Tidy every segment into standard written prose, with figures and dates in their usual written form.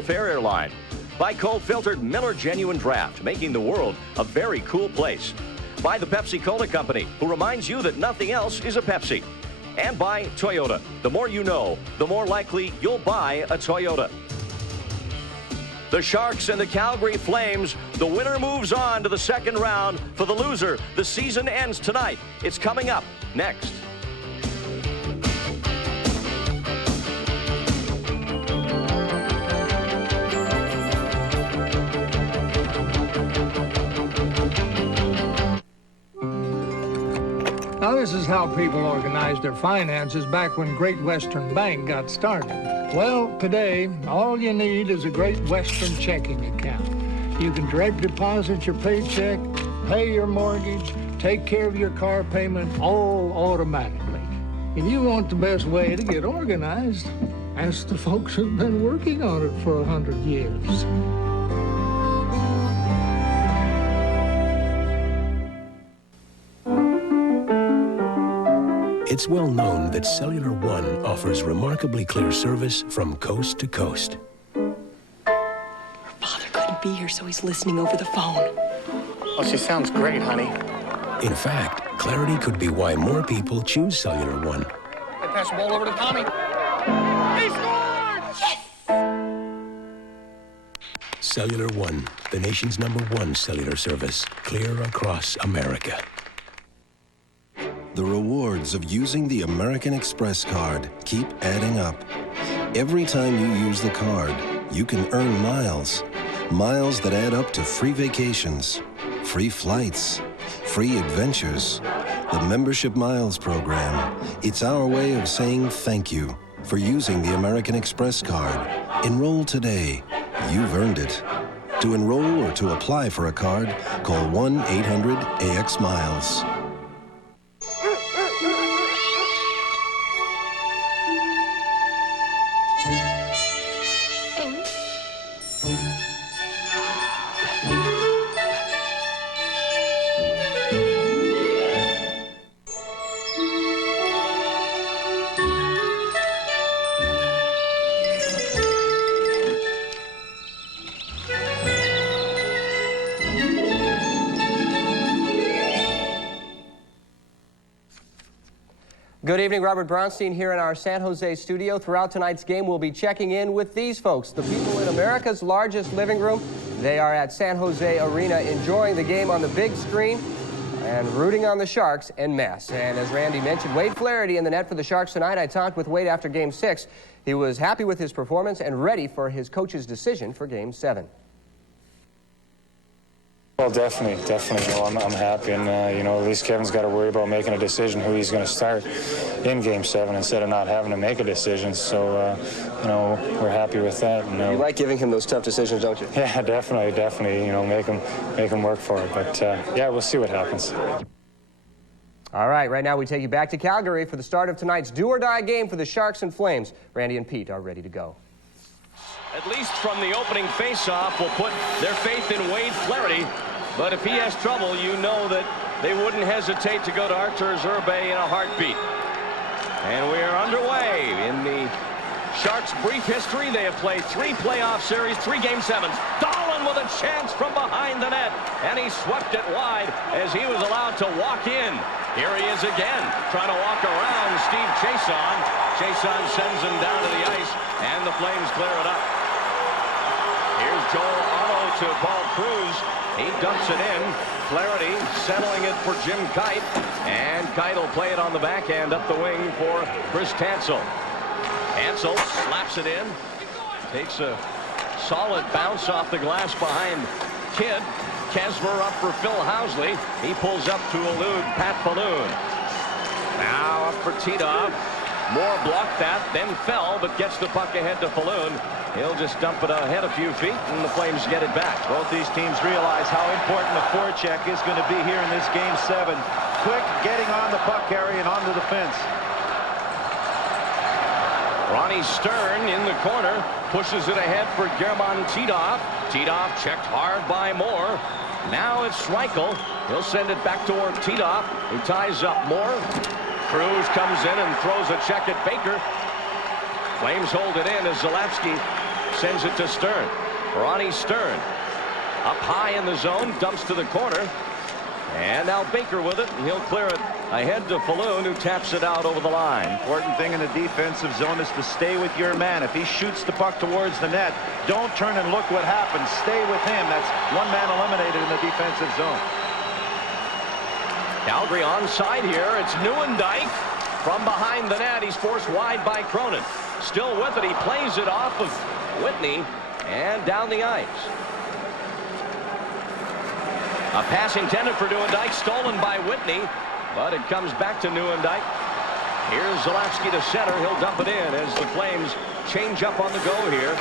Fair Airline. Buy cold-filtered Miller Genuine Draft, making the world a very cool place. Buy the Pepsi-Cola Company, who reminds you that nothing else is a Pepsi. And buy Toyota. The more you know, the more likely you'll buy a Toyota. The Sharks and the Calgary Flames. The winner moves on to the second round. For the loser, the season ends tonight. It's coming up next. Now, this is how people organized their finances back when Great Western Bank got started. Well, today, all you need is a Great Western checking account. You can direct deposit your paycheck, pay your mortgage, take care of your car payment, all automatically. If you want the best way to get organized, ask the folks who've been working on it for 100 years. It's well known that Cellular One offers remarkably clear service from coast to coast. Her father couldn't be here, so he's listening over the phone. Oh, she sounds great, honey. In fact, clarity could be why more people choose Cellular One. I pass the ball over to Tommy. He scored! Yes! Cellular One, the nation's #1 cellular service, clear across America. The rewards of using the American Express card keep adding up. Every time you use the card, you can earn miles. Miles that add up to free vacations, free flights, free adventures. The Membership Miles program. It's our way of saying thank you for using the American Express card. Enroll today. You've earned it. To enroll or to apply for a card, call 1-800-AX-MILES. Good evening, Robert Bronstein here in our San Jose studio. Throughout tonight's game, we'll be checking in with these folks, the people in America's largest living room. They are at San Jose Arena enjoying the game on the big screen and rooting on the Sharks en masse. And as Randy mentioned, Wade Flaherty in the net for the Sharks tonight. I talked with Wade after Game 6. He was happy with his performance and ready for his coach's decision for Game 7. Well, definitely. Well, I'm happy, and at least Kevin's got to worry about making a decision who he's going to start in Game 7 instead of not having to make a decision. So, we're happy with that. You like giving him those tough decisions, don't you? Yeah, definitely. Make him work for it. But yeah, we'll see what happens. All right, right now we take you back to Calgary for the start of tonight's do-or-die game for the Sharks and Flames. Randy and Pete are ready to go. At least from the opening face-off, will put their faith in Wade Flaherty. But if he has trouble, you know that they wouldn't hesitate to go to Artur Zerbe in a heartbeat. And we are underway. In the Sharks' brief history, they have played 3 playoff series, 3 Game 7s. Dahlin with a chance from behind the net, and he swept it wide as he was allowed to walk in. Here he is again, trying to walk around Steve Chason. Chason sends him down to the ice, and the Flames clear it up. Here's Joel Otto to Paul Cruz. He dumps it in. Flaherty settling it for Jim Kite. And Kite will play it on the backhand up the wing for Chris Tansel. Tansel slaps it in. Takes a solid bounce off the glass behind Kidd. Kesmer up for Phil Housley. He pulls up to elude Pat Balloon. Now up for Titov. Moore blocked that, then fell, but gets the puck ahead to Falloon. He'll just dump it ahead a few feet, and the Flames get it back. Both these teams realize how important the forecheck is going to be here in this Game 7. Quick getting on the puck carry and onto the fence. Ronnie Stern in the corner, pushes it ahead for German Titov. Titov checked hard by Moore. Now it's Schmeichel. He'll send it back toward Titov, who ties up Moore. Cruz comes in and throws a check at Baker. Flames hold it in as Zalewski Sends it to Stern. Ronnie Stern. Up high in the zone. Dumps to the corner. And now Baker with it, and he'll clear it ahead to Falloon, who taps it out over the line. Important thing in the defensive zone is to stay with your man. If he shoots the puck towards the net, don't turn and look what happens. Stay with him. That's one man eliminated in the defensive zone. Calgary onside here. It's Nieuwendyk from behind the net. He's forced wide by Cronin. Still with it. He plays it off of Whitney and down the ice. A pass intended for Nieuwendyk, stolen by Whitney, but it comes back to Nieuwendyk. Here's Zalewski to center. He'll dump it in as the Flames change up on the go here.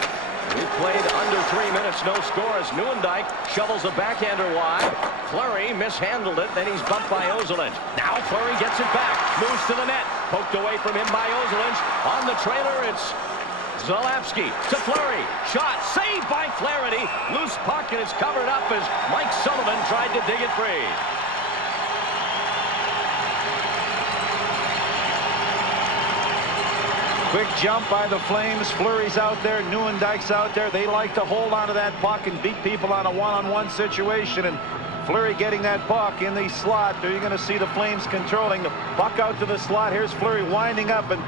We've played under 3 minutes, no score as Nieuwendyk shovels a backhander wide. Fleury mishandled it, then he's bumped by Ozolinsh. Now Fleury gets it back, moves to the net, poked away from him by Ozolinsh. On the trailer, it's Zalewski to Fleury. Shot saved by Flaherty. Loose puck, and it's covered up as Mike Sullivan tried to dig it free. Quick jump by the Flames. Fleury's out there. Nieuwendyk's out there. They like to hold on to that puck and beat people on a one-on-one situation. And Fleury getting that puck in the slot. There you're going to see the Flames controlling the puck out to the slot. Here's Fleury winding up, and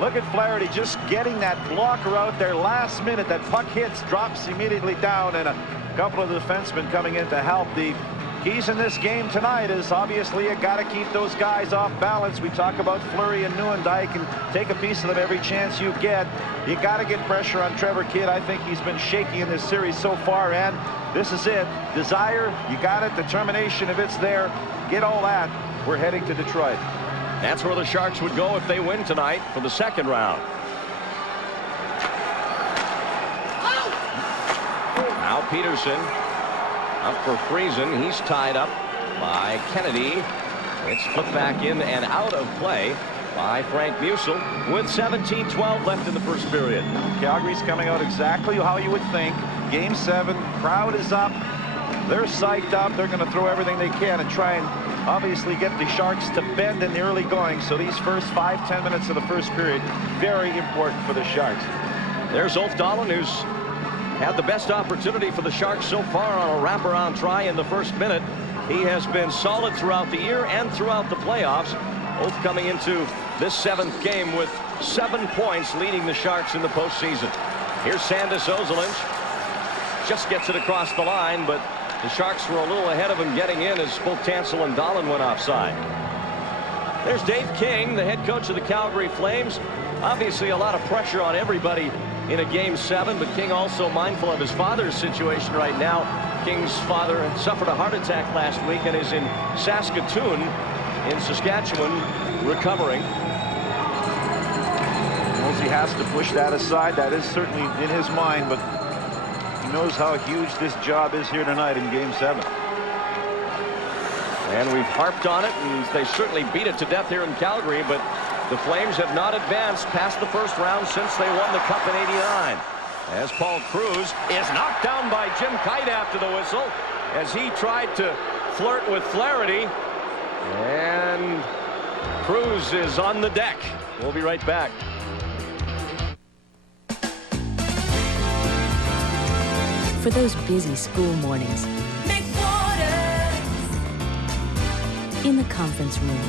look at Flaherty just getting that blocker out there last minute. That puck hits, drops immediately down, and a couple of the defensemen coming in to help. The keys in this game tonight is obviously you got to keep those guys off balance. We talk about Fleury and Nieuwendyk, and take a piece of them every chance you get. You got to get pressure on Trevor Kidd. I think he's been shaky in this series so far, and this is it. Desire, you got it. Determination, if it's there, get all that. We're heading to Detroit. That's where the Sharks would go if they win tonight for the second round. Now Peterson up for Friesen. He's tied up by Kennedy. It's flipped back in and out of play by Frank Musil with 17:12 left in the first period. Calgary's coming out exactly how you would think. Game 7, crowd is up. They're psyched up. They're going to throw everything they can and try and obviously get the Sharks to bend in the early going. So these first 5-10 minutes of the first period, very important for the Sharks. There's Ulf Dahlen, who's had the best opportunity for the Sharks so far on a wraparound try in the first minute. He has been solid throughout the year and throughout the playoffs. Ulf coming into this 7th game with 7 points, leading the Sharks in the postseason. Here's Sandis Ozolinsh. Just gets it across the line, but the Sharks were a little ahead of him getting in as both Tansel and Dahlen went offside. There's Dave King, the head coach of the Calgary Flames. Obviously a lot of pressure on everybody in a Game 7, but King also mindful of his father's situation right now. King's father had suffered a heart attack last week and is in Saskatoon in Saskatchewan recovering. Knows he has to push that aside. That is certainly in his mind, but he knows how huge this job is here tonight in Game 7. And we've harped on it, and they certainly beat it to death here in Calgary, but the Flames have not advanced past the first round since they won the Cup in '89. As Paul Cruz is knocked down by Jim Kite after the whistle as he tried to flirt with Flaherty. And Cruz is on the deck. We'll be right back. For those busy school mornings, in the conference room,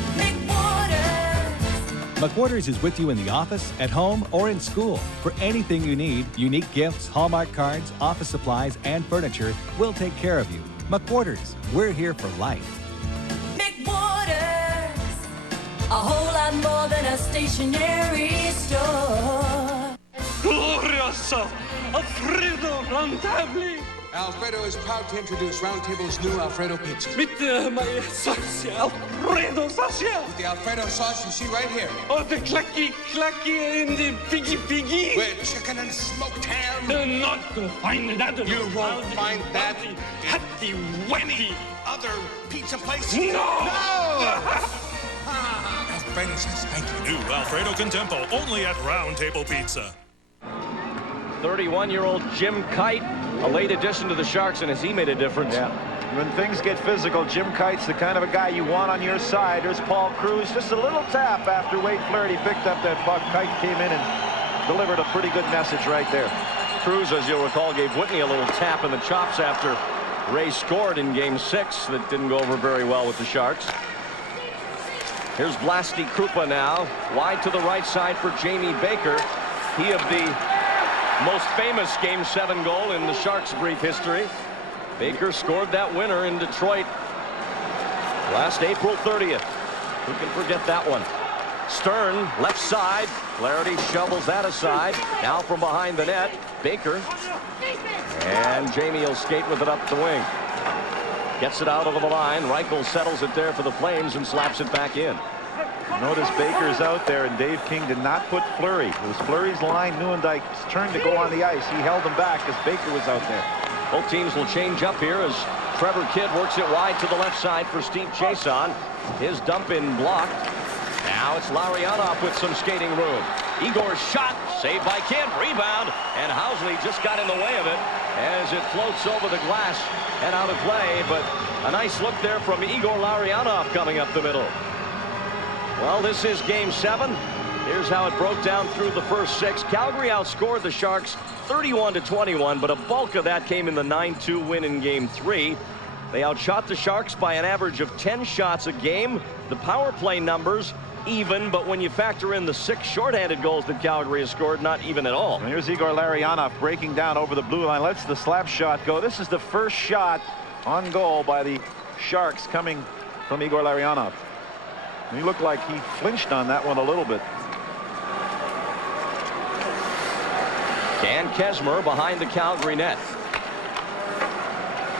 McWhorters is with you in the office, at home, or in school. For anything you need, unique gifts, Hallmark cards, office supplies, and furniture, we'll take care of you. McWhorters, we're here for life. McWhorters, a whole lot more than a stationery store. Glorioso! Alfredo Roundtable! Alfredo is proud to introduce Round Table's new Alfredo pizza. Mit my sauce, Alfredo sauce. With the Alfredo sauce you see right here. Oh, the clacky and the piggy. With chicken and smoked ham. Not to find that. You won't find that at the any other pizza place. No! Alfredo says thank you. New Alfredo Contempo, only at Round Table Pizza. 31-year-old Jim Kite, a late addition to the Sharks, and has he made a difference? Yeah. When things get physical, Jim Kite's the kind of a guy you want on your side. There's Paul Cruz, just a little tap after Wade Flaherty picked up that puck. Kite came in and delivered a pretty good message right there. Cruz, as you'll recall, gave Whitney a little tap in the chops after Ray scored in Game 6. That didn't go over very well with the Sharks. Here's Blasty Krupa now, wide to the right side for Jamie Baker. He of the most famous Game 7 goal in the Sharks' brief history. Baker scored that winner in Detroit last April 30th. Who can forget that one? Stern, left side. Flaherty shovels that aside. Now from behind the net, Baker. And Jamie will skate with it up the wing. Gets it out over the line. Reichel settles it there for the Flames and slaps it back in. Notice Baker's out there, and Dave King did not put Fleury. It was Fleury's line. Nieuwendyk's turn to go on the ice. He held him back as Baker was out there. Both teams will change up here as Trevor Kidd works it wide to the left side for Steve Chason. His dump in blocked. Now it's Larionov with some skating room. Igor's shot, saved by Kidd, rebound, and Housley just got in the way of it as it floats over the glass and out of play. But a nice look there from Igor Larionov coming up the middle. Well, this is Game 7. Here's how it broke down through the first 6. Calgary outscored the Sharks 31-21, but a bulk of that came in the 9-2 win in Game 3. They outshot the Sharks by an average of 10 shots a game. The power play numbers even, but when you factor in the 6 shorthanded goals that Calgary has scored, not even at all. And here's Igor Larionov breaking down over the blue line. Lets the slap shot go. This is the first shot on goal by the Sharks coming from Igor Larionov. He looked like he flinched on that one a little bit. Dan Kesmer behind the Calgary net.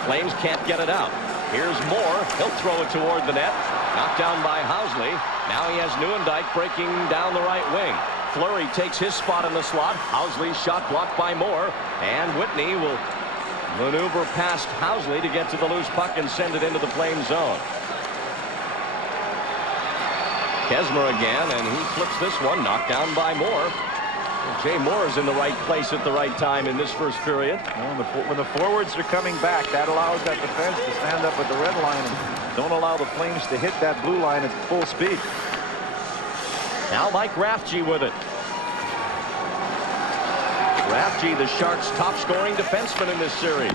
Flames can't get it out. Here's Moore. He'll throw it toward the net. Knocked down by Housley. Now he has Nieuwendyk breaking down the right wing. Fleury takes his spot in the slot. Housley's shot blocked by Moore. And Whitney will maneuver past Housley to get to the loose puck and send it into the Flame zone. Kesmer again, and he flips this one. Knocked down by Moore. Jay Moore is in the right place at the right time in this first period. When the forwards are coming back, that allows that defense to stand up at the red line and don't allow the Flames to hit that blue line at full speed. Now Mike Raffji with it. Raffji, the Sharks' top scoring defenseman in this series.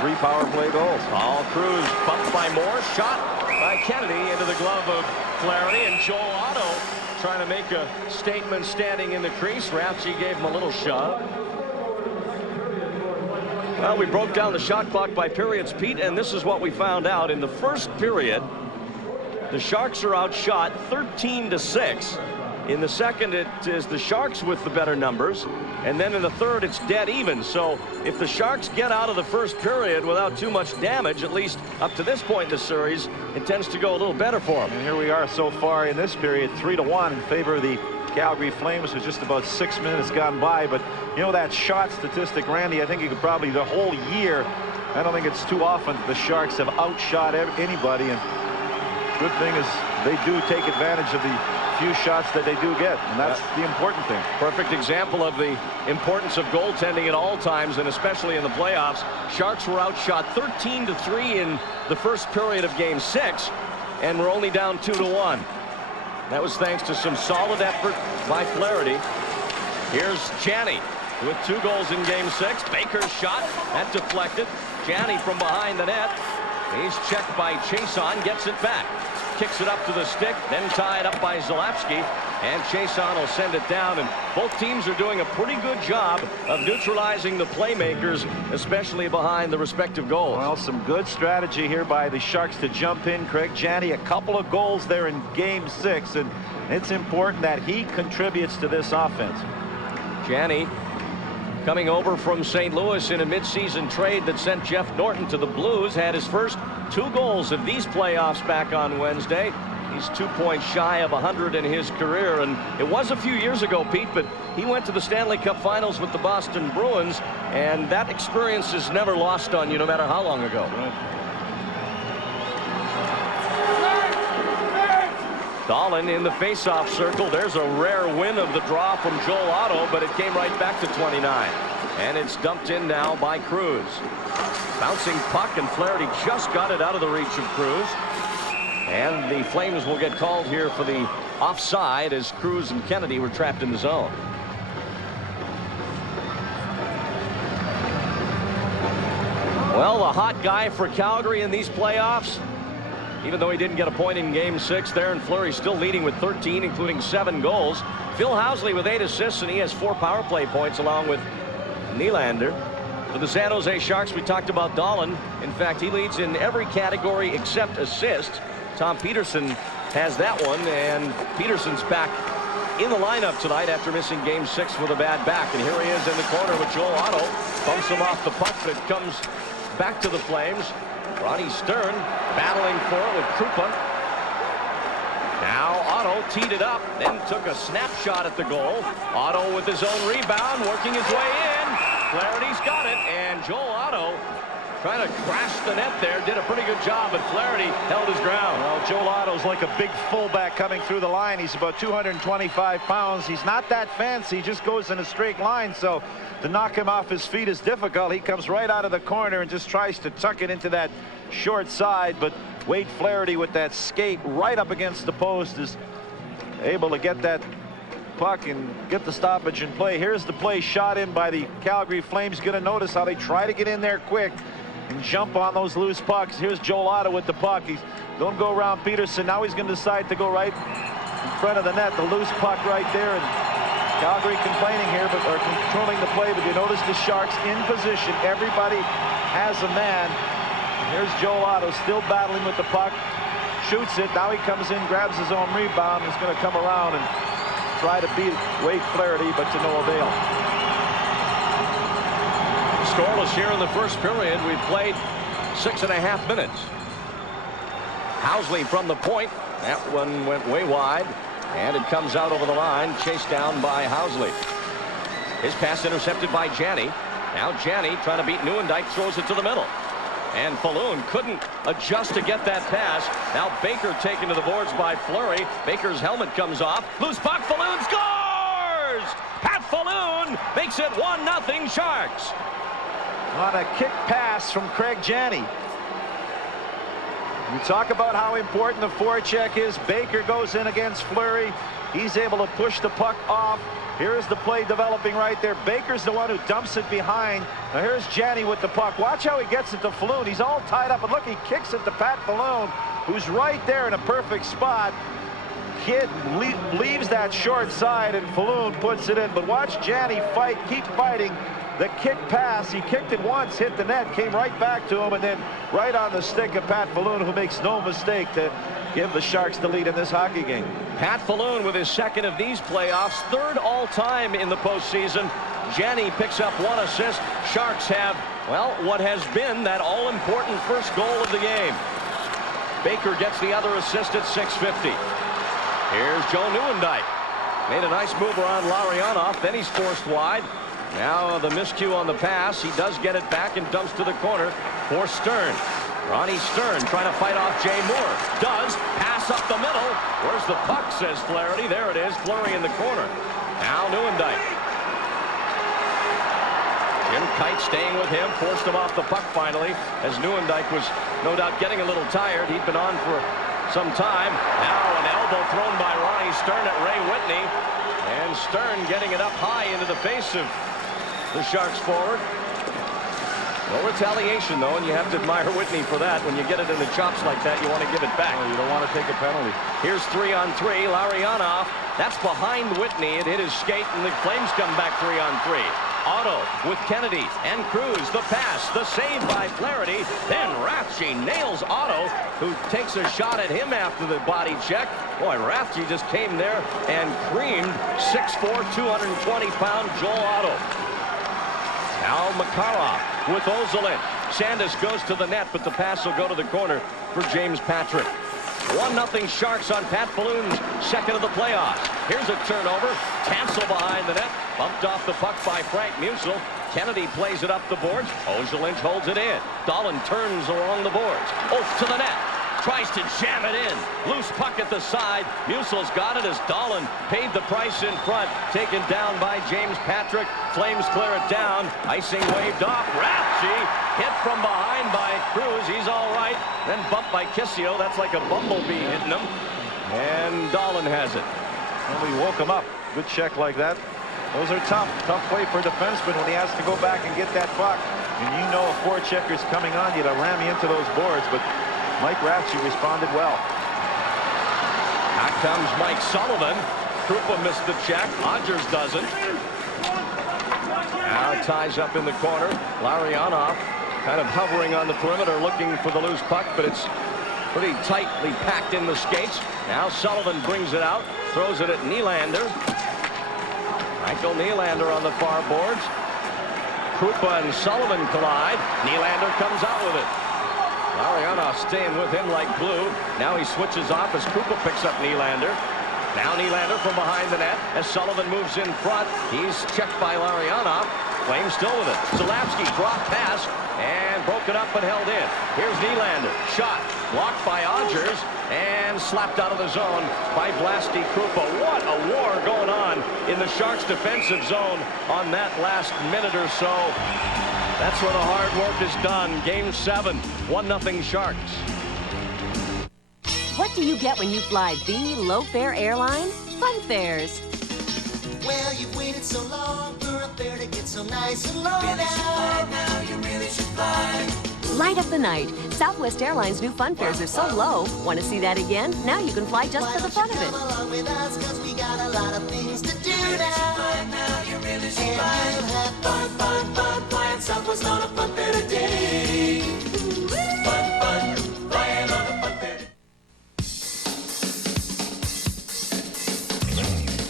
3 power play goals. Paul Cruz bumped by Moore, shot by Kennedy into the glove of Flaherty, and Joel Otto trying to make a statement standing in the crease. Raffji gave him a little shove. Well, we broke down the shot clock by periods, Pete, and this is what we found out. In the first period, the Sharks are outshot 13-6. In the second, it is the Sharks with the better numbers. And then in the third, it's dead even. So if the Sharks get out of the first period without too much damage, at least up to this point in the series, it tends to go a little better for them. And here we are so far in this period, 3-1 in favor of the Calgary Flames with just about 6 minutes gone by. But you know that shot statistic, Randy, I think you could probably the whole year, I don't think it's too often the Sharks have outshot anybody. And good thing is they do take advantage of the few shots that they do get, and that's the important thing. Perfect example of the importance of goaltending at all times, and especially in the playoffs. Sharks were outshot 13-3 in the first period of Game 6, and we're only down 2-1. That was thanks to some solid effort by Flaherty. Here's Janney with 2 goals in Game 6. Baker's shot, that deflected. Janney from behind the net. He's checked by Chason, gets it back. Kicks it up to the stick, then tied up by Zalapski, and Chason will send it down. And both teams are doing a pretty good job of neutralizing the playmakers, especially behind the respective goals. Well, some good strategy here by the Sharks to jump in. Craig Janney, a couple of goals there in Game 6, and it's important that he contributes to this offense. Janney coming over from St. Louis in a midseason trade that sent Jeff Norton to the Blues, had his first 2 goals of these playoffs back on Wednesday. He's 2 points shy of 100 in his career, and it was a few years ago, Pete, but he went to the Stanley Cup Finals with the Boston Bruins, and that experience is never lost on you, no matter how long ago. Dahlin in the faceoff circle. There's a rare win of the draw from Joel Otto, but it came right back to 29. And it's dumped in now by Cruz. Bouncing puck, and Flaherty just got it out of the reach of Cruz. And the Flames will get called here for the offside as Cruz and Kennedy were trapped in the zone. Well, the hot guy for Calgary in these playoffs, even though he didn't get a point in Game 6 there, and Fleury still leading with 13, including 7 goals. Phil Housley with 8 assists, and he has 4 power play points along with Nylander. For the San Jose Sharks, we talked about Dahlin. In fact, he leads in every category except assist. Tom Peterson has that one, and Peterson's back in the lineup tonight after missing Game 6 with a bad back. And here he is in the corner with Joel Otto. Bumps him off the puck, but it comes back to the Flames. Ronnie Stern battling for it with Krupa. Now Otto teed it up, then took a snapshot at the goal. Otto with his own rebound, working his way in. Flaherty's got it, and Joel Otto trying to crash the net there. Did a pretty good job, but Flaherty held his ground. Well, Joel Otto's like a big fullback coming through the line. He's about 225 pounds. He's not that fancy. He just goes in a straight line, so to knock him off his feet is difficult. He comes right out of the corner and just tries to tuck it into that short side, but Wade Flaherty with that skate right up against the post is able to get that puck and get the stoppage in play. Here's the play shot in by the Calgary Flames. Going to notice how they try to get in there quick and jump on those loose pucks. Here's Joel Otto with the puck. He's don't go around Peterson. Now he's going to decide to go right in front of the net. The loose puck right there, and Calgary complaining here, but are controlling the play. But you notice the Sharks in position. Everybody has a man. Here's Joel Otto still battling with the puck. Shoots it. Now he comes in, grabs his own rebound. He's going to come around and try to beat Wade Flaherty, but to no avail. Scoreless here in the first period. We've played 6.5 minutes. Housley from the point. That one went way wide, and it comes out over the line, chased down by Housley. His pass intercepted by Janney. Now Janney trying to beat Nieuwendyk, throws it to the middle. And Falloon couldn't adjust to get that pass. Now Baker taken to the boards by Fleury. Baker's helmet comes off. Loose puck, Falloon scores! Pat Falloon makes it 1-0 Sharks. On a kick pass from Craig Janney. You talk about how important the forecheck is. Baker goes in against Fleury. He's able to push the puck off. Here's the play developing right there. Baker's the one who dumps it behind. Now here's Janney with the puck. Watch how he gets it to Falloon. He's all tied up, and look, he kicks it to Pat Falloon, who's right there in a perfect spot. Kid leaves that short side, and Falloon puts it in. But watch Janney fight, keep fighting. The kick pass, he kicked it once, hit the net, came right back to him, and then right on the stick of Pat Falloon, who makes no mistake to give the Sharks the lead in this hockey game. Pat Falloon with his second of these playoffs, third all-time in the postseason. Janney picks up 1 assist. Sharks have, well, what has been that all-important first goal of the game. Baker gets the other assist at 6:50. Here's Joe Nieuwendyk. Made a nice move around Larionov, then he's forced wide. Now the miscue on the pass. He does get it back and dumps to the corner for Stern. Ronnie Stern trying to fight off Jay Moore. Does. Pass up the middle. Where's the puck, says Flaherty. There it is. Fleury in the corner. Now Nieuwendyk. Jim Kite staying with him. Forced him off the puck finally, as Nieuwendyk was no doubt getting a little tired. He'd been on for some time. Now an elbow thrown by Ronnie Stern at Ray Whitney. And Stern getting it up high into the face of the Sharks forward. No retaliation, though, and you have to admire Whitney for that. When you get it in the chops like that, you want to give it back. You don't want to take a penalty. Here's 3-on-3. Larionov. That's behind Whitney. It hit his skate, and the Flames come back 3-on-3. Otto with Kennedy and Cruz. The pass. The save by Flaherty. Then Rathje nails Otto, who takes a shot at him after the body check. Boy, Rathje just came there and creamed 6'4", 220-pound Joel Otto. Now Makarov with Ozolin. Sandus goes to the net, but the pass will go to the corner for James Patrick. 1-0 Sharks on Pat Falloon's second of the playoffs. Here's a turnover. Tansel behind the net. Bumped off the puck by Frank Musil. Kennedy plays it up the boards. Ozolin holds it in. Dahlin turns along the boards. Oath to the net. Tries to jam it in. Loose puck at the side. Musil's got it as Dahlin paid the price in front. Taken down by James Patrick. Flames clear it down. Icing waved off. Rathje hit from behind by Cruz. He's all right. Then bumped by Kissio. That's like a bumblebee hitting him. And Dahlin has it. Well, we woke him up. Good check like that. Those are tough. Tough play for a defenseman when he has to go back and get that puck. And you know, if forechecker's coming on you to ram you into those boards, but Mike Ratchey responded well. Out comes Mike Sullivan. Krupa missed the check. Odgers doesn't. Now ties up in the corner. Larionov kind of hovering on the perimeter looking for the loose puck, but it's pretty tightly packed in the skates. Now Sullivan brings it out, throws it at Nylander. Michael Nylander on the far boards. Krupa and Sullivan collide. Nylander comes out with it. Larionov staying with him like glue. Now he switches off as Krupa picks up Nylander. Now Nylander from behind the net as Sullivan moves in front. He's checked by Larionov. Flames still with it. Zalapski drop pass and broken up and held in. Here's Nylander. Shot blocked by Odgers and slapped out of the zone by Vladdy Krupa. What a war going on in the Sharks defensive zone on that last minute or so. That's where the hard work is done. Game 7, 1-0 Sharks. What do you get when you fly the low-fare airline? Fun fares. Well, you've waited so long for a fare to get so nice and low now. You really should fly. Light up the night. Southwest Airlines' new fun fares are so low. Want to see that again? Now you can fly just for the fun of it. Come along with us, 'cause we got a lot of things to do now. You really should fly. And you'll have fun, flying Southwest on a fun fair today. Fun, flying on a fun fair.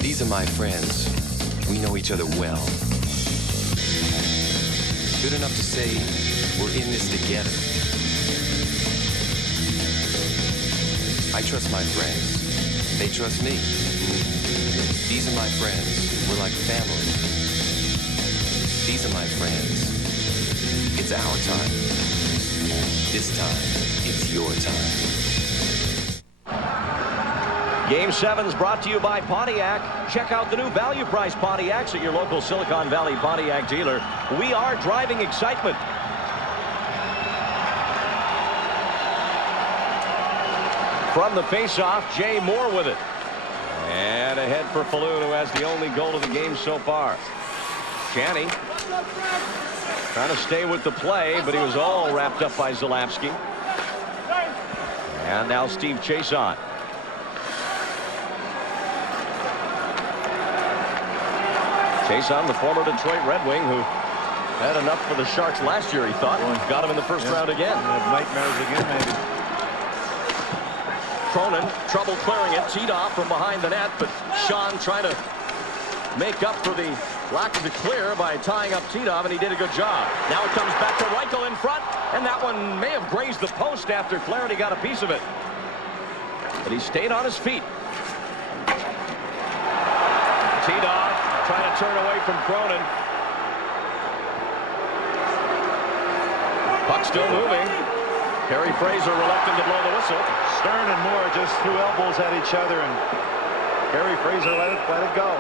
These are my friends. We know each other well. Good enough to say we're in this together. I trust my friends. They trust me. These are my friends. We're like family. These are my friends. It's our time. This time, it's your time. Game 7 is brought to you by Pontiac. Check out the new value price Pontiacs at your local Silicon Valley Pontiac dealer. We are driving excitement. From the faceoff, Jay Moore with it. And ahead for Falloon, who has the only goal of the game so far. Channy trying to stay with the play, but he was all wrapped up by Zalapski. And now Steve Chason. Chason, the former Detroit Red Wing, who had enough for the Sharks last year, he thought. Well, got him in the first round again. Nightmares again, maybe. Cronin, trouble clearing it. Teed off from behind the net, but Sean trying to make up for the lack of the clear by tying up Titov, and he did a good job. Now it comes back to Reichel in front, and that one may have grazed the post after Flaherty got a piece of it. But he stayed on his feet. Titov trying to turn away from Cronin. Puck still moving. Harry Fraser reluctant to blow the whistle. Stern and Moore just threw elbows at each other, and Harry Fraser let it go.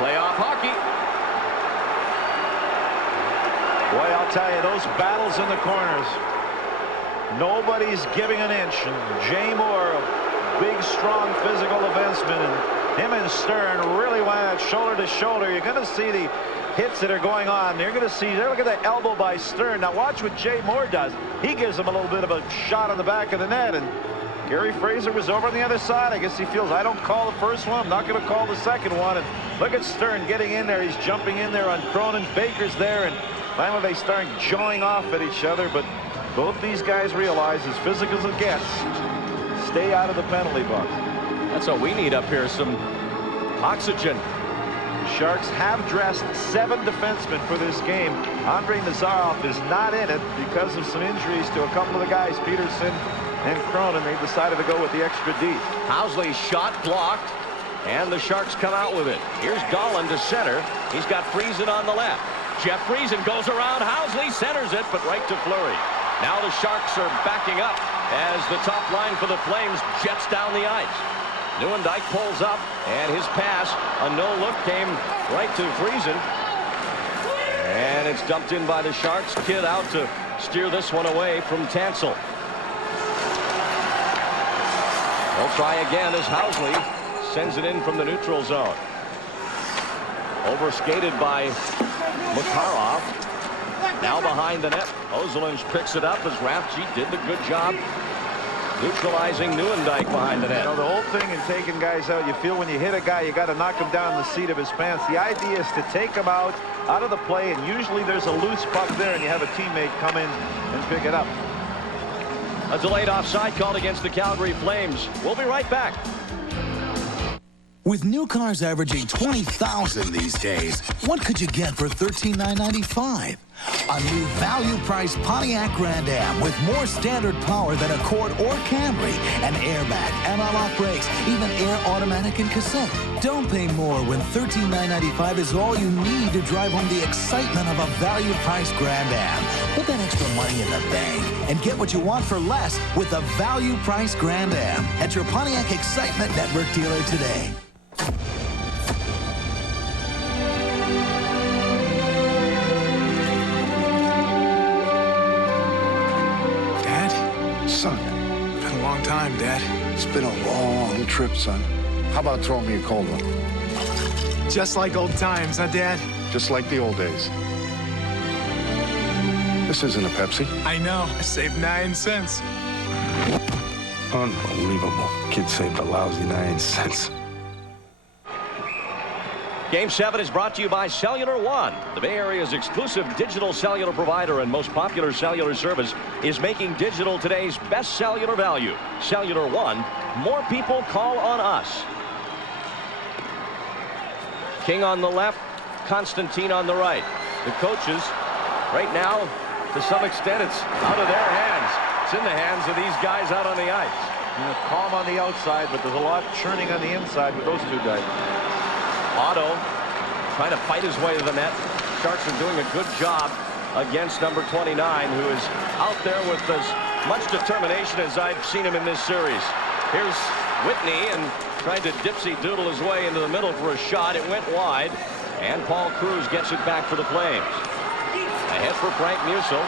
Playoff hockey. Boy, I'll tell you, those battles in the corners. Nobody's giving an inch. And Jay Moore, a big, strong, physical defenseman, and him and Stern really went shoulder to shoulder. You're going to see the hits that are going on. You're going to see, look at the elbow by Stern. Now watch what Jay Moore does. He gives him a little bit of a shot on the back of the net, and Gary Fraser was over on the other side. I guess he feels, I don't call the first one, I'm not going to call the second one. And look at Stern getting in there. He's jumping in there on Cronin. Baker's there, and finally they start jawing off at each other. But both these guys realize, as physical as it gets, stay out of the penalty box. That's what we need up here, some oxygen. Sharks have dressed 7 defensemen for this game. Andrei Nazarov is not in it because of some injuries to a couple of the guys, Peterson and Cronin. They decided to go with the extra D. Housley's shot blocked, and the Sharks come out with it. Here's Dolan to center. He's got Friesen on the left. Jeff Friesen goes around Housley, centers it, but right to Fleury. Now the Sharks are backing up as the top line for the Flames jets down the ice. Nieuwendyk pulls up, and his pass, a no-look, came right to Friesen. And it's dumped in by the Sharks. Kidd out to steer this one away from Tansel. They'll try again as Housley sends it in from the neutral zone. Overskated by Makarov. Now behind the net. Ozolinsh picks it up as Rafji did the good job neutralizing Neuendijk behind the net. You know, the whole thing in taking guys out, you feel when you hit a guy, you got to knock him down in the seat of his pants. The idea is to take him out of the play, and usually there's a loose puck there, and you have a teammate come in and pick it up. A delayed offside called against the Calgary Flames. We'll be right back. With new cars averaging 20,000 these days, what could you get for $13,995? A new value-priced Pontiac Grand Am with more standard power than Accord or Camry, an airbag, anti-lock brakes, even air automatic and cassette. Don't pay more when $13,995 is all you need to drive home the excitement of a value-priced Grand Am. Put that extra money in the bank and get what you want for less with a value-priced Grand Am at your Pontiac Excitement Network dealer today. Son, been a long time, Dad. It's been a long trip, son. How about throwing me a cold one? Just like old times, huh, Dad? Just like the old days. This isn't a Pepsi. I know. I saved 9 cents. Unbelievable. Kid saved a lousy 9 cents. Game 7 is brought to you by Cellular One. The Bay Area's exclusive digital cellular provider and most popular cellular service is making digital today's best cellular value. Cellular One, more people call on us. King on the left, Constantine on the right. The coaches, right now, to some extent, it's out of their hands. It's in the hands of these guys out on the ice. You know, calm on the outside, but there's a lot churning on the inside with those two guys. Otto trying to fight his way to the net. Sharks are doing a good job against number 29, who is out there with as much determination as I've seen him in this series. Here's Whitney and tried to dipsy-doodle his way into the middle for a shot. It went wide, and Paul Cruz gets it back for the Flames. Ahead for Frank Musil.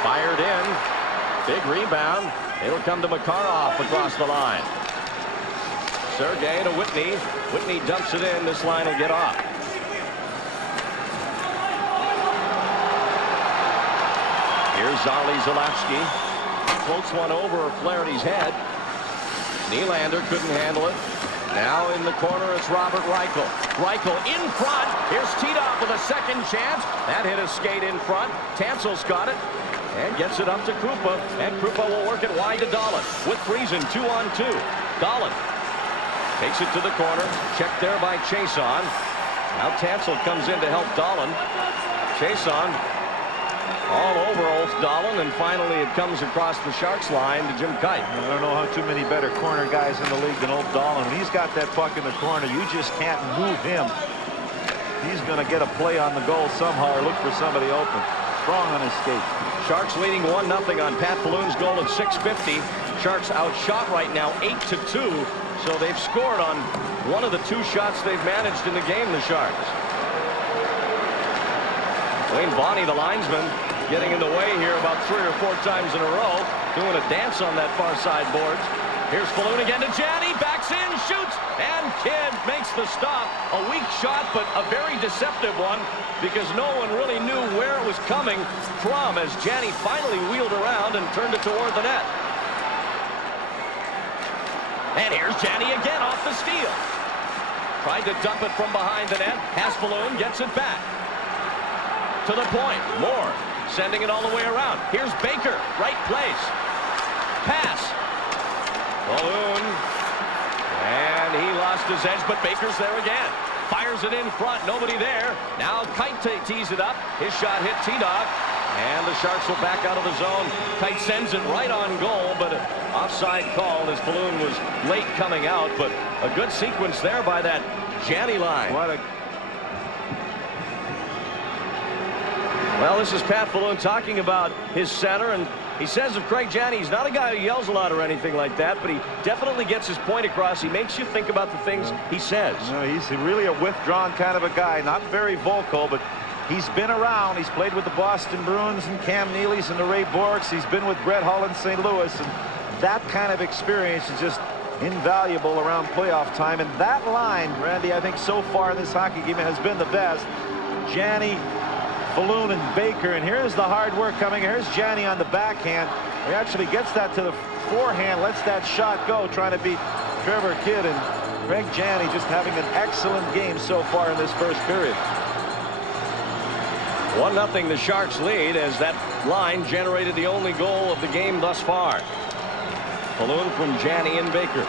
Fired in. Big rebound. It'll come to Makarov across the line. Sergei to Whitney. Whitney dumps it in. This line will get off. Here's Ollie Zalewski. Floats one over Flaherty's head. Nylander couldn't handle it. Now in the corner, it's Robert Reichel. Reichel in front. Here's Tito with a second chance. That hit a skate in front. Tansel's got it and gets it up to Krupa. And Krupa will work it wide to Dahlin. With Friesen, 2-on-2. Dahlin takes it to the corner. Checked there by Chason. Now Tansel comes in to help Dahlin. Chason all over Ulf Dahlin, and finally it comes across the Sharks line to Jim Kite. I don't know how too many better corner guys in the league than Ulf Dahlin. When he's got that puck in the corner, you just can't move him. He's going to get a play on the goal somehow or look for somebody open. Strong on his skate. Sharks leading 1-0 on Pat Balloon's goal at 6:50. Sharks outshot right now 8-2. So they've scored on one of the 2 shots they've managed in the game, the Sharks. Wayne Bonney, the linesman, getting in the way here about 3 or 4 times in a row, doing a dance on that far side boards. Here's Falloon again to Janney, backs in, shoots, and Kidd makes the stop. A weak shot, but a very deceptive one, because no one really knew where it was coming from as Janney finally wheeled around and turned it toward the net. And here's Janney again off the steal. Tried to dump it from behind the net. Haspelund gets it back. To the point. Moore sending it all the way around. Here's Baker. Right place. Pass. Balloon. And he lost his edge, but Baker's there again. Fires it in front. Nobody there. Now Kite tees it up. His shot hit T-Dog. And the Sharks will back out of the zone. Kite sends it right on goal, but an offside call as Balloon was late coming out. But a good sequence there by that Janney line. Well, this is Pat Balloon talking about his center, and he says of Craig Janney, he's not a guy who yells a lot or anything like that, but he definitely gets his point across. He makes you think about the things he says. No, he's really a withdrawn kind of a guy, not very vocal, but he's been around. He's played with the Boston Bruins and Cam Neely's and the Ray Borks. He's been with Brett Hull in St. Louis, and that kind of experience is just invaluable around playoff time. And that line, Randy, I think so far in this hockey game has been the best. Janney, Falloon, and Baker. And here's the hard work coming. Here's Janney on the backhand. He actually gets that to the forehand, lets that shot go, trying to beat Trevor Kidd. And Greg Janney just having an excellent game so far in this first period. 1-0 the Sharks lead as that line generated the only goal of the game thus far. Falloon from Janney and Baker.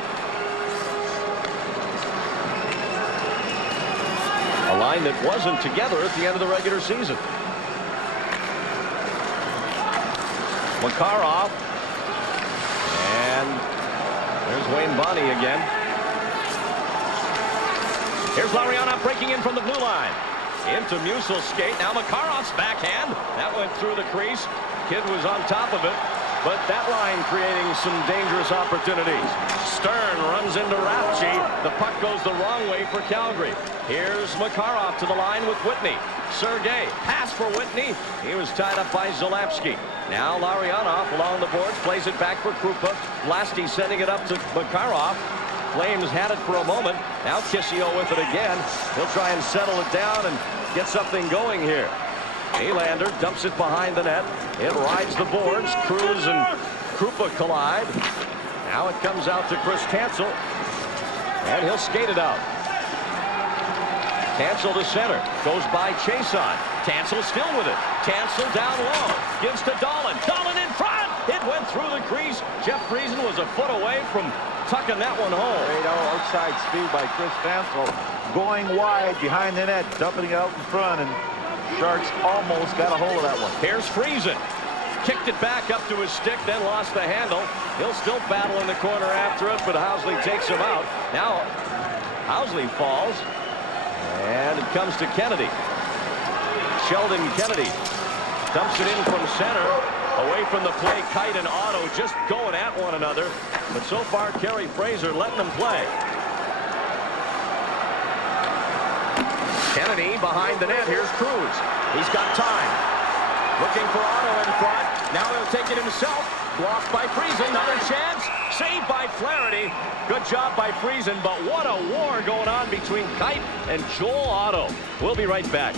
A line that wasn't together at the end of the regular season. Makarov. And there's Wayne Bonney again. Here's Larianoff breaking in from the blue line. Into Musil's skate. Now Makarov's backhand. That went through the crease. Kidd was on top of it. But that line creating some dangerous opportunities. Stern runs into Rapchi. The puck goes the wrong way for Calgary. Here's Makarov to the line with Whitney. Sergei, pass for Whitney. He was tied up by Zalapsky. Now Larianoff along the boards, plays it back for Krupa. Blasty sending it up to Makarov. Flames had it for a moment. Now Kissio with it again. He'll try and settle it down and get something going here. Nylander dumps it behind the net. It rides the boards. Cruz and Krupa collide. Now it comes out to Chris Tansel. And he'll skate it out. Tansel to center. Goes by Chason. Tansel still with it. Tansel down low. Gives to Dahlin. Dahlin in front. It went through the crease. Jeff Friesen was a foot away from tucking that one home. Great outside speed by Chris Tansel. Going wide behind the net. Dumping it out in front. And Sharks almost got a hold of that one. Here's Friesen. Kicked it back up to his stick, then lost the handle. He'll still battle in the corner after it, but Housley takes him out. Now Housley falls. And it comes to Kennedy. Sheldon Kennedy dumps it in from center. Away from the play, Kite and Otto just going at one another. But so far, Kerry Fraser letting them play. Kennedy behind the net. Here's Cruz. He's got time. Looking for Otto in front. Now he'll take it himself. Blocked by Friesen. Another chance. Saved by Flaherty. Good job by Friesen, but what a war going on between Kite and Joel Otto. We'll be right back.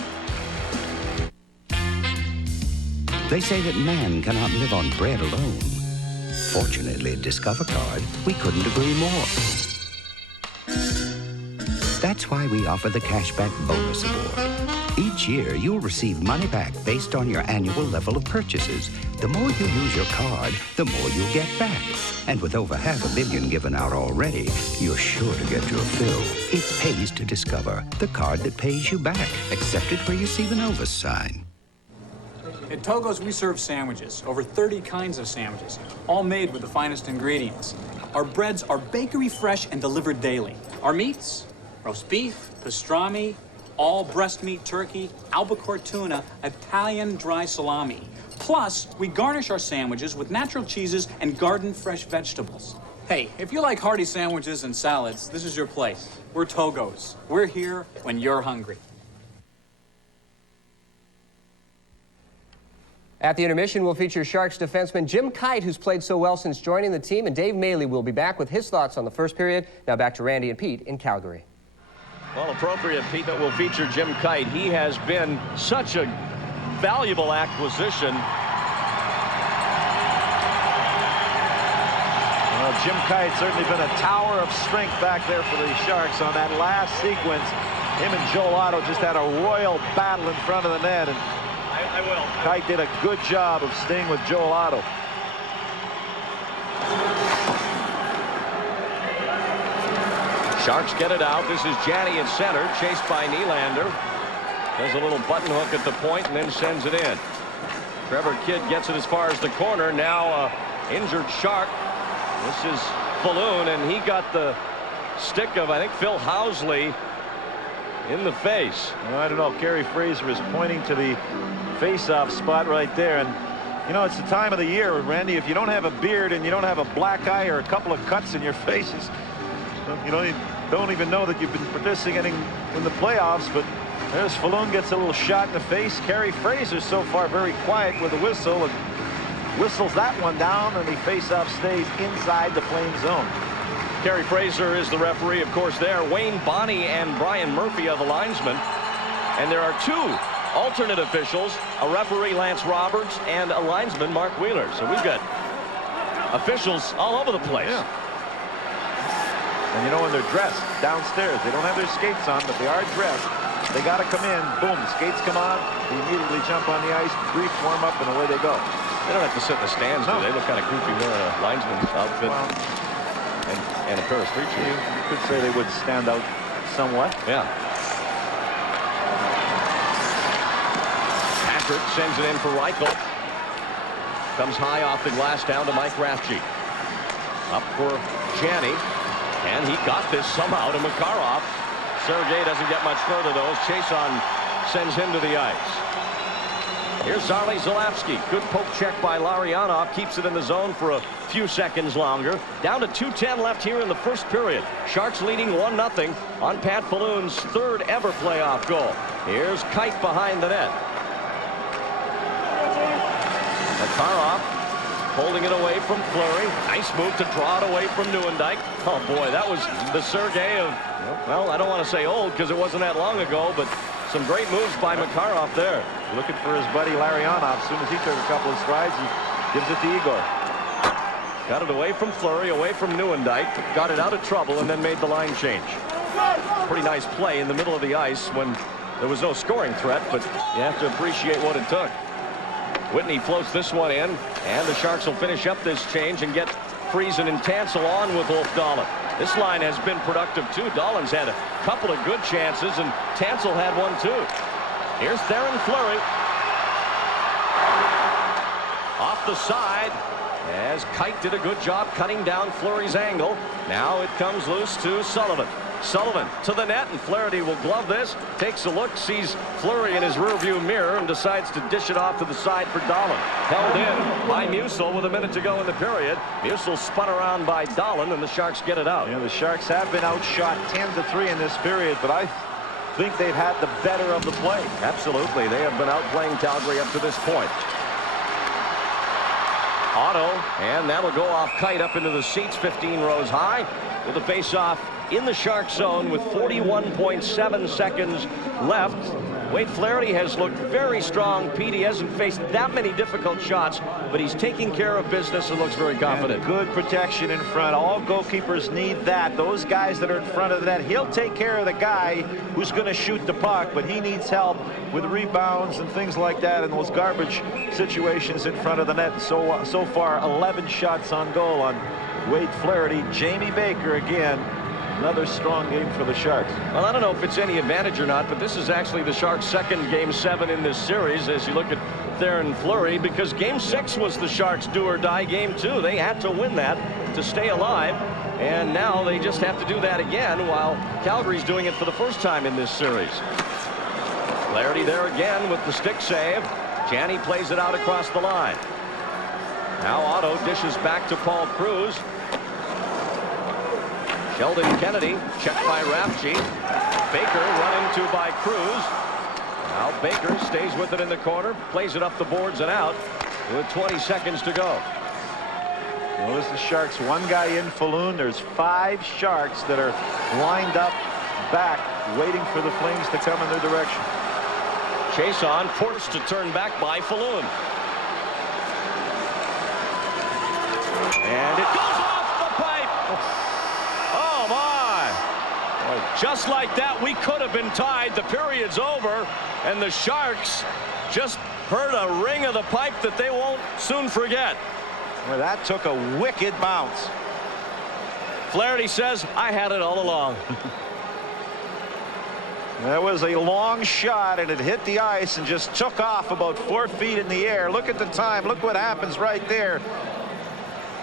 They say that man cannot live on bread alone. Fortunately, at Discover Card, we couldn't agree more. That's why we offer the Cashback Bonus Award. Each year, you'll receive money back based on your annual level of purchases. The more you use your card, the more you'll get back. And with over $500 million given out already, you're sure to get your fill. It pays to Discover, the card that pays you back. Accepted where you see the Novus sign. At Togo's, we serve sandwiches, over 30 kinds of sandwiches, all made with the finest ingredients. Our breads are bakery fresh and delivered daily. Our meats, roast beef, pastrami, all breast meat turkey, albacore tuna, Italian dry salami. Plus, we garnish our sandwiches with natural cheeses and garden fresh vegetables. Hey, if you like hearty sandwiches and salads, this is your place. We're Togo's. We're here when you're hungry. At the intermission, we'll feature Sharks defenseman Jim Kite, who's played so well since joining the team, and Dave Maley will be back with his thoughts on the first period. Now back to Randy and Pete in Calgary. Well, appropriate, Pete, that will feature Jim Kite. He has been such a valuable acquisition. Well, Jim Kite certainly been a tower of strength back there for the Sharks on that last sequence. Him and Joel Otto just had a royal battle in front of the net, and I will. Kite did a good job of staying with Joel Otto. Sharks get it out. This is Janney at center, chased by Nylander. Does a little button hook at the point and then sends it in. Trevor Kidd gets it as far as the corner. Now injured Shark. This is Falloon, and he got the stick of, I think, Phil Housley in the face. Well, I don't know. Kerry Fraser is pointing to the face-off spot right there. And, you know, it's the time of the year, Randy, if you don't have a beard and you don't have a black eye or a couple of cuts in your faces, you know, you don't even know that you've been participating in the playoffs. But there's Falloon, gets a little shot in the face. Kerry Fraser so far very quiet with a whistle, and whistles that one down, and the face-off stays inside the Flame zone. Kerry Fraser is the referee, of course, there. Wayne Bonney and Brian Murphy are the linesmen. And there are two alternate officials, a referee, Lance Roberts, and a linesman, Mark Wheeler. So we've got officials all over the place. Yeah. And you know, when they're dressed downstairs, they don't have their skates on, but they are dressed. They got to come in. Boom, skates come on. They immediately jump on the ice, brief warm up, and away they go. They don't have to sit in the stands, do they? Look kind of goofy wearing a linesman's outfit and a pair of street shoes. You could say they would stand out somewhat. Yeah. Patrick sends it in for Reichel. Comes high off the glass down to Mike Rathje. Up for Janney. And he got this somehow to Makarov. Sergei doesn't get much further, though. Chason sends him to the ice. Here's Zarley Zalapski. Good poke check by Larionov. Keeps it in the zone for a few seconds longer. Down to 2:10 left here in the first period. Sharks leading 1-0 on Pat Falloon's third ever playoff goal. Here's Kite behind the net. Makarov holding it away from Fleury. Nice move to draw it away from Nieuwendyk. Oh boy, that was the Sergei of, well, I don't want to say old because it wasn't that long ago, but some great moves by Makarov there. Looking for his buddy Larionov. As soon as he took a couple of strides, he gives it to Igor. Got it away from Fleury, away from Nieuwendyk, got it out of trouble, and then made the line change. Pretty nice play in the middle of the ice when there was no scoring threat, but you have to appreciate what it took. Whitney floats this one in, and the Sharks will finish up this change and get Friesen and Tansel on with Ulf Dahlin. This line has been productive too. Dahlin's had a couple of good chances, and Tansel had one too. Here's Theron Fleury. Off the side, as Kite did a good job cutting down Fleury's angle. Now it comes loose to Sullivan. Sullivan to the net, and Flaherty will glove this. Takes a look, sees Fleury in his rearview mirror, and decides to dish it off to the side for Dahlin. Held in by Musil with a minute to go in the period. Musil spun around by Dahlin, and the Sharks get it out. Yeah, the Sharks have been outshot 10-3 in this period, but I think they've had the better of the play. Absolutely. They have been outplaying Calgary up to this point. Otto, and that'll go off Kite up into the seats 15 rows high with a face-off in the Shark zone with 41.7 seconds left. Wade Flaherty has looked very strong. Pete, he hasn't faced that many difficult shots, but he's taking care of business and looks very confident. And good protection in front. All goalkeepers need that. Those guys that are in front of the net, he'll take care of the guy who's going to shoot the puck, but he needs help with rebounds and things like that in those garbage situations in front of the net. So far, 11 shots on goal on Wade Flaherty. Jamie Baker again. Another strong game for the Sharks. Well, I don't know if it's any advantage or not, but this is actually the Sharks' second Game 7 in this series as you look at Theron Fleury, because Game 6 was the Sharks' do-or-die game, too. They had to win that to stay alive, and now they just have to do that again while Calgary's doing it for the first time in this series. Flaherty there again with the stick save. Janney plays it out across the line. Now Otto dishes back to Paul Cruz. Sheldon Kennedy checked by Rathje. Baker run into by Cruz. Now Baker stays with it in the corner, plays it up the boards and out with 20 seconds to go. Well, this is Sharks. One guy in Falloon. There's 5 Sharks that are lined up back, waiting for the Flames to come in their direction. Chason forced to turn back by Falloon. And it goes off the pipe. Oh, my. Just like that, we could have been tied. The period's over, and the Sharks just heard a ring of the pipe that they won't soon forget. Well, that took a wicked bounce. Flaherty says, I had it all along. That was a long shot, and it hit the ice and just took off about 4 feet in the air. Look at the time. Look what happens right there.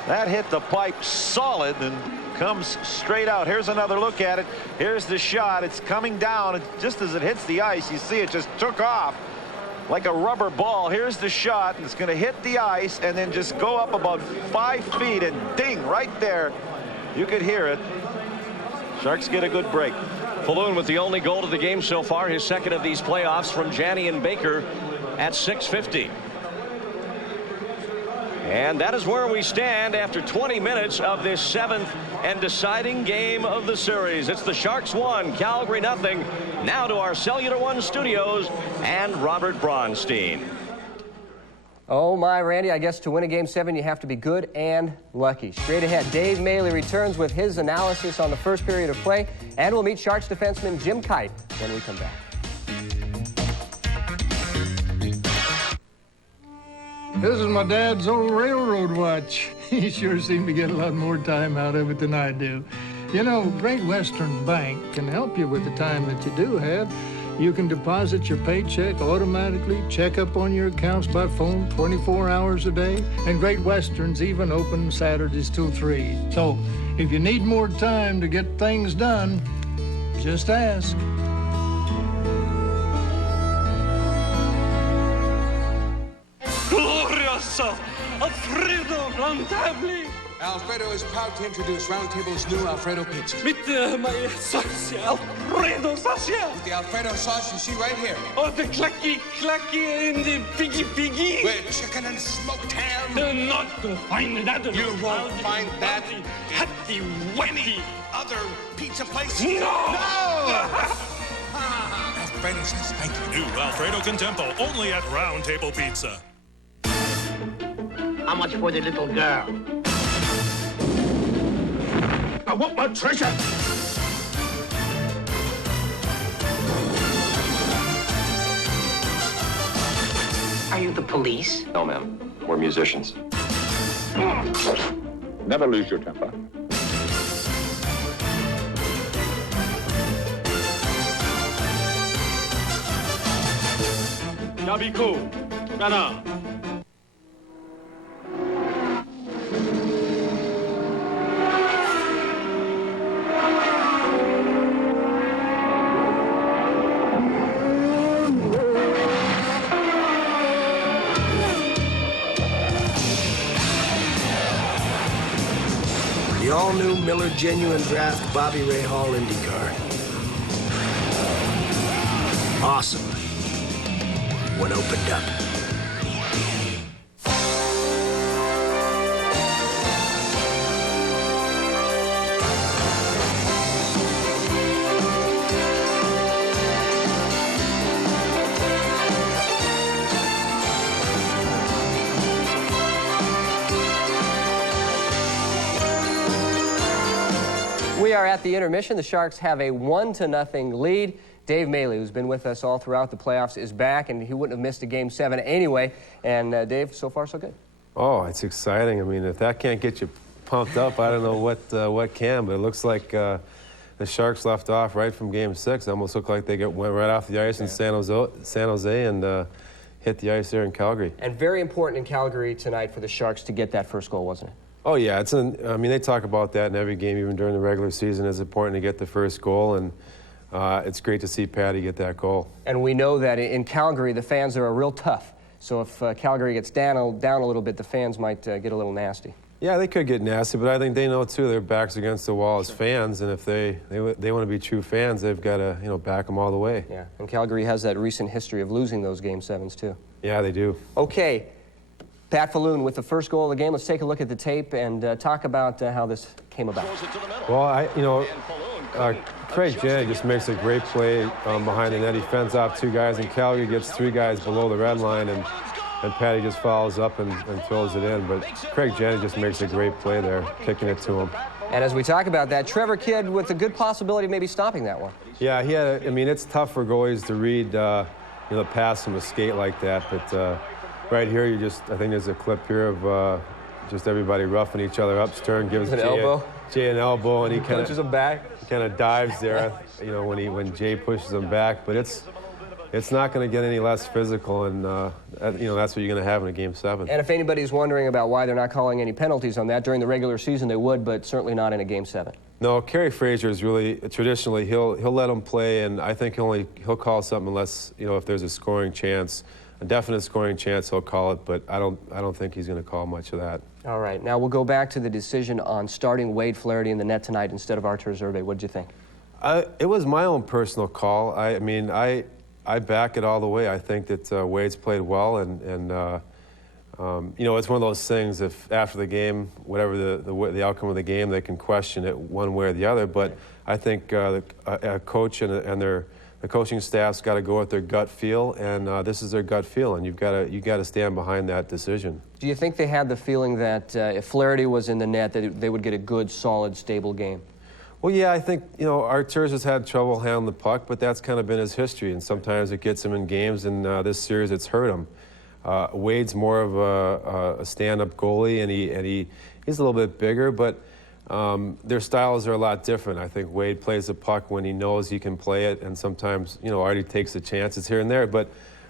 That hit the pipe solid and comes straight out. Here's another look at it. Here's the shot. It's coming down, and just as it hits the ice, you see it just took off like a rubber ball. Here's the shot, and it's going to hit the ice and then just go up about 5 feet, and ding, right there. You could hear it. Sharks get a good break. Falloon with the only goal of the game so far, his second of these playoffs from Janney and Baker at 6:50. And that is where we stand after 20 minutes of this 7th and deciding game of the series. It's the Sharks 1, Calgary 0. Now to our Cellular One studios and Robert Bronstein. Oh my, Randy, I guess to win a Game 7, you have to be good and lucky. Straight ahead, Dave Maley returns with his analysis on the first period of play, and we'll meet Sharks defenseman Jim Kite when we come back. This is my dad's old railroad watch. He sure seemed to get a lot more time out of it than I do. You know, Great Western Bank can help you with the time that you do have. You can deposit your paycheck automatically, check up on your accounts by phone 24 hours a day, and Great Western's even open Saturdays till 3. So, if you need more time to get things done, just ask. Glorioso! Alfredo Roundtable! Alfredo is proud to introduce Roundtable's new Alfredo pizza. Mit my sauce, Alfredo sauce. With the Alfredo sauce you see right here. Oh, the clacky and the piggy. With chicken and smoked ham. Not to find that. You won't find that at the any other pizza place. No! Alfredo says thank you. New Alfredo Contempo, only at Round Table Pizza. How much for the little girl? I want my treasure! Are you the police? No, ma'am. We're musicians. Never lose your temper. Now be cool. Now. The all-new Miller Genuine Draft Bobby Ray Hall IndyCar. Awesome. When opened up. We are at the intermission. The Sharks have a 1-0 lead. Dave Maley, who's been with us all throughout the playoffs, is back, and he wouldn't have missed a Game 7 anyway. And Dave, so far so good. Oh, it's exciting. I mean, if that can't get you pumped up, I don't know what can. But it looks like the Sharks left off right from Game 6. It almost looked like they went right off the ice in San Jose and hit the ice there in Calgary. And very important in Calgary tonight for the Sharks to get that first goal, wasn't it? Oh, yeah. I mean, they talk about that in every game, even during the regular season. It's important to get the first goal, and it's great to see Patty get that goal. And we know that in Calgary, the fans are real tough. So if Calgary gets down a little bit, the fans might get a little nasty. Yeah, they could get nasty, but I think they know, too, their back's against the wall as fans, and if they want to be true fans, they've got to, back them all the way. Yeah, and Calgary has that recent history of losing those Game 7s, too. Yeah, they do. Okay. Pat Falloon with the first goal of the game. Let's take a look at the tape and talk about how this came about. Well, Craig Janet just makes a great play behind the net. He fends off two guys, and Calgary gets three guys below the red line, and Patty just follows up and throws it in. But Craig Janet just makes a great play there, kicking it to him. And as we talk about that, Trevor Kidd with a good possibility of maybe stopping that one. Yeah, it's tough for goalies to read, the pass from a skate like that, but right here, I think there's a clip here of just everybody roughing each other up. Stern gives Jay an elbow, and he punches him back. He kind of dives there, when Jay pushes him back. But it's not going to get any less physical, and that's what you're going to have in a Game 7. And if anybody's wondering about why they're not calling any penalties on that during the regular season, they would, but certainly not in a Game 7. No, Kerry Fraser is really traditionally he'll let him play, and I think he'll call something unless if there's a scoring chance. A definite scoring chance, he'll call it, but I don't think he's going to call much of that. All right, now we'll go back to the decision on starting Wade Flaherty in the net tonight instead of Artur Zerbe. What did you think? It was my own personal call. I back it all the way. I think that Wade's played well, and it's one of those things. If after the game, whatever the outcome of the game, they can question it one way or the other. But I think a coach and the coaching staff's got to go with their gut feel, and this is their gut feel, and you got to stand behind that decision. Do you think they had the feeling that if Flaherty was in the net, that they would get a good, solid, stable game? Well, yeah, I think, Arturs has had trouble handling the puck, but that's kind of been his history, and sometimes it gets him in games, and this series it's hurt him. Wade's more of a stand-up goalie, and he's a little bit bigger, but their styles are a lot different. I think Wade plays the puck when he knows he can play it, and sometimes, Artie takes the chances here and there, but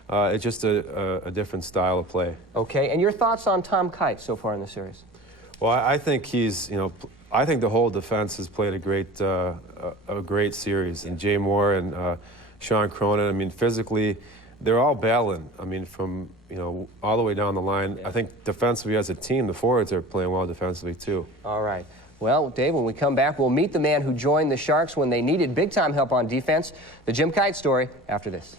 it's just a different style of play. Okay, and your thoughts on Tom Kite so far in the series? Well, I think he's, I think the whole defense has played a great series, and Jay Moore and Sean Cronin. I mean, physically, they're all battling. I mean, from all the way down the line. Yeah. I think defensively as a team, the forwards are playing well defensively too. All right. Well, Dave, when we come back, we'll meet the man who joined the Sharks when they needed big-time help on defense. The Jim Kite story after this.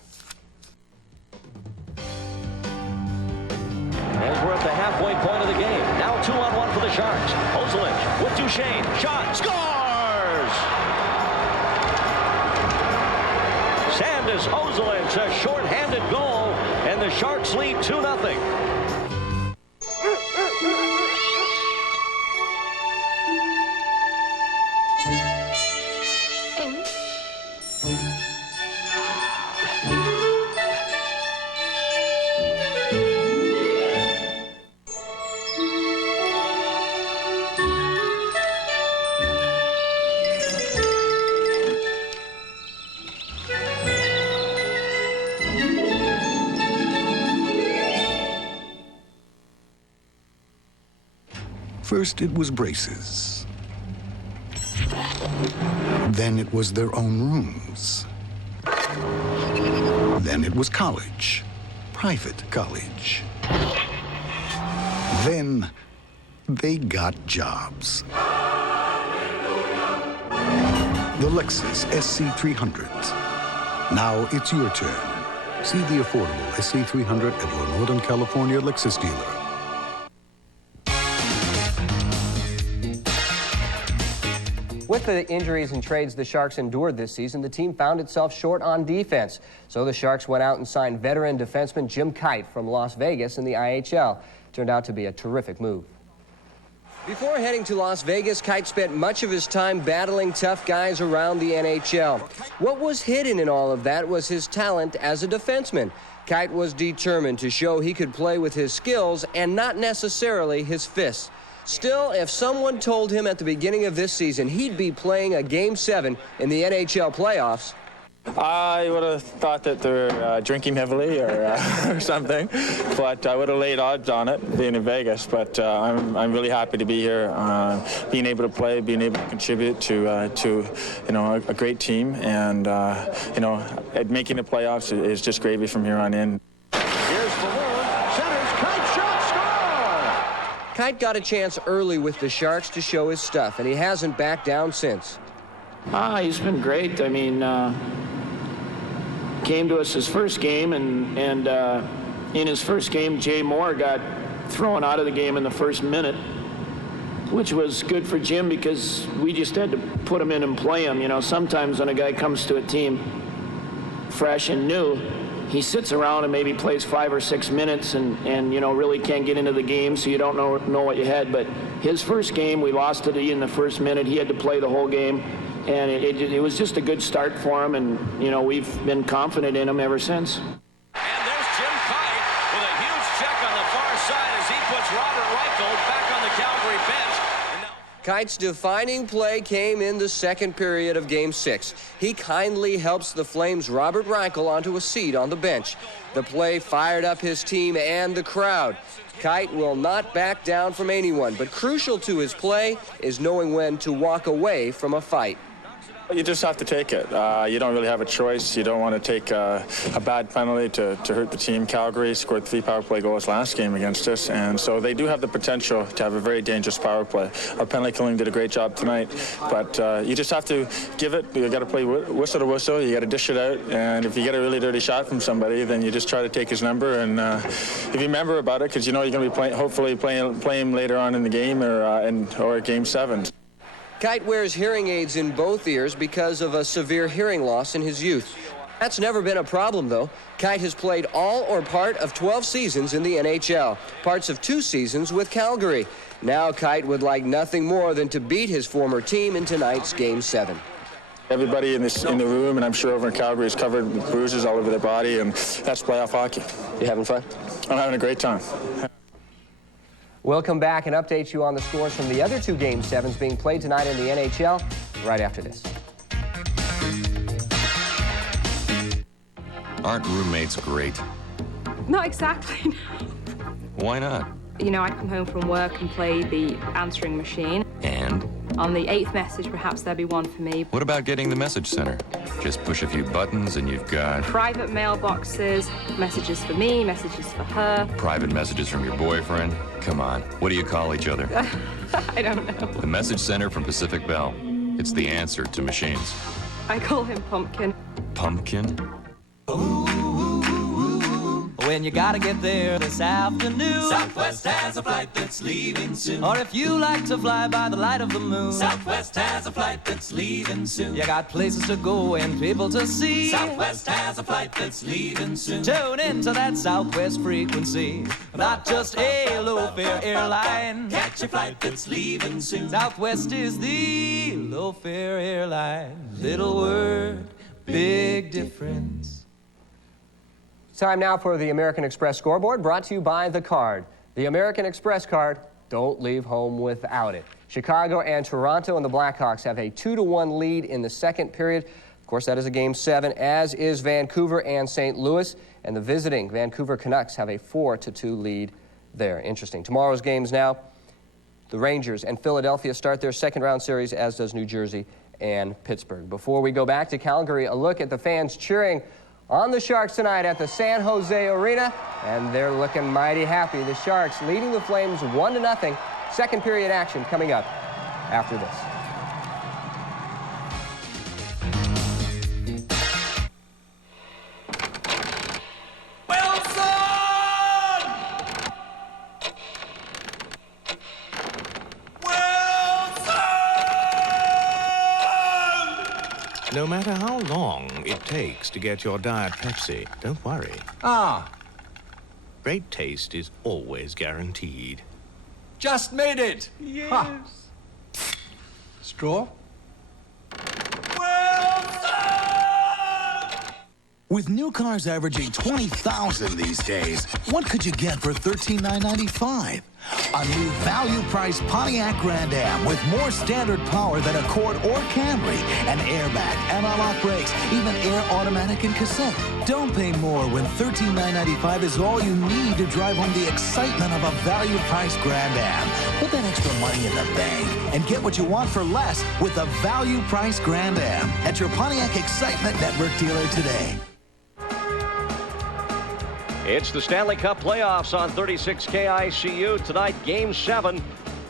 As we're at the halfway point of the game. Now 2-on-1 for the Sharks. Ozelich with Duchesne. Shot. Scores! Sandis Ozelich, a short-handed goal, and the Sharks lead 2-0. First, it was braces. Then it was their own rooms. Then it was college, private college. Then they got jobs. The Lexus SC300. Now it's your turn. See the affordable SC300 at your Northern California Lexus dealer. With the injuries and trades the Sharks endured this season, the team found itself short on defense. So the Sharks went out and signed veteran defenseman Jim Kite from Las Vegas in the IHL. Turned out to be a terrific move. Before heading to Las Vegas, Kite spent much of his time battling tough guys around the NHL. What was hidden in all of that was his talent as a defenseman. Kite was determined to show he could play with his skills and not necessarily his fists. Still, if someone told him at the beginning of this season he'd be playing a Game 7 in the NHL playoffs, I would have thought that they're drinking heavily or something, but I would have laid odds on it being in Vegas. But I'm really happy to be here, being able to play, being able to contribute to a great team, and making the playoffs is just gravy from here on in. Kite got a chance early with the Sharks to show his stuff, and he hasn't backed down since. He's been great. I mean, came to us his first game, and in his first game, Jay Moore got thrown out of the game in the first minute, which was good for Jim because we just had to put him in and play him. Sometimes when a guy comes to a team fresh and new, he sits around and maybe plays 5 or 6 minutes and really can't get into the game, so you don't know what you had. But his first game, we lost it in the first minute. He had to play the whole game, and it was just a good start for him, and we've been confident in him ever since. And there's Jim Kite with a huge check on the far side as he puts Robert Reichel back on the Calgary bench. Kite's defining play came in the second period of Game 6. He kindly helps the Flames' Robert Reichel onto a seat on the bench. The play fired up his team and the crowd. Kite will not back down from anyone, but crucial to his play is knowing when to walk away from a fight. You just have to take it. You don't really have a choice. You don't want to take a bad penalty to hurt the team. Calgary scored 3 power play goals last game against us, and so they do have the potential to have a very dangerous power play. Our penalty killing did a great job tonight, but you just have to give it. You got to play whistle to whistle. You got to dish it out, and if you get a really dirty shot from somebody, then you just try to take his number. And if you remember about it, because you're going to be hopefully playing later on in the game or Game 7. Kite wears hearing aids in both ears because of a severe hearing loss in his youth. That's never been a problem, though. Kite has played all or part of 12 seasons in the NHL, parts of 2 seasons with Calgary. Now Kite would like nothing more than to beat his former team in tonight's Game 7. Everybody in the room, and I'm sure over in Calgary, is covered with bruises all over their body, and that's playoff hockey. You having fun? I'm having a great time. We'll come back and update you on the scores from the other 2 Game 7s being played tonight in the NHL right after this. Aren't roommates great? Not exactly, no. Why not? You know, I'd come home from work and play the answering machine. And? On the 8th message, perhaps there'd be one for me. What about getting the message center? Just push a few buttons and you've got... Private mailboxes, messages for me, messages for her. Private messages from your boyfriend? Come on, what do you call each other? I don't know. The message center from Pacific Bell. It's the answer to machines. I call him Pumpkin. Pumpkin? When you gotta get there this afternoon, Southwest has a flight that's leaving soon. Or if you like to fly by the light of the moon, Southwest has a flight that's leaving soon. You got places to go and people to see, Southwest has a flight that's leaving soon. Tune into that Southwest frequency, not just a low-fare airline. Catch a flight that's leaving soon. Southwest is the low-fare airline. Little word, big difference. Time now for the American Express scoreboard, brought to you by The Card. The American Express card, don't leave home without it. Chicago and Toronto and the Blackhawks have a 2-1 lead in the second period. Of course, that is a Game 7, as is Vancouver and St. Louis. And the visiting Vancouver Canucks have a 4-2 lead there. Interesting. Tomorrow's games now, the Rangers and Philadelphia start their second-round series, as does New Jersey and Pittsburgh. Before we go back to Calgary, a look at the fans cheering on the Sharks tonight at the San Jose Arena, and they're looking mighty happy. The Sharks leading the Flames 1-0. Second period action coming up after this. No matter how long it takes to get your Diet Pepsi, don't worry. Great taste is always guaranteed. Just made it. Yes. Ha. Straw? With new cars averaging 20,000 these days, what could you get for $13,995? A new value-priced Pontiac Grand Am with more standard power than Accord or Camry, an airbag, anti-lock brakes, even air automatic and cassette. Don't pay more when $13,995 is all you need to drive home the excitement of a value-priced Grand Am. Put that extra money in the bank and get what you want for less with a value-priced Grand Am at your Pontiac Excitement Network dealer today. It's the Stanley Cup playoffs on 36 KICU. Tonight, Game 7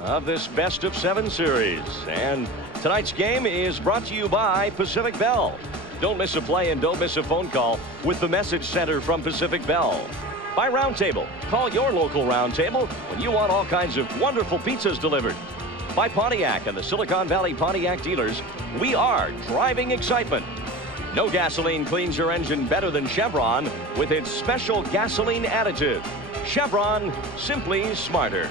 of this best-of-7 series. And tonight's game is brought to you by Pacific Bell. Don't miss a play and don't miss a phone call with the Message Center from Pacific Bell. By Roundtable. Call your local Roundtable when you want all kinds of wonderful pizzas delivered. By Pontiac and the Silicon Valley Pontiac dealers, we are driving excitement. No gasoline cleans your engine better than Chevron with its special gasoline additive. Chevron, simply smarter.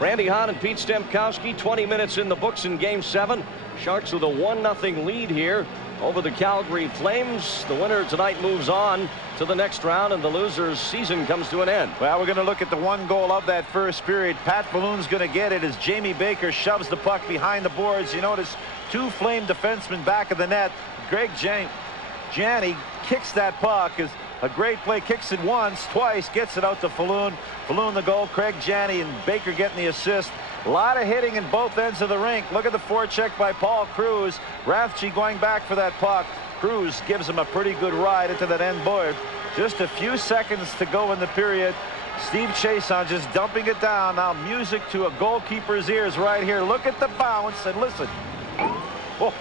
Randy Hahn and Pete Stemkowski, 20 minutes in the books in Game 7. Sharks with a 1-0 lead here over the Calgary Flames. The winner tonight moves on to the next round, and the loser's season comes to an end. Well, we're going to look at the one goal of that first period. Pat Balloon's going to get it as Jamie Baker shoves the puck behind the boards. You notice two Flame defensemen back of the net. Greg Janney kicks that puck. Is a great play. Kicks it once, twice, gets it out to Falloon. Falloon the goal. Craig Janney and Baker getting the assist. A lot of hitting in both ends of the rink. Look at the forecheck by Paul Cruz. Rathje going back for that puck. Cruz gives him a pretty good ride into that end board. Just a few seconds to go in the period. Steve Chason just dumping it down. Now music to a goalkeeper's ears right here. Look at the bounce and listen. Oh.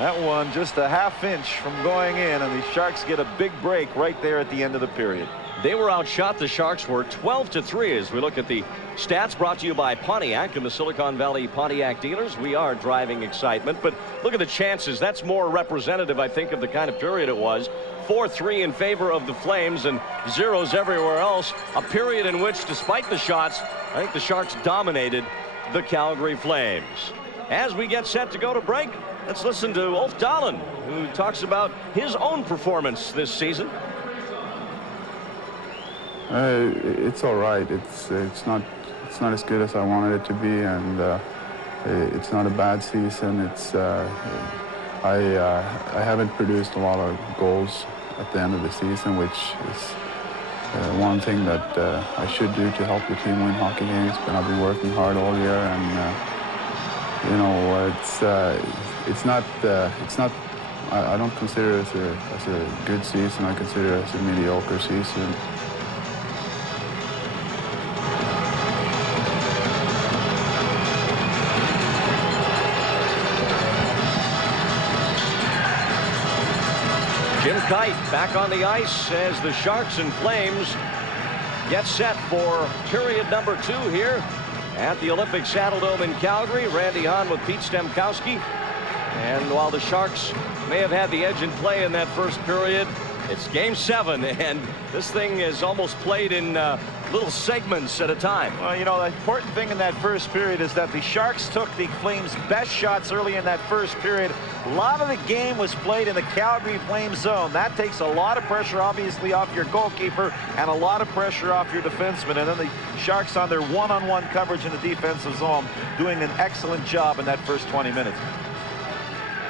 That one just a half inch from going in, and the Sharks get a big break right there at the end of the period. They were outshot. The Sharks were 12-3 as we look at the stats brought to you by Pontiac and the Silicon Valley Pontiac dealers. We are driving excitement, but look at the chances. That's more representative, I think, of the kind of period it was. 4-3 in favor of the Flames and zeros everywhere else. A period in which, despite the shots, I think the Sharks dominated the Calgary Flames. As we get set to go to break, let's listen to Ulf Dahlen, who talks about his own performance this season. It's all right. It's not as good as I wanted it to be, and it's not a bad season. I haven't produced a lot of goals at the end of the season, which is one thing that I should do to help the team win hockey games. But I've been working hard all year, and you know, it's not. I don't consider it as a good season. I consider it as a mediocre season. Jim Kite back on the ice as the Sharks and Flames get set for period number 2 here at the Olympic Saddledome in Calgary. Randy Hahn with Pete Stemkowski. And while the Sharks may have had the edge in play in that first period, it's game 7, and this thing is almost played in little segments at a time. Well, you know, the important thing in that first period is that the Sharks took the Flames' best shots early in that first period. A lot of the game was played in the Calgary Flames zone. That takes a lot of pressure, obviously, off your goalkeeper and a lot of pressure off your defenseman. And then the Sharks on their one-on-one coverage in the defensive zone doing an excellent job in that first 20 minutes.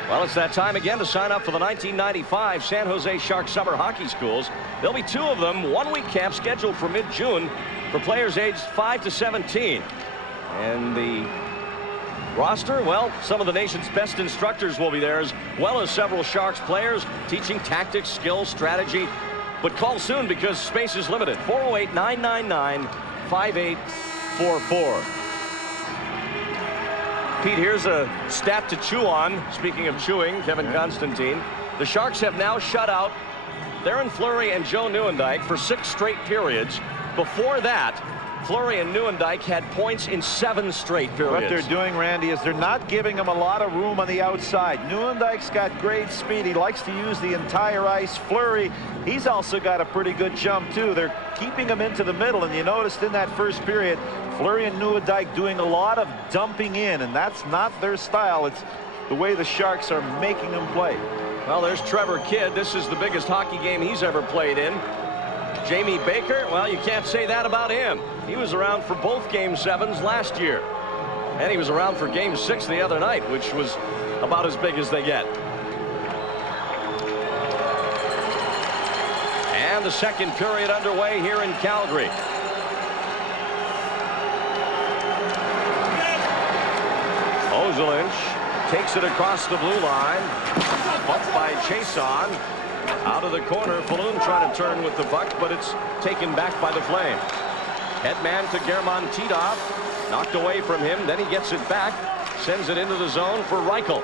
Well, it's that time again to sign up for the 1995 San Jose Sharks Summer Hockey Schools. There'll be 2 of them, one-week camp scheduled for mid-June for players aged 5 to 17. And the roster, well, some of the nation's best instructors will be there, as well as several Sharks players teaching tactics, skill, strategy. But call soon because space is limited. 408-999-5844. Pete, here's a stat to chew on. Speaking of chewing, Kevin Constantine. The Sharks have now shut out Theoren Fleury and Joe Nieuwendyk for 6 straight periods. Before that, Fleury and Nieuwendyk had points in 7 straight periods. What they're doing, Randy, is they're not giving him a lot of room on the outside. Nieuwendyk's got great speed. He likes to use the entire ice. Fleury, he's also got a pretty good jump, too. They're keeping him into the middle, and you noticed in that first period, Fleury and Nieuwendyk doing a lot of dumping in, and that's not their style. It's the way the Sharks are making them play. Well, there's Trevor Kidd. This is the biggest hockey game he's ever played in. Jamie Baker, well, you can't say that about him. He was around for both Game 7s last year. And he was around for Game 6 the other night, which was about as big as they get. And the second period underway here in Calgary. Ozelinch takes it across the blue line. Bumped by Chason. Out of the corner, Falloon trying to turn with the puck, but it's taken back by the Flames. Headman to German Titov. Knocked away from him, then he gets it back. Sends it into the zone for Reichel.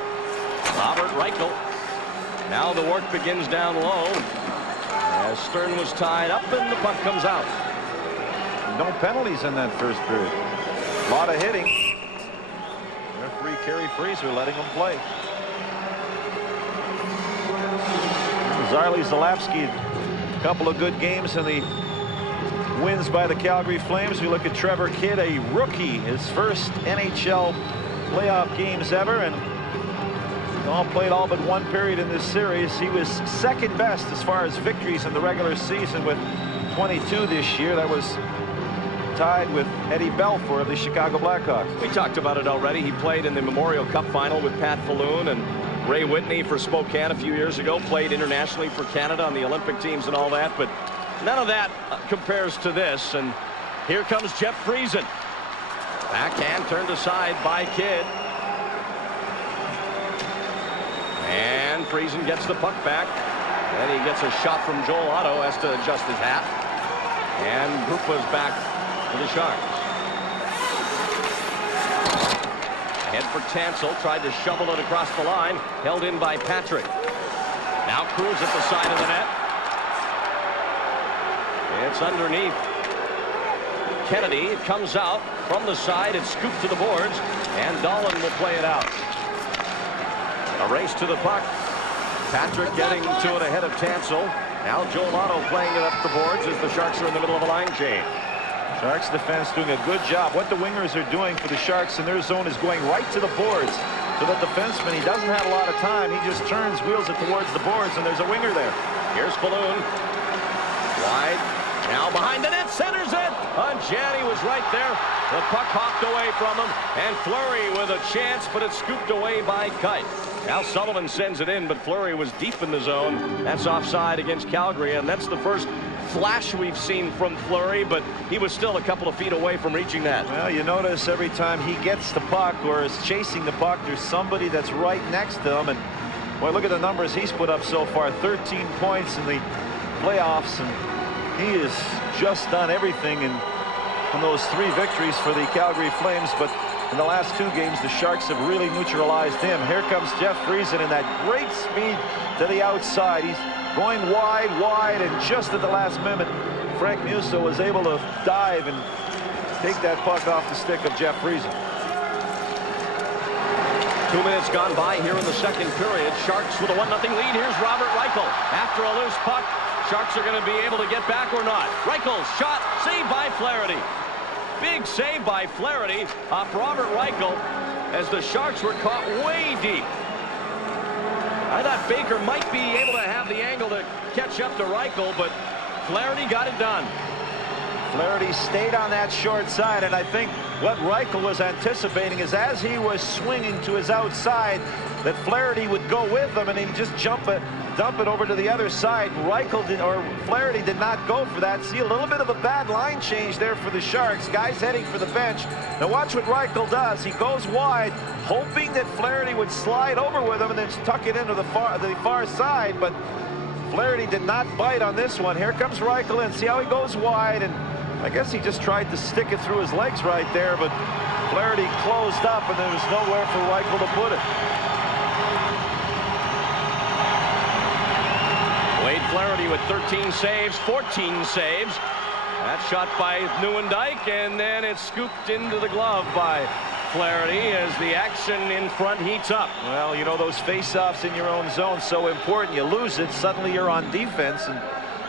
Robert Reichel. Now the work begins down low. As Stern was tied up and the puck comes out. No penalties in that first period. A lot of hitting. Referee Kerry Fraser letting them play. Zarley Zalapski, a couple of good games in the wins by the Calgary Flames. We look at Trevor Kidd, a rookie, his first NHL playoff games ever, and all played all but 1 period in this series. He was second best as far as victories in the regular season with 22 this year. That was tied with Eddie Belfour of the Chicago Blackhawks. We talked about it already. He played in the Memorial Cup final with Pat Falloon and Ray Whitney for Spokane a few years ago. Played internationally for Canada on the Olympic teams and all that, but none of that compares to this. And here comes Jeff Friesen. Backhand turned aside by Kidd. And Friesen gets the puck back. Then he gets a shot from Joel Otto, has to adjust his hat. And Grupa's back for the Sharks. Head for Tansel, tried to shovel it across the line, held in by Patrick. Now Cruz at the side of the net. It's underneath Kennedy. It comes out from the side. It's scooped to the boards, and Dolan will play it out. A race to the puck. Patrick getting to it ahead of Tansel. Now Joel Otto playing it up the boards as the Sharks are in the middle of a line change. Sharks defense doing a good job. What the wingers are doing for the Sharks in their zone is going right to the boards. So the defenseman, he doesn't have a lot of time. He just turns, wheels it towards the boards, and there's a winger there. Here's Balloon. Wide. Now behind the net, centers it. Janney was right there. The puck hopped away from him, and Fleury with a chance, but it's scooped away by Kite. Now Sullivan sends it in, but Fleury was deep in the zone. That's offside against Calgary, and that's the first flash we've seen from Fleury, but he was still a couple of feet away from reaching that. Well, you notice every time he gets the puck or is chasing the puck, there's somebody that's right next to him. And boy, look at the numbers he's put up so far. 13 points in the playoffs, and he has just done everything in those 3 victories for the Calgary Flames. But in the last 2 games, the Sharks have really neutralized him. Here comes Jeff Friesen in that great speed to the outside. He's going wide, and just at the last minute, Frank Musso was able to dive and take that puck off the stick of Jeff Friesen. 2 minutes gone by here in the second period. Sharks with a 1-0 lead. Here's Robert Reichel. After a loose puck, Sharks are going to be able to get back or not. Reichel's shot, saved by Flaherty. Big save by Flaherty off Robert Reichel as the Sharks were caught way deep. I thought Baker might be able to have the angle to catch up to Reichel, but Flaherty got it done. Flaherty stayed on that short side, and I think what Reichel was anticipating is as he was swinging to his outside that Flaherty would go with him, and he'd just dump it over to the other side. Flaherty did not go for that. See a little bit of a bad line change there for the Sharks. Guys heading for the bench. Now watch what Reichel does. He goes wide, hoping that Flaherty would slide over with him and then tuck it into the far side, but Flaherty did not bite on this one. Here comes Reichel in. See how he goes wide, and I guess he just tried to stick it through his legs right there, but Flaherty closed up, and there was nowhere for Reichel to put it. Wade Flaherty with 13 saves, 14 saves. That shot by Nieuwendyk, and then it's scooped into the glove by Flaherty as the action in front heats up. Well, you know, those face-offs in your own zone so important. You lose it, suddenly you're on defense, and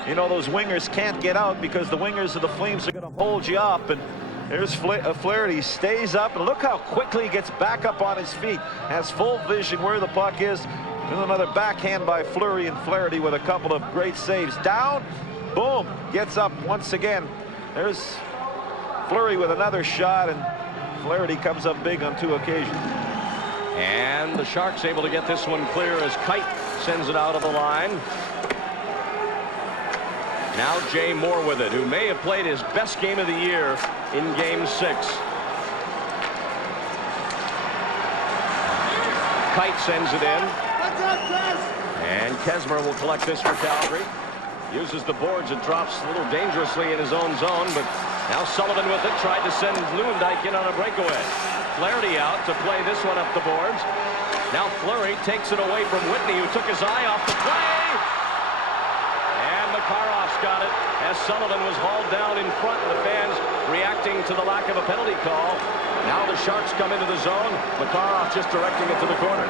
you know those wingers can't get out because the wingers of the Flames are going to hold you up. And there's Flaherty, stays up, and look how quickly he gets back up on his feet. Has full vision where the puck is. And another backhand by Fleury, and Flaherty with a couple of great saves. Down, boom, gets up once again. There's Fleury with another shot, and Flaherty comes up big on 2 occasions. And the Sharks able to get this one clear as Kite sends it out of the line. Now Jay Moore with it, who may have played his best game of the year in Game 6. Kite sends it in. And Kesmer will collect this for Calgary. Uses the boards. It drops a little dangerously in his own zone, but now Sullivan with it. Tried to send Nieuwendyk in on a breakaway. Flaherty out to play this one up the boards. Now Fleury takes it away from Whitney, who took his eye off the play. And Makarov's got it as Sullivan was hauled down in front, and the fans reacting to the lack of a penalty call. Now the Sharks come into the zone. Makarov just directing it to the corner.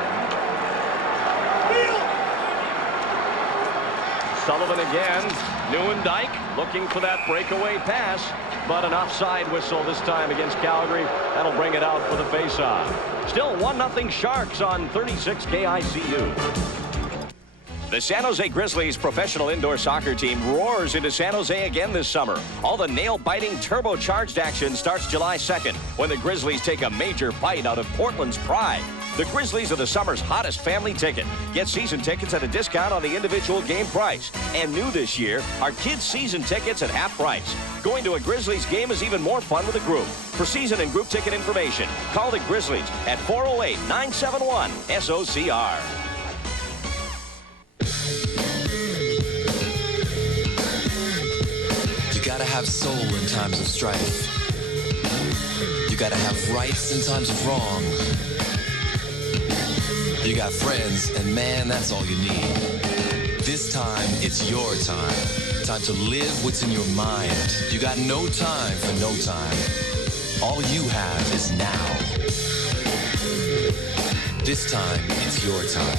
Sullivan again. Nieuwendyk looking for that breakaway pass, but an offside whistle this time against Calgary. That'll bring it out for the faceoff. Still 1-0 Sharks on 36 KICU. The San Jose Grizzlies professional indoor soccer team roars into San Jose again this summer. All the nail-biting turbocharged action starts July 2nd when the Grizzlies take a major bite out of Portland's pride. The Grizzlies are the summer's hottest family ticket. Get season tickets at a discount on the individual game price. And new this year are kids' season tickets at half price. Going to a Grizzlies game is even more fun with a group. For season and group ticket information, call the Grizzlies at 408-971-SOCR. You gotta have soul in times of strife. You gotta have rights in times of wrong. You got friends, and man, that's all you need. This time, it's your time. Time to live what's in your mind. You got no time for no time. All you have is now. This time, it's your time.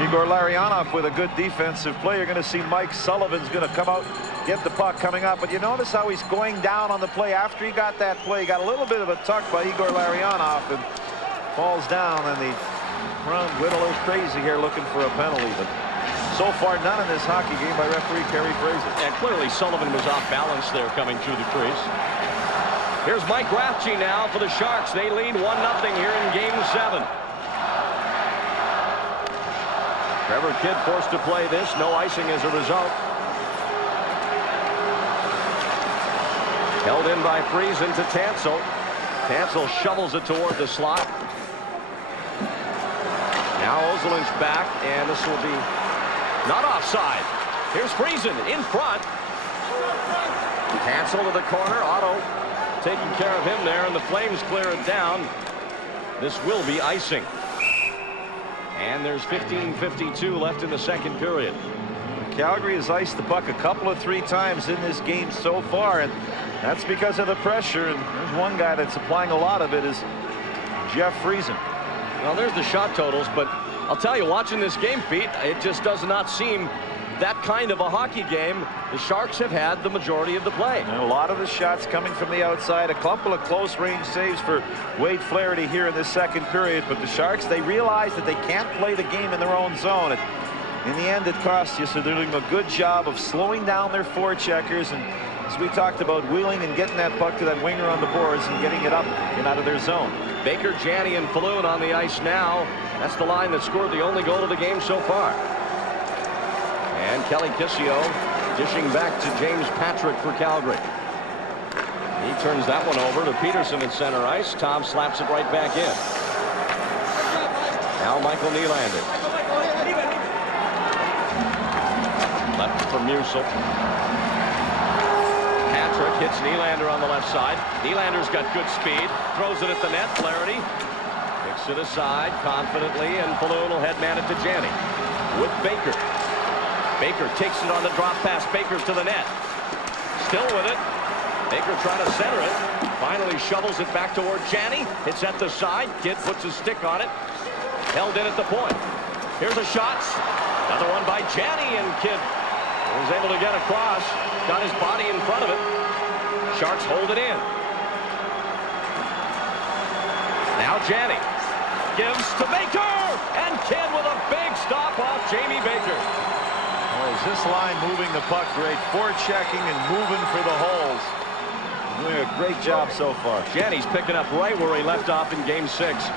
Igor Larionov with a good defensive play. You're going to see Mike Sullivan's going to come out, get the puck coming up. But you notice how he's going down on the play. After he got that play, he got a little bit of a tuck by Igor Larionov and falls down. And the crowd went a little crazy here looking for a penalty. But so far, none in this hockey game by referee Kerry Fraser. And clearly Sullivan was off balance there coming through the crease. Here's Mike Rathje now for the Sharks. They lead 1-0 here in Game 7. Trevor Kidd forced to play this. No icing as a result. Held in by Friesen to Tansel. Tansel shovels it toward the slot. Now Ozolin's back, and this will be not offside. Here's Friesen in front. Tansel to the corner. Otto taking care of him there, and the Flames clear it down. This will be icing. And there's 15:52 left in the second period. Calgary has iced the puck a couple of 3 times in this game so far, and that's because of the pressure. And there's one guy that's applying a lot of it is Jeff Friesen. Well, there's the shot totals, but I'll tell you, watching this game, Pete, it just does not seem that kind of a hockey game. The Sharks have had the majority of the play. And a lot of the shots coming from the outside. A couple of close range saves for Wade Flaherty here in this second period. But the Sharks, they realize that they can't play the game in their own zone. In the end, it costs you. So they're doing a good job of slowing down their forecheckers. And as we talked about, wheeling and getting that puck to that winger on the boards and getting it up and out of their zone. Baker, Janney, and Falloon on the ice now. That's the line that scored the only goal of the game so far. And Kelly Kissio dishing back to James Patrick for Calgary. He turns that one over to Peterson at center ice. Tom slaps it right back in. Now Michael Nylander. Left for Musil. Patrick hits Nylander on the left side. Nylander's got good speed. Throws it at the net. Flaherty picks it aside confidently, and Falloon will head man it to Janney with Baker. Baker takes it on the drop pass. Baker's to the net. Still with it. Baker trying to center it. Finally shovels it back toward Janney. It's at the side. Kidd puts his stick on it. Held in at the point. Here's a shot. Another one by Janney, and Kidd was able to get across. Got his body in front of it. Sharks hold it in. Now Janney gives to Baker, and Kidd with a big stop off Jamie Baker. Well, is this line moving the puck great? Forechecking and moving for the holes. Doing a great job so far. Janney's picking up right where he left off in Game 6.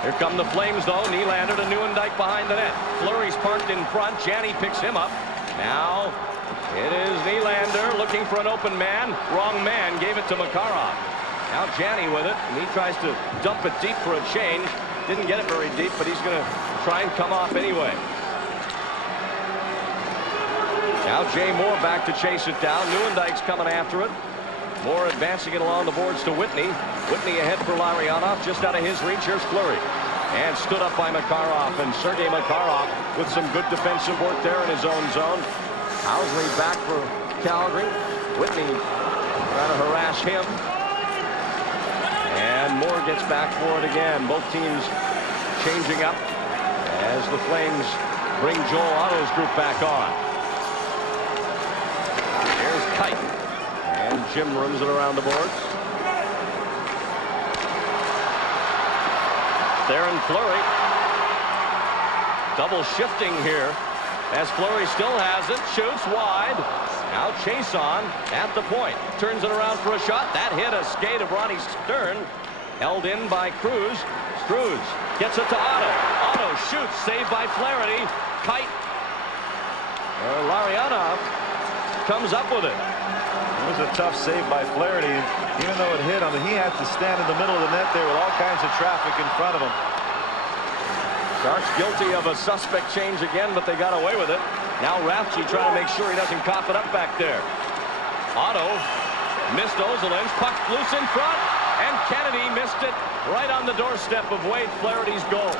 Here come the Flames, though. Nylander to Nieuwendyk behind the net. Fleury's parked in front. Janney picks him up. Now it is Nylander looking for an open man. Wrong man. Gave it to Makarov. Now Janney with it, and he tries to dump it deep for a change. Didn't get it very deep, but he's going to try and come off anyway. Now Jay Moore back to chase it down. Nieuwendyk's coming after it. Moore advancing it along the boards to Whitney. Whitney ahead for Larionov, just out of his reach. Here's Fleury. And stood up by Makarov, and Sergei Makarov with some good defensive work there in his own zone. Housley back for Calgary. Whitney trying to harass him. And Moore gets back for it again. Both teams changing up as the Flames bring Joel Otto's group back on. Here's Kite. And Jim rooms it around the boards. Theron Fleury. Double shifting here as Fleury still has it. Shoots wide. Now Chason at the point. Turns it around for a shot. That hit a skate of Ronnie Stern. Held in by Cruz. Cruz gets it to Otto. Otto shoots. Saved by Flaherty. Kite. Larionov comes up with it. It was a tough save by Flaherty. Even though it hit him, he had to stand in the middle of the net there with all kinds of traffic in front of him. Sharks guilty of a suspect change again, but they got away with it. Now Rathje trying to make sure he doesn't cough it up back there. Otto missed Ozolin's. Puck loose in front. And Kennedy missed it right on the doorstep of Wade Flaherty's goal.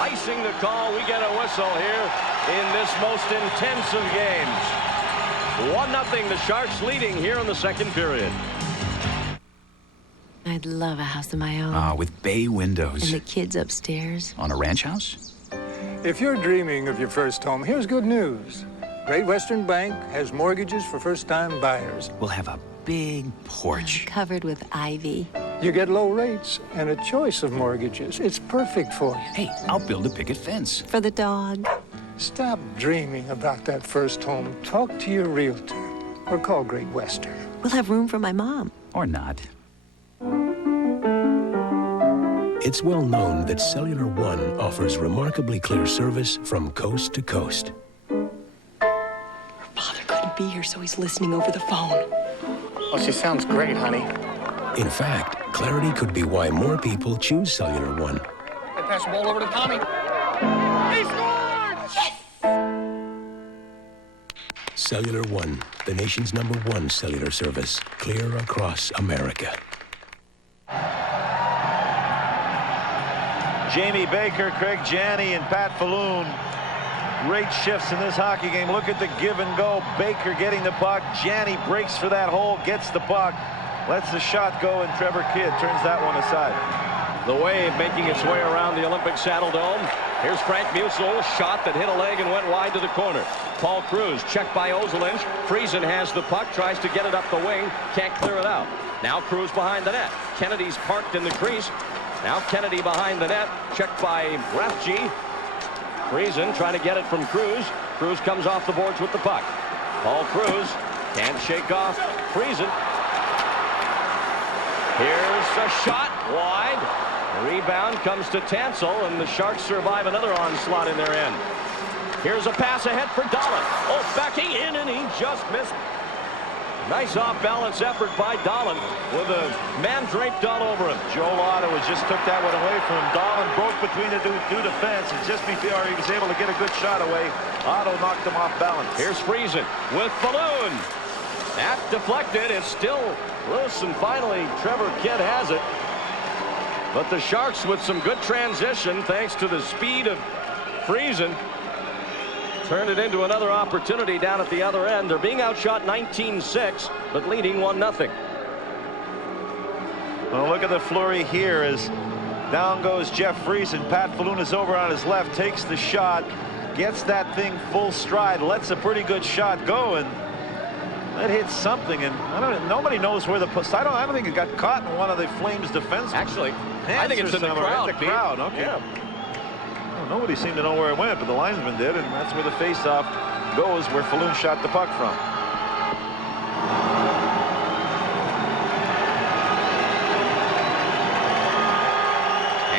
Icing the call. We get a whistle here in this most intense of games. 1-0, the Sharks leading here in the second period. I'd love a house of my own. With bay windows. And the kids upstairs. On a ranch house? If you're dreaming of your first home, here's good news. Great Western Bank has mortgages for first-time buyers. We'll have a big porch. Covered with ivy. You get low rates and a choice of mortgages. It's perfect for you. Hey, I'll build a picket fence. For the dog. Stop dreaming about that first home. Talk to your realtor or call Great Western. We'll have room for my mom. Or not. It's well known that Cellular One offers remarkably clear service from coast to coast. Father couldn't be here, so he's listening over the phone. Oh, she sounds great, honey. In fact, clarity could be why more people choose Cellular One. They pass the ball over to Tommy. He scored! Yes! Cellular One, the nation's #1 cellular service, clear across America. Jamie Baker, Craig Janney, and Pat Falloon. Great shifts in this hockey game. Look at the give and go. Baker getting the puck. Janney breaks for that hole, gets the puck, lets the shot go, and Trevor Kidd turns that one aside. The wave making its way around the Olympic Saddle Dome. Here's Frank Musil, shot that hit a leg and went wide to the corner. Paul Cruz, checked by Ozelinch. Friesen has the puck, tries to get it up the wing, can't clear it out. Now Cruz behind the net. Kennedy's parked in the crease. Now Kennedy behind the net, checked by Rathje. Friesen trying to get it from Cruz. Cruz comes off the boards with the puck. Paul Cruz can't shake off Friesen. Here's a shot wide. The rebound comes to Tansel, and the Sharks survive another onslaught in their end. Here's a pass ahead for Dahlin. Oh, backing in, and he just missed. Nice off-balance effort by Dahlin with a man draped all over him. Joel Otto just took that one away from him. Dahlin broke between the two defense, and just before he was able to get a good shot away, Otto knocked him off balance. Here's Friesen with Falloon. That deflected. It's still loose, and finally Trevor Kidd has it. But the Sharks with some good transition thanks to the speed of Friesen. Turned it into another opportunity down at the other end. They're being outshot 19-6, but leading 1-0. Well, look at the flurry here as down goes Jeff Friesen. Pat Falloon is over on his left, takes the shot, gets that thing full stride, lets a pretty good shot go, and that hits something. And nobody knows where the post. I don't think it got caught in one of the Flames' defense. Actually, I think it's in the crowd. In the crowd, okay. Yeah. Well, nobody seemed to know where it went, but the linesman did, and that's where the faceoff goes, where Falloon shot the puck from.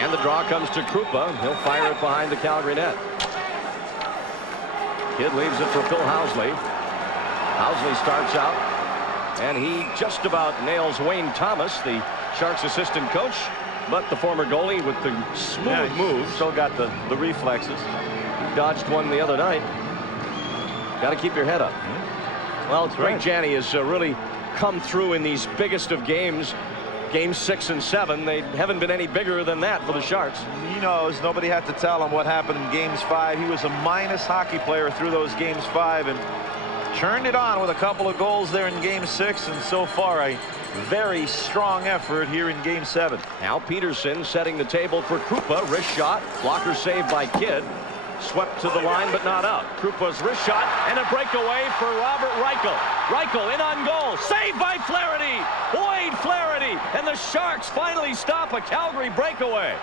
And the draw comes to Krupa. He'll fire it behind the Calgary net. Kidd leaves it for Phil Housley. Housley starts out, and he just about nails Wayne Thomas, the Sharks assistant coach. But the former goalie with the smooth move. Still got the reflexes. He dodged one the other night. Got to keep your head up. Well, Craig Janney has really come through in these biggest of games. Games 6 and 7. They haven't been any bigger than that for the Sharks. He knows. Nobody had to tell him what happened in games 5. He was a minus hockey player through those games 5 and turned it on with a couple of goals there in game 6. And so far, a very strong effort here in game 7. Now Peterson setting the table for Krupa. Wrist shot. Blocker saved by Kidd. Swept to the line, but not out. Krupa's wrist shot and a breakaway for Robert Reichel. Reichel in on goal. Saved by Flaherty. Wade Flaherty. And the Sharks finally stop a Calgary breakaway.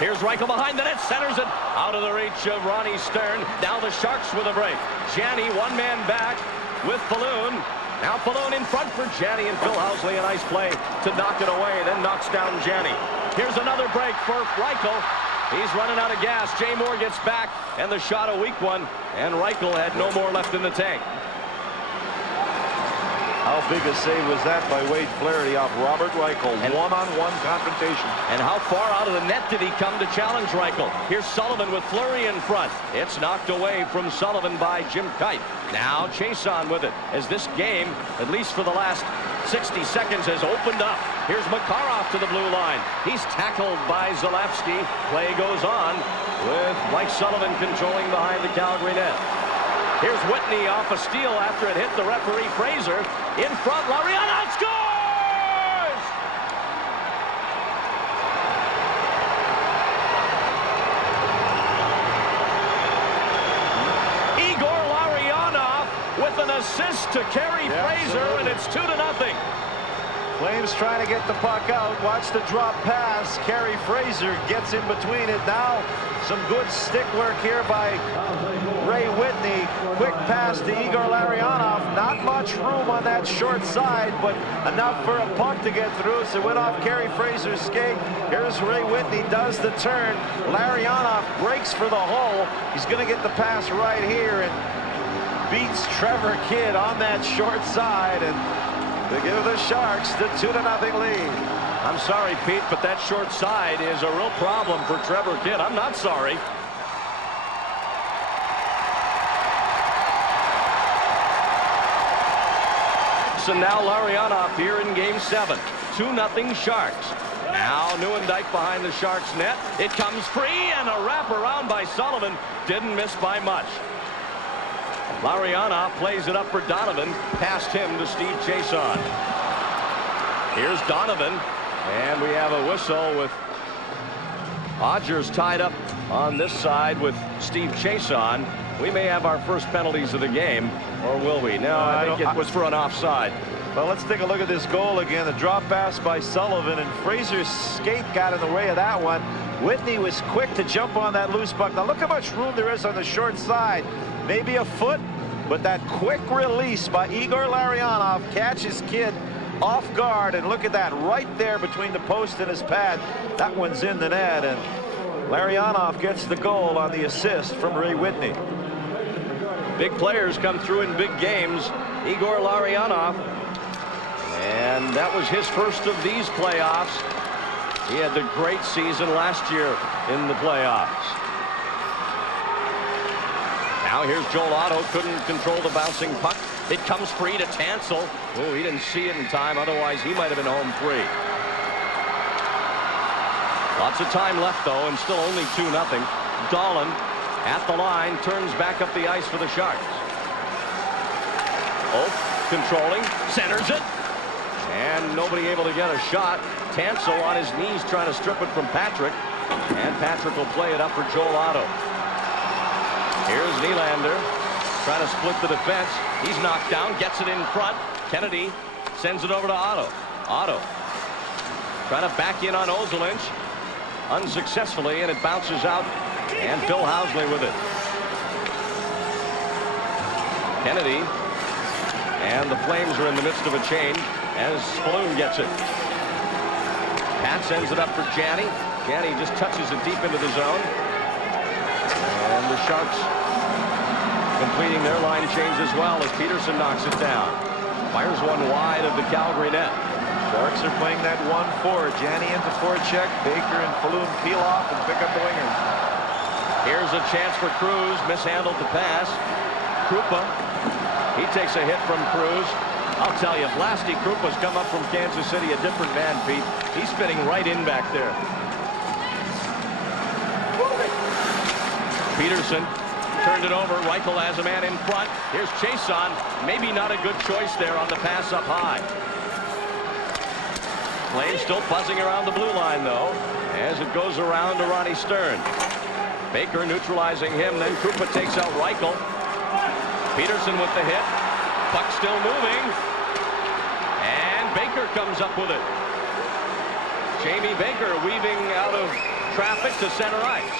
Here's Reichel behind the net. Centers it out of the reach of Ronnie Stern. Now the Sharks with a break. Janney one man back with Falloon. Now Falloon in front for Janney and Phil Housley. A nice play to knock it away, then knocks down Janney. Here's another break for Reichel. He's running out of gas. Jay Moore gets back, and the shot a weak one, and Reichel had no more left in the tank. How big a save was that by Wade Flaherty off Robert Reichel? One-on-one confrontation. And how far out of the net did he come to challenge Reichel? Here's Sullivan with Fleury in front. It's knocked away from Sullivan by Jim Kite. Now Chason with it, as this game, at least for the last 60 seconds, has opened up. Here's Makarov to the blue line. He's tackled by Zalewski. Play goes on with Mike Sullivan controlling behind the Calgary net. Here's Whitney off a steal after it hit the referee Fraser. In front, Lariana scores! Igor Larionov with an assist to Kerry Fraser, and it's 2-0. Flames trying to get the puck out. Watch the drop pass. Kerry Fraser gets in between it. Now some good stick work here by Ray Whitney. Quick pass to Igor Larionov. Not much room on that short side, but enough for a puck to get through. So it went off Kerry Fraser's skate. Here's Ray Whitney, does the turn. Larionov breaks for the hole. He's going to get the pass right here and beats Trevor Kidd on that short side. And they give the Sharks the 2-0 lead. I'm sorry, Pete, but that short side is a real problem for Trevor Kidd. I'm not sorry. So now Larionov here in Game 7. 2-0 Sharks. Now Nieuwendyk behind the Sharks net. It comes free, and a wraparound by Sullivan. Didn't miss by much. Larionov plays it up for Donovan. Past him to Steve Chason. Here's Donovan. And we have a whistle with Odgers tied up on this side with Steve Chason. We may have our first penalties of the game, or will we? No, I think it was for an offside. Well, let's take a look at this goal again. The drop pass by Sullivan, and Fraser's skate got in the way of that one. Whitney was quick to jump on that loose puck. Now look how much room there is on the short side. Maybe a foot, but that quick release by Igor Larionov catches Kidd off guard, and look at that right there between the post and his pad. That one's in the net, and Larionov gets the goal on the assist from Ray Whitney. Big players come through in big games. Igor Larionov, and that was his first of these playoffs. He had the great season last year in the playoffs. Now here's Joel Otto, couldn't control the bouncing puck. It comes free to Tansel. Oh, he didn't see it in time, otherwise he might have been home free. Lots of time left though, and still only 2-0. Dahlin at the line, turns back up the ice for the Sharks. Oak controlling, centers it, and nobody able to get a shot. Tansel on his knees trying to strip it from Patrick, and Patrick will play it up for Joel Otto. Here's Nylander trying to split the defense. He's knocked down, gets it in front. Kennedy sends it over to Otto. Otto trying to back in on Ozelinch, unsuccessfully, and it bounces out, and Phil Housley with it. Kennedy, and the Flames are in the midst of a change as Spaloon gets it. Pat sends it up for Janney. Janney just touches it deep into the zone. And the Sharks completing their line change as well as Peterson knocks it down. Fires one wide of the Calgary net. Sharks are playing that 1-4. Janney into forecheck. Baker and Falloon peel off and pick up the wingers. Here's a chance for Cruz. Mishandled the pass. Krupa. He takes a hit from Cruz. I'll tell you, Blasty Krupa's come up from Kansas City a different man, Pete. He's fitting right in back there. Peterson turned it over. Reichel has a man in front. Here's Chason. Maybe not a good choice there on the pass up high. Flames still buzzing around the blue line, though, as it goes around to Ronnie Stern. Baker neutralizing him. Then Krupa takes out Reichel. Peterson with the hit. Puck still moving. And Baker comes up with it. Jamie Baker weaving out of traffic to center ice.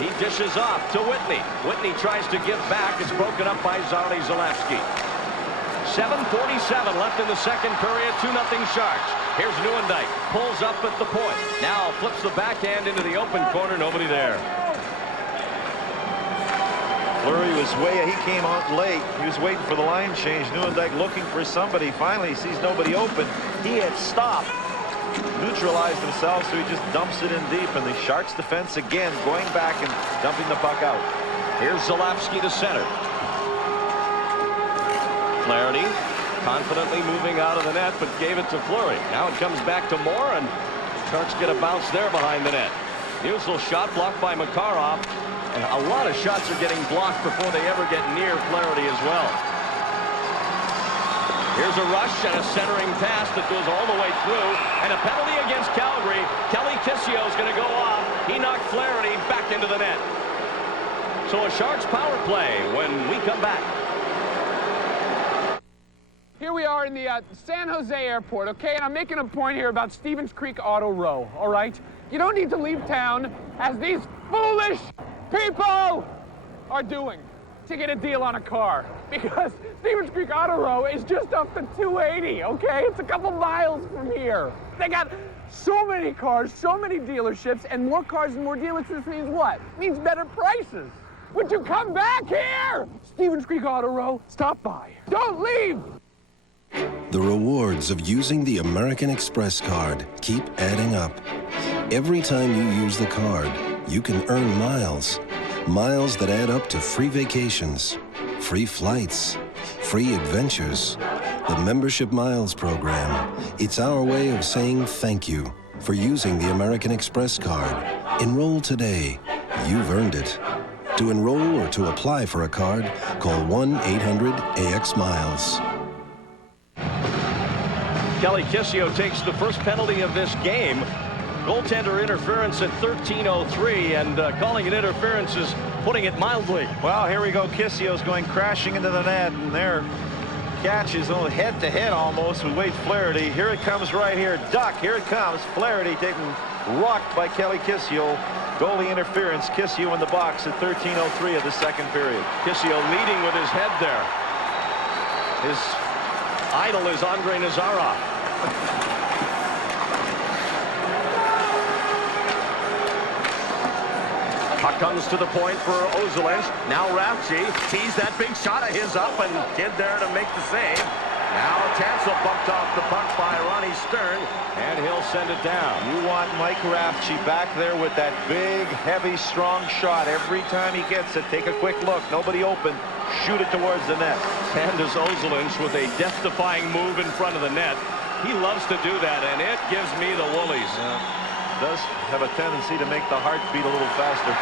He dishes off to Whitney. Whitney tries to give back. It's broken up by Zardy Zalewski. 7:47 left in the second period. 2-0 Sharks. Here's Nieuwendyk. Pulls up at the point. Now flips the backhand into the open corner. Nobody there. Fleury was he came out late. He was waiting for the line change. Nieuwendyk looking for somebody. Finally, he sees nobody open. He had stopped, neutralized himself, so he just dumps it in deep. And the Sharks defense again going back and dumping the puck out. Here's Zalapski to center. Flaherty confidently moving out of the net, but gave it to Fleury. Now it comes back to Moore, and Sharks get a bounce there behind the net. Musil shot blocked by Makarov, and a lot of shots are getting blocked before they ever get near Flaherty as well. Here's a rush and a centering pass that goes all the way through, and a penalty against Calgary. Kelly Kissio is going to go off. He knocked Flaherty back into the net. So a Sharks power play when we come back. Here we are in the San Jose airport, okay? And I'm making a point here about Stevens Creek Auto Row, all right? You don't need to leave town, as these foolish people are doing, to get a deal on a car. Because Stevens Creek Auto Row is just up the 280, okay? It's a couple miles from here. They got so many cars, so many dealerships, and more cars and more dealerships means what? It means better prices. Would you come back here? Stevens Creek Auto Row, stop by. Don't leave! The rewards of using the American Express card keep adding up. Every time you use the card, you can earn miles. Miles that add up to free vacations, free flights, free adventures. The Membership Miles program. It's our way of saying thank you for using the American Express card. Enroll today. You've earned it. To enroll or to apply for a card, call 1-800-AX-MILES. Kelly Kissio takes the first penalty of this game. Goaltender interference at 13:03, and calling it interference is putting it mildly. Well, here we go. Kissio's going crashing into the net, and their catch is head-to-head almost with Wade Flaherty. Here it comes right here. Duck, here it comes. Flaherty taken rocked by Kelly Kissio. Goalie interference. Kissio in the box at 13:03 of the second period. Kissio leading with his head there. His idol is Andre Nazarov. Puck comes to the point for Ozolinsh. Now Rafchi tees that big shot of his up, and Kidd there to make the save. Now Tansel bumped off the puck by Ronnie Stern, and he'll send it down. You want Mike Rafchi back there with that big, heavy, strong shot. Every time he gets it, take a quick look. Nobody open. Shoot it towards the net. Sanders Ozolinsh with a death-defying move in front of the net. He loves to do that, and it gives me the woolies. Does have a tendency to make the heart beat a little faster.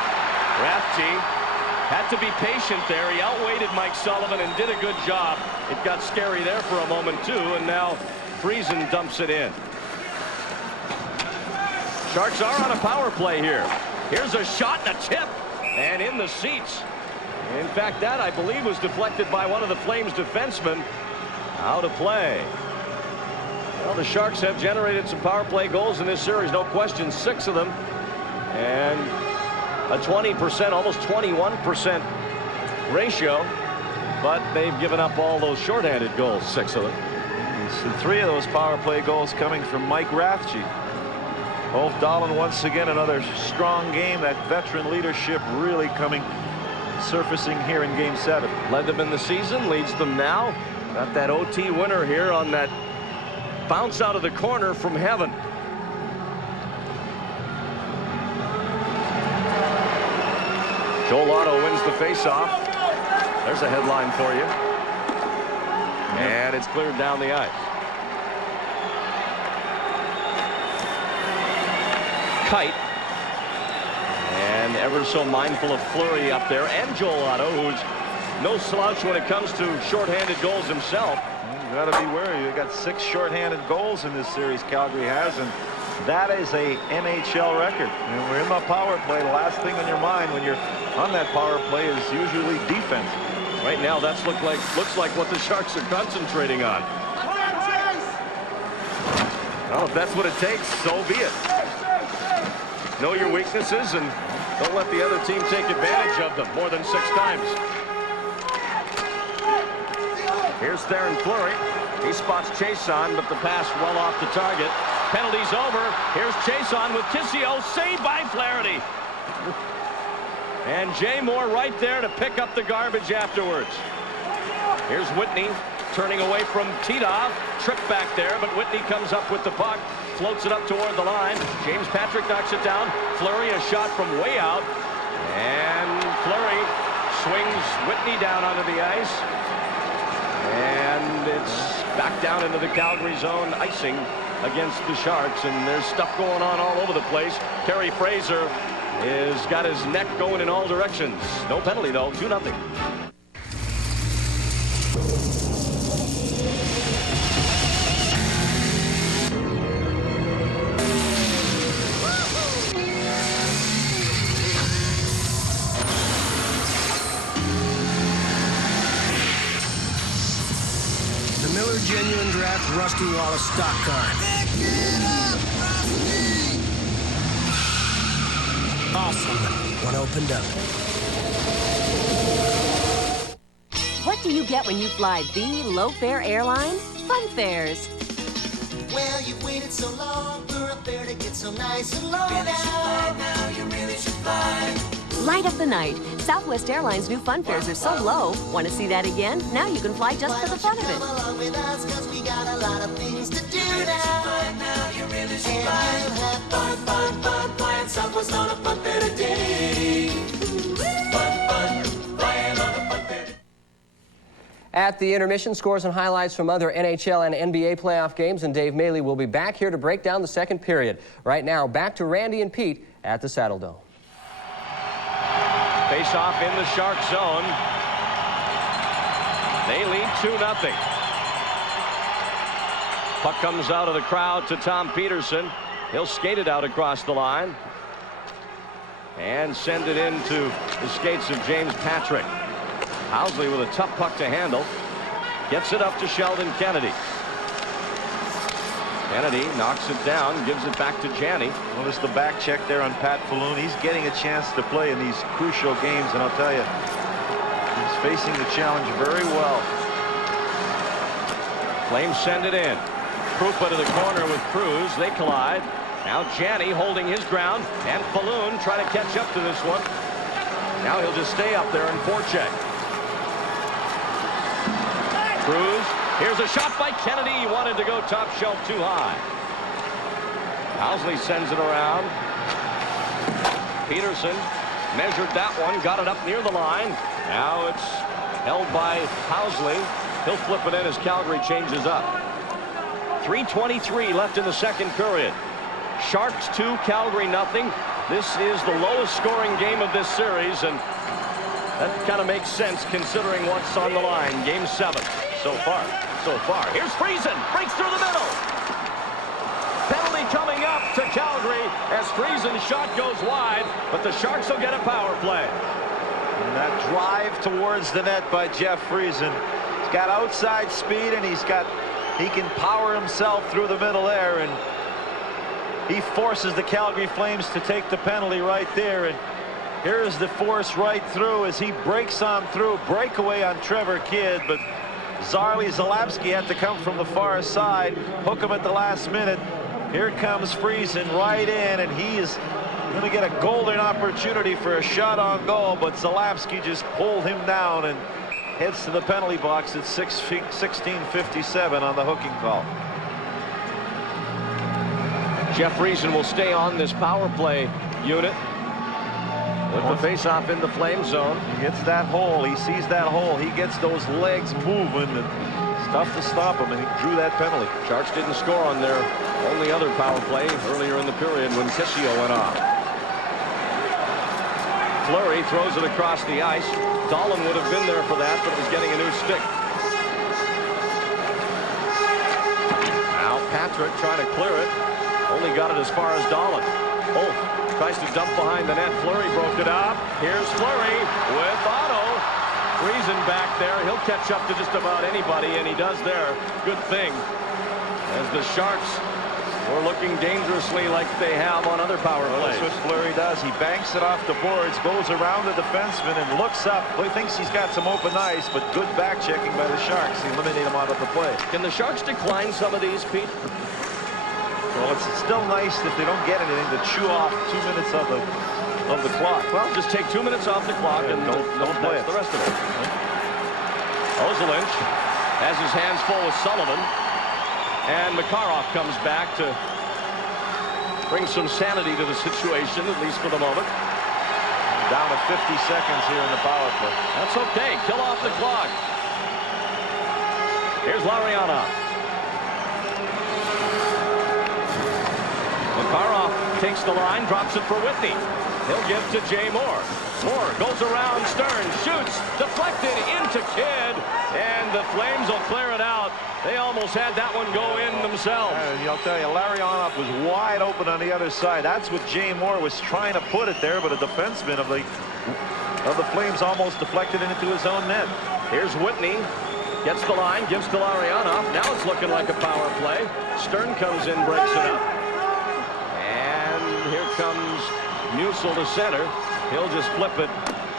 Rafchi had to be patient there. He outweighted Mike Sullivan and did a good job. It got scary there for a moment too, and now Friesen dumps it in. Sharks are on a power play here. Here's a shot and a tip, and in the seats. In fact, that I believe was deflected by one of the Flames defensemen. Out of play. Well, the Sharks have generated some power play goals in this series, no question, 6 of them, and a 20%, almost 21% ratio, but they've given up all those shorthanded goals, 6 of them. So 3 of those power play goals coming from Mike Rafchi. Ulf Dahlin once again another strong game. That veteran leadership really surfacing here in Game 7. Led them in the season, leads them now. Got that OT winner here on that bounce out of the corner from heaven. Joel Otto wins the faceoff. There's a headline for you. And it's cleared down the ice. Kite. And ever so mindful of Fleury up there, and Joel Otto, who's no slouch when it comes to shorthanded goals himself. You got to be wary. You got 6 shorthanded goals in this series Calgary has, and that is a NHL record. And we're in the power play. The last thing on your mind when you're on that power play is usually defense. Right now, that's looks like what the Sharks are concentrating on. Well, if that's what it takes, so be it. Know your weaknesses and don't let the other team take advantage of them more than 6 times. Here's Theron Fleury. He spots Chason, but the pass well off the target. Penalty's over. Here's Chason with Kissio. Saved by Flaherty. And Jay Moore right there to pick up the garbage afterwards. Here's Whitney turning away from Titov. Trick back there, but Whitney comes up with the puck. Floats it up toward the line. James Patrick knocks it down. Fleury a shot from way out. And Fleury swings Whitney down onto the ice. And it's back down into the Calgary zone. Icing against the Sharks. And there's stuff going on all over the place. Kerry Fraser has got his neck going in all directions. No penalty, though. 2-0. The Miller Genuine Draft Rusty Wallace stock car. Awesome. One opened up. What do you get when you fly the low-fare airline? Fun fares. Well, you've waited so long for a fare to get so nice and low now. You really should fly. Light up the night. Southwest Airlines' new fun fares are so low. Want to see that again? Now you can fly just for the fun of it. Come along with us, 'cause we got a lot of things to do now. You really should fly. And you'll have fun, fun, fun, flying Southwest on a fun fair today. Fun, fun, flying on a fun fair. At the intermission, scores and highlights from other NHL and NBA playoff games, and Dave Maley will be back here to break down the second period. Right now, back to Randy and Pete at the Saddle Dome. Face off in the Shark zone. They lead 2-0. Puck comes out of the crowd to Tom Peterson. He'll skate it out across the line and send it into the skates of James Patrick. Housley with a tough puck to handle. Gets it up to Sheldon Kennedy. Kennedy knocks it down, gives it back to Janney. Notice the back check there on Pat Falloon. He's getting a chance to play in these crucial games, and I'll tell you, he's facing the challenge very well. Flames send it in. Krupa to the corner with Cruz. They collide. Now Janney holding his ground, and Falloon trying to catch up to this one. Now he'll just stay up there and forecheck. Cruz. Here's a shot by Kennedy. He wanted to go top shelf too high. Housley sends it around. Peterson measured that one, got it up near the line. Now it's held by Housley. He'll flip it in as Calgary changes up. 3:23 left in the second period. Sharks 2, Calgary nothing. This is the lowest scoring game of this series, and that kind of makes sense considering what's on the line. Game 7 so far. Here's Friesen, breaks through the middle. Penalty coming up to Calgary as Friesen's shot goes wide, but the Sharks will get a power play. And that drive towards the net by Jeff Friesen. He's got outside speed, and he can power himself through the middle there, and he forces the Calgary Flames to take the penalty right there. And here's the force right through as he breaks on through. Breakaway on Trevor Kidd, but Zalapski had to come from the far side, hook him at the last minute. Here comes Friesen right in, and he is going to get a golden opportunity for a shot on goal, but Zalapski just pulled him down and heads to the penalty box at 16:57 on the hooking call. Jeff Friesen will stay on this power play unit with the face-off in the Flame zone. He gets that hole. He sees that hole. He gets those legs moving, and it's tough to stop him, and he drew that penalty. Sharks didn't score on their only other power play earlier in the period when Tissio went off. Fleury throws it across the ice. Dahlin would have been there for that, but was getting a new stick. Now Patrick trying to clear it. Only got it as far as Dahlin. Oh. Tries to dump behind the net. Fleury broke it up. Here's Fleury with Otto. Friesen back there. He'll catch up to just about anybody, and he does there. Good thing, as the Sharks were looking dangerously like they have on other power plays. That's what Fleury does. He banks it off the boards, goes around the defenseman, and looks up. He thinks he's got some open ice, but good back checking by the Sharks. He eliminated him out of the play. Can the Sharks decline some of these, Pete? Well, it's still nice if they don't get anything to chew off 2 minutes of the of the clock. Well, just take 2 minutes off the clock and don't play the rest of it. Ozelinch has his hands full with Sullivan, and Makarov comes back to bring some sanity to the situation, at least for the moment. Down to 50 seconds here in the power play. That's okay. Kill off the clock. Here's Larionov. Makarov takes the line, drops it for Whitney. He'll give to Jay Moore. Moore goes around Stern, shoots, deflected into Kidd, and the Flames will clear it out. They almost had that one go in themselves. And I'll tell you, Larionov was wide open on the other side. That's what Jay Moore was trying to put it there, but a defenseman of the Flames almost deflected it into his own net. Here's Whitney. Gets the line, gives to Larionov. Now it's looking like a power play. Stern comes in, breaks it up. And here comes Musil to center. He'll just flip it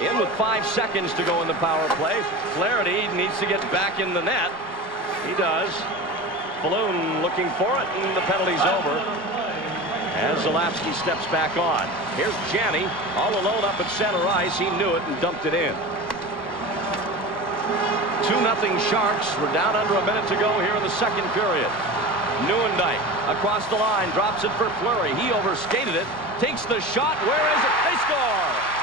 in with 5 seconds to go in the power play. Flaherty needs to get back in the net. He does. Balloon looking for it, and the penalty's over as Zalapsky steps back on. Here's Janney all alone up at center ice. He knew it and dumped it in. 2-0 Sharks. We're down under a minute to go here in the second period. Neuendijk across the line, drops it for Fleury. He overskated it, takes the shot. Where is it? They score!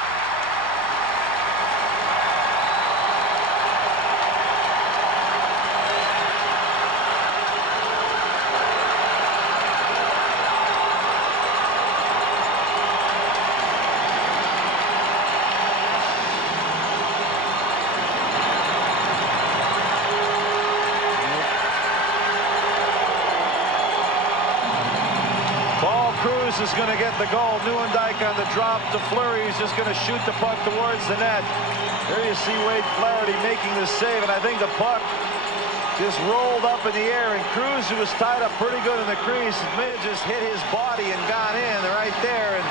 Is going to get the goal. Neuendijk on the drop to Fleury. He's just going to shoot the puck towards the net. There you see Wade Flaherty making the save, and I think the puck just rolled up in the air, and Cruz, who was tied up pretty good in the crease, may have just hit his body and gone in right there, and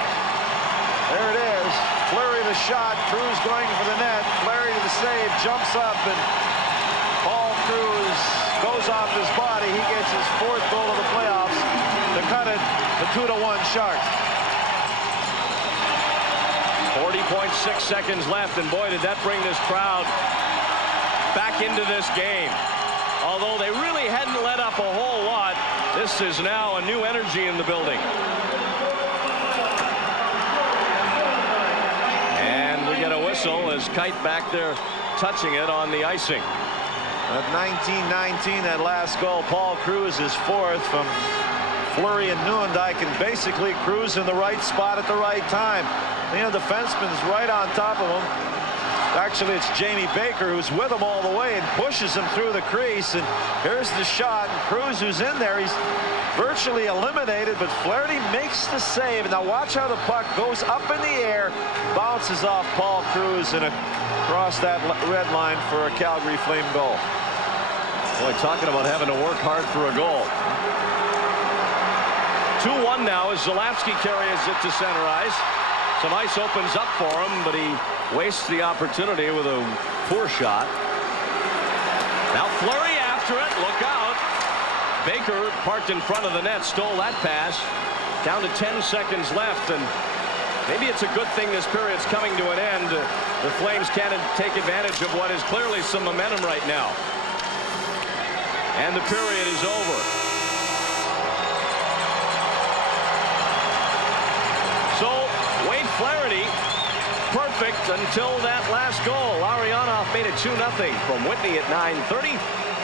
there it is. Fleury the shot, Cruz going for the net, Flaherty to the save, jumps up, and Paul Cruz goes off his body. He gets his 4th goal of the playoffs to cut it. The 2-1 Sharks. 40.6 seconds left, and boy, did that bring this crowd back into this game. Although they really hadn't let up a whole lot, this is now a new energy in the building. And we get a whistle as Kite back there touching it on the icing. At 19-19, that last goal, Paul Cruz is 4th from Fleury and Neuendijk, and basically Cruz in the right spot at the right time. You know, defenseman's right on top of him. Actually, it's Jamie Baker who's with him all the way and pushes him through the crease. And here's the shot. And Cruz, who's in there, he's virtually eliminated, but Flaherty makes the save. And now watch how the puck goes up in the air, bounces off Paul Cruz, and across that red line for a Calgary Flame goal. Boy, talking about having to work hard for a goal. 2-1 now as Zalapsky carries it to center ice. Some ice opens up for him, but he wastes the opportunity with a poor shot. Now Fleury after it. Look out. Baker, parked in front of the net, stole that pass. Down to 10 seconds left, and maybe it's a good thing this period's coming to an end. The Flames can't take advantage of what is clearly some momentum right now. And the period is over. So Wade Flaherty perfect until that last goal. Larionov made it 2-0 from Whitney at 9:30,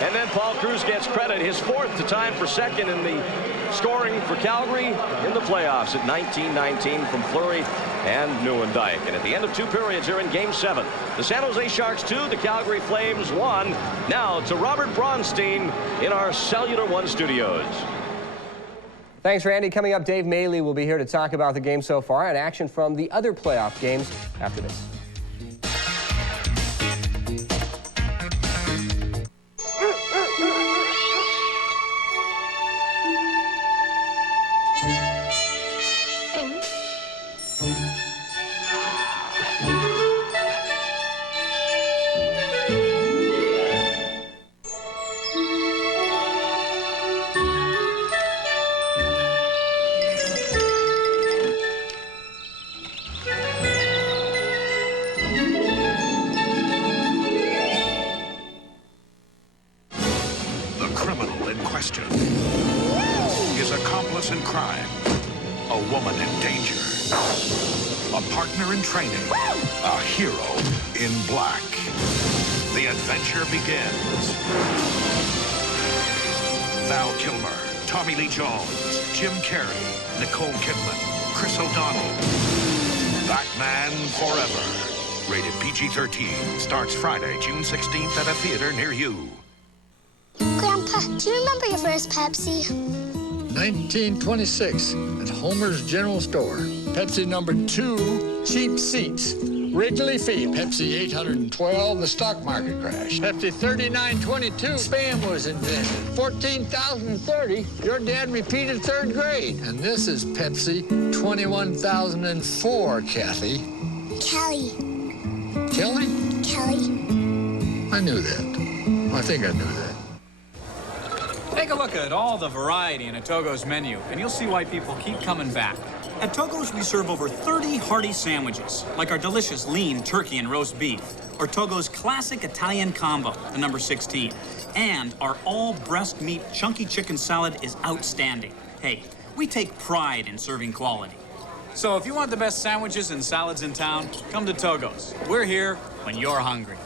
and then Paul Cruz gets credit, his 4th, to time for 2nd in the scoring for Calgary in the playoffs at 19-19 from Fleury and Neuendijk. And at the end of 2 periods here in Game 7, the San Jose Sharks 2, the Calgary Flames 1. Now to Robert Bronstein in our Cellular One studios. Thanks, Randy. Coming up, Dave Maley will be here to talk about the game so far and action from the other playoff games after this. partners in crime, a woman in danger, a partner in training, a hero in black. The adventure begins. Val Kilmer, Tommy Lee Jones, Jim Carrey, Nicole Kidman, Chris O'Donnell. Batman Forever. Rated PG-13. Starts Friday, June 16th at a theater near you. Grandpa, do you remember your first Pepsi? 1926 at Homer's General Store. Pepsi number 2, cheap seats. Wrigley Field. Pepsi 812, the stock market crash. Pepsi 3922, Spam was invented. 14,030, your dad repeated 3rd grade. And this is Pepsi 21,004, Kathy. Kelly. Kelly? Kelly. I knew that. I think I knew that. Take a look at all the variety in a Togo's menu, and you'll see why people keep coming back. At Togo's, we serve over 30 hearty sandwiches, like our delicious lean turkey and roast beef, or Togo's classic Italian combo, the number 16. And our all-breast meat chunky chicken salad is outstanding. Hey, we take pride in serving quality. So if you want the best sandwiches and salads in town, come to Togo's. We're here when you're hungry.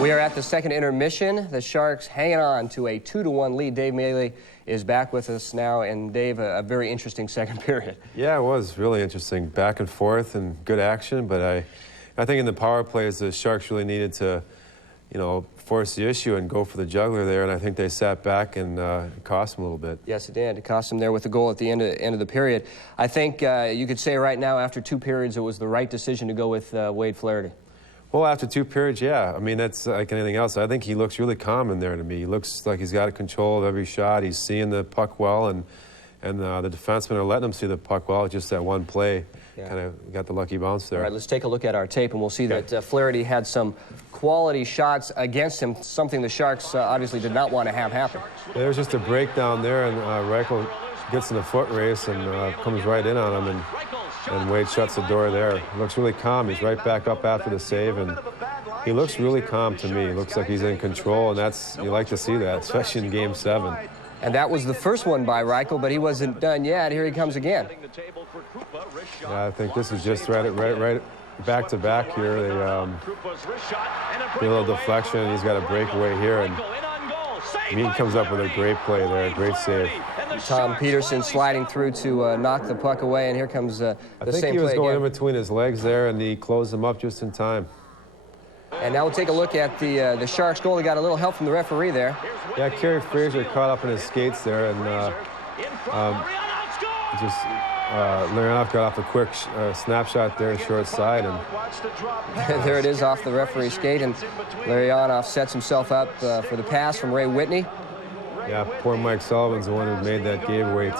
We are at the second intermission. The Sharks hanging on to a 2-1 lead. Dave Maley is back with us now, and Dave, a very interesting second period. Yeah, it was really interesting. Back and forth and good action, but I think in the power plays, the Sharks really needed to, force the issue and go for the juggler there, and I think they sat back and it cost them a little bit. Yes, it did. It cost them there with the goal at the end of the period. I think you could say right now, after 2 periods, it was the right decision to go with Wade Flaherty. Well, after 2 periods, yeah. I mean, that's like anything else. I think he looks really calm in there to me. He looks like he's got control of every shot. He's seeing the puck well, and the defensemen are letting him see the puck well. Just that one play kind of got the lucky bounce there. All right, let's take a look at our tape, and we'll see that Flaherty had some quality shots against him, something the Sharks obviously did not want to have happen. There's just a breakdown there, and Reichel gets in a foot race and comes right in on him, and Wade shuts the door there. He looks really calm. He's right back up after the save, and he looks really calm to me. He looks like he's in control, and you like to see that, especially in Game 7. And that was the first one by Reichel, but he wasn't done yet. Here he comes again. Yeah, I think this is just right back to back here. They get a little deflection. He's got a breakaway here, and Mead comes up with a great play there, a great save. Tom Peterson sliding through to knock the puck away, and here comes the same play again. I think he was going in between his legs there, and he closed him up just in time. And now we'll take a look at the Sharks goal. He got a little help from the referee there. Yeah, Kerry Fraser caught up in his skates there, and Larionov got off a quick snapshot there, short side, and there it is off the referee's skate, and Larionov sets himself up for the pass from Ray Whitney. Yeah, poor Mike Sullivan's the one who made that giveaway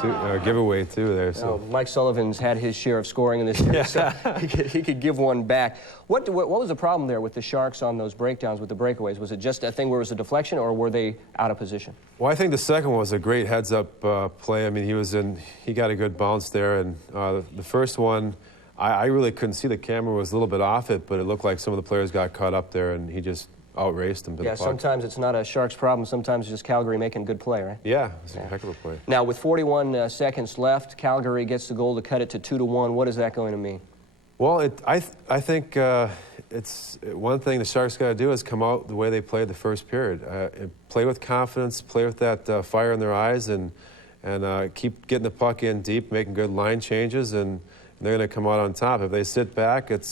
too there. So Mike Sullivan's had his share of scoring in this series, so he could give one back. What was the problem there with the Sharks on those breakdowns with the breakaways? Was it just a thing where it was a deflection, or were they out of position? Well, I think the second one was a great heads-up play. I mean, he got a good bounce there, and the first one, I really couldn't see. The camera was a little bit off it, but it looked like some of the players got caught up there, and he just outraced him to the puck. Sometimes it's not a Sharks problem. Sometimes it's just Calgary making a good play, right? Yeah, it's a heck of a play. Now, with 41 seconds left, Calgary gets the goal to cut it to 2-1. What is that going to mean? Well, I think it's one thing the Sharks got to do is come out the way they played the first period. Play with confidence, play with that fire in their eyes, and keep getting the puck in deep, making good line changes, and they're going to come out on top. If they sit back, it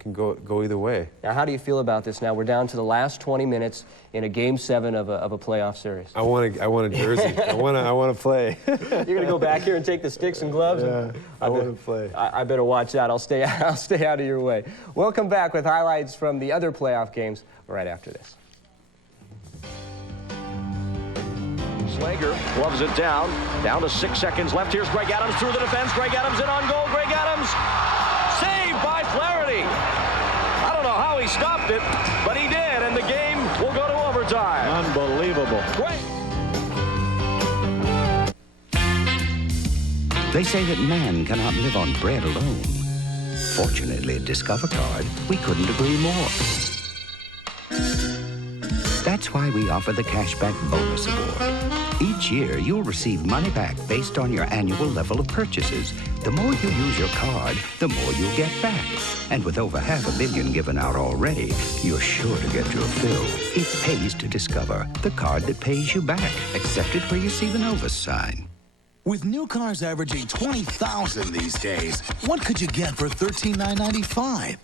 can go either way. Now, how do you feel about this now? We're down to the last 20 minutes in a Game 7 of a playoff series. I want a jersey. I want to play. You're going to go back here and take the sticks and gloves? Yeah, I want to play. I better watch out. I'll stay out of your way. We'll come back with highlights from the other playoff games right after this. Slager gloves it down to 6 seconds left. Here's Greg Adams through the defense. Greg Adams in on goal. Greg Adams saved by Flaherty. I don't know how he stopped it, but he did, and the game will go to overtime. Unbelievable. Great. They say that man cannot live on bread alone. Fortunately, at Discover Card, we couldn't agree more. That's why we offer the Cashback Bonus Award. Each year, you'll receive money back based on your annual level of purchases. The more you use your card, the more you'll get back. And with over $500 million given out already, you're sure to get your fill. It pays to Discover, the card that pays you back. Accepted where you see the Novus sign. With new cars averaging 20,000 these days, what could you get for $13,995?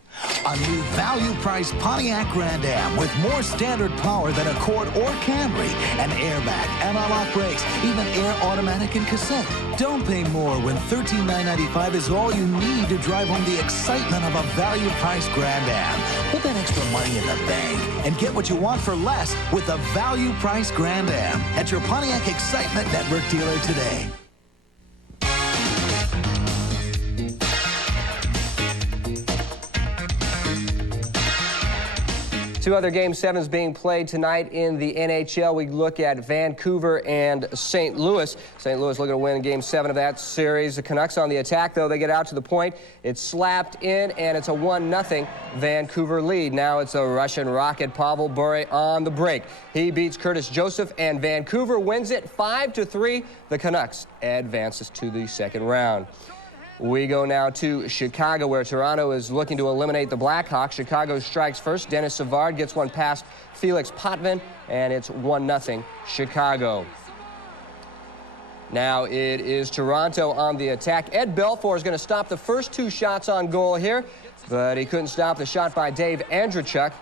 A new value-priced Pontiac Grand Am with more standard power than Accord or Camry, an airbag, anti-lock brakes, even air automatic and cassette. Don't pay more when $13,995 is all you need to drive home the excitement of a value-priced Grand Am. Put that extra money in the bank and get what you want for less with a value-priced Grand Am at your Pontiac Excitement Network dealer today. Two other Game 7s being played tonight in the NHL. We look at Vancouver and St. Louis. St. Louis looking to win Game 7 of that series. The Canucks on the attack, though. They get out to the point. It's slapped in, and it's a 1-0 Vancouver lead. Now it's a Russian rocket, Pavel Bure, on the break. He beats Curtis Joseph, and Vancouver wins it 5-3. The Canucks advances to the second round. We go now to Chicago, where Toronto is looking to eliminate the Blackhawks. Chicago strikes first. Dennis Savard gets one past Felix Potvin, and it's 1-0 Chicago. Now it is Toronto on the attack. Ed Belfour is going to stop the first two shots on goal here, but he couldn't stop the shot by Dave Andreychuk.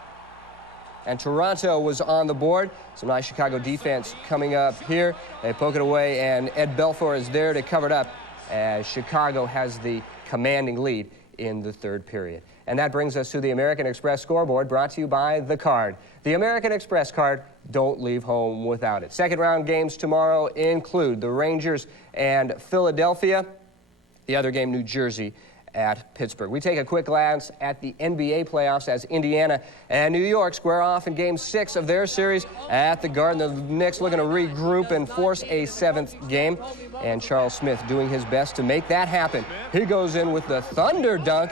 And Toronto was on the board. Some nice Chicago defense coming up here. They poke it away, and Ed Belfour is there to cover it up, as Chicago has the commanding lead in the third period. And that brings us to the American Express scoreboard, brought to you by The Card. The American Express card, don't leave home without it. Second round games tomorrow include the Rangers and Philadelphia. The other game, New Jersey at Pittsburgh. We take a quick glance at the NBA playoffs as Indiana and New York square off in Game 6 of their series at the Garden. The Knicks looking to regroup and force a seventh game, and Charles Smith doing his best to make that happen. He goes in with the thunder dunk,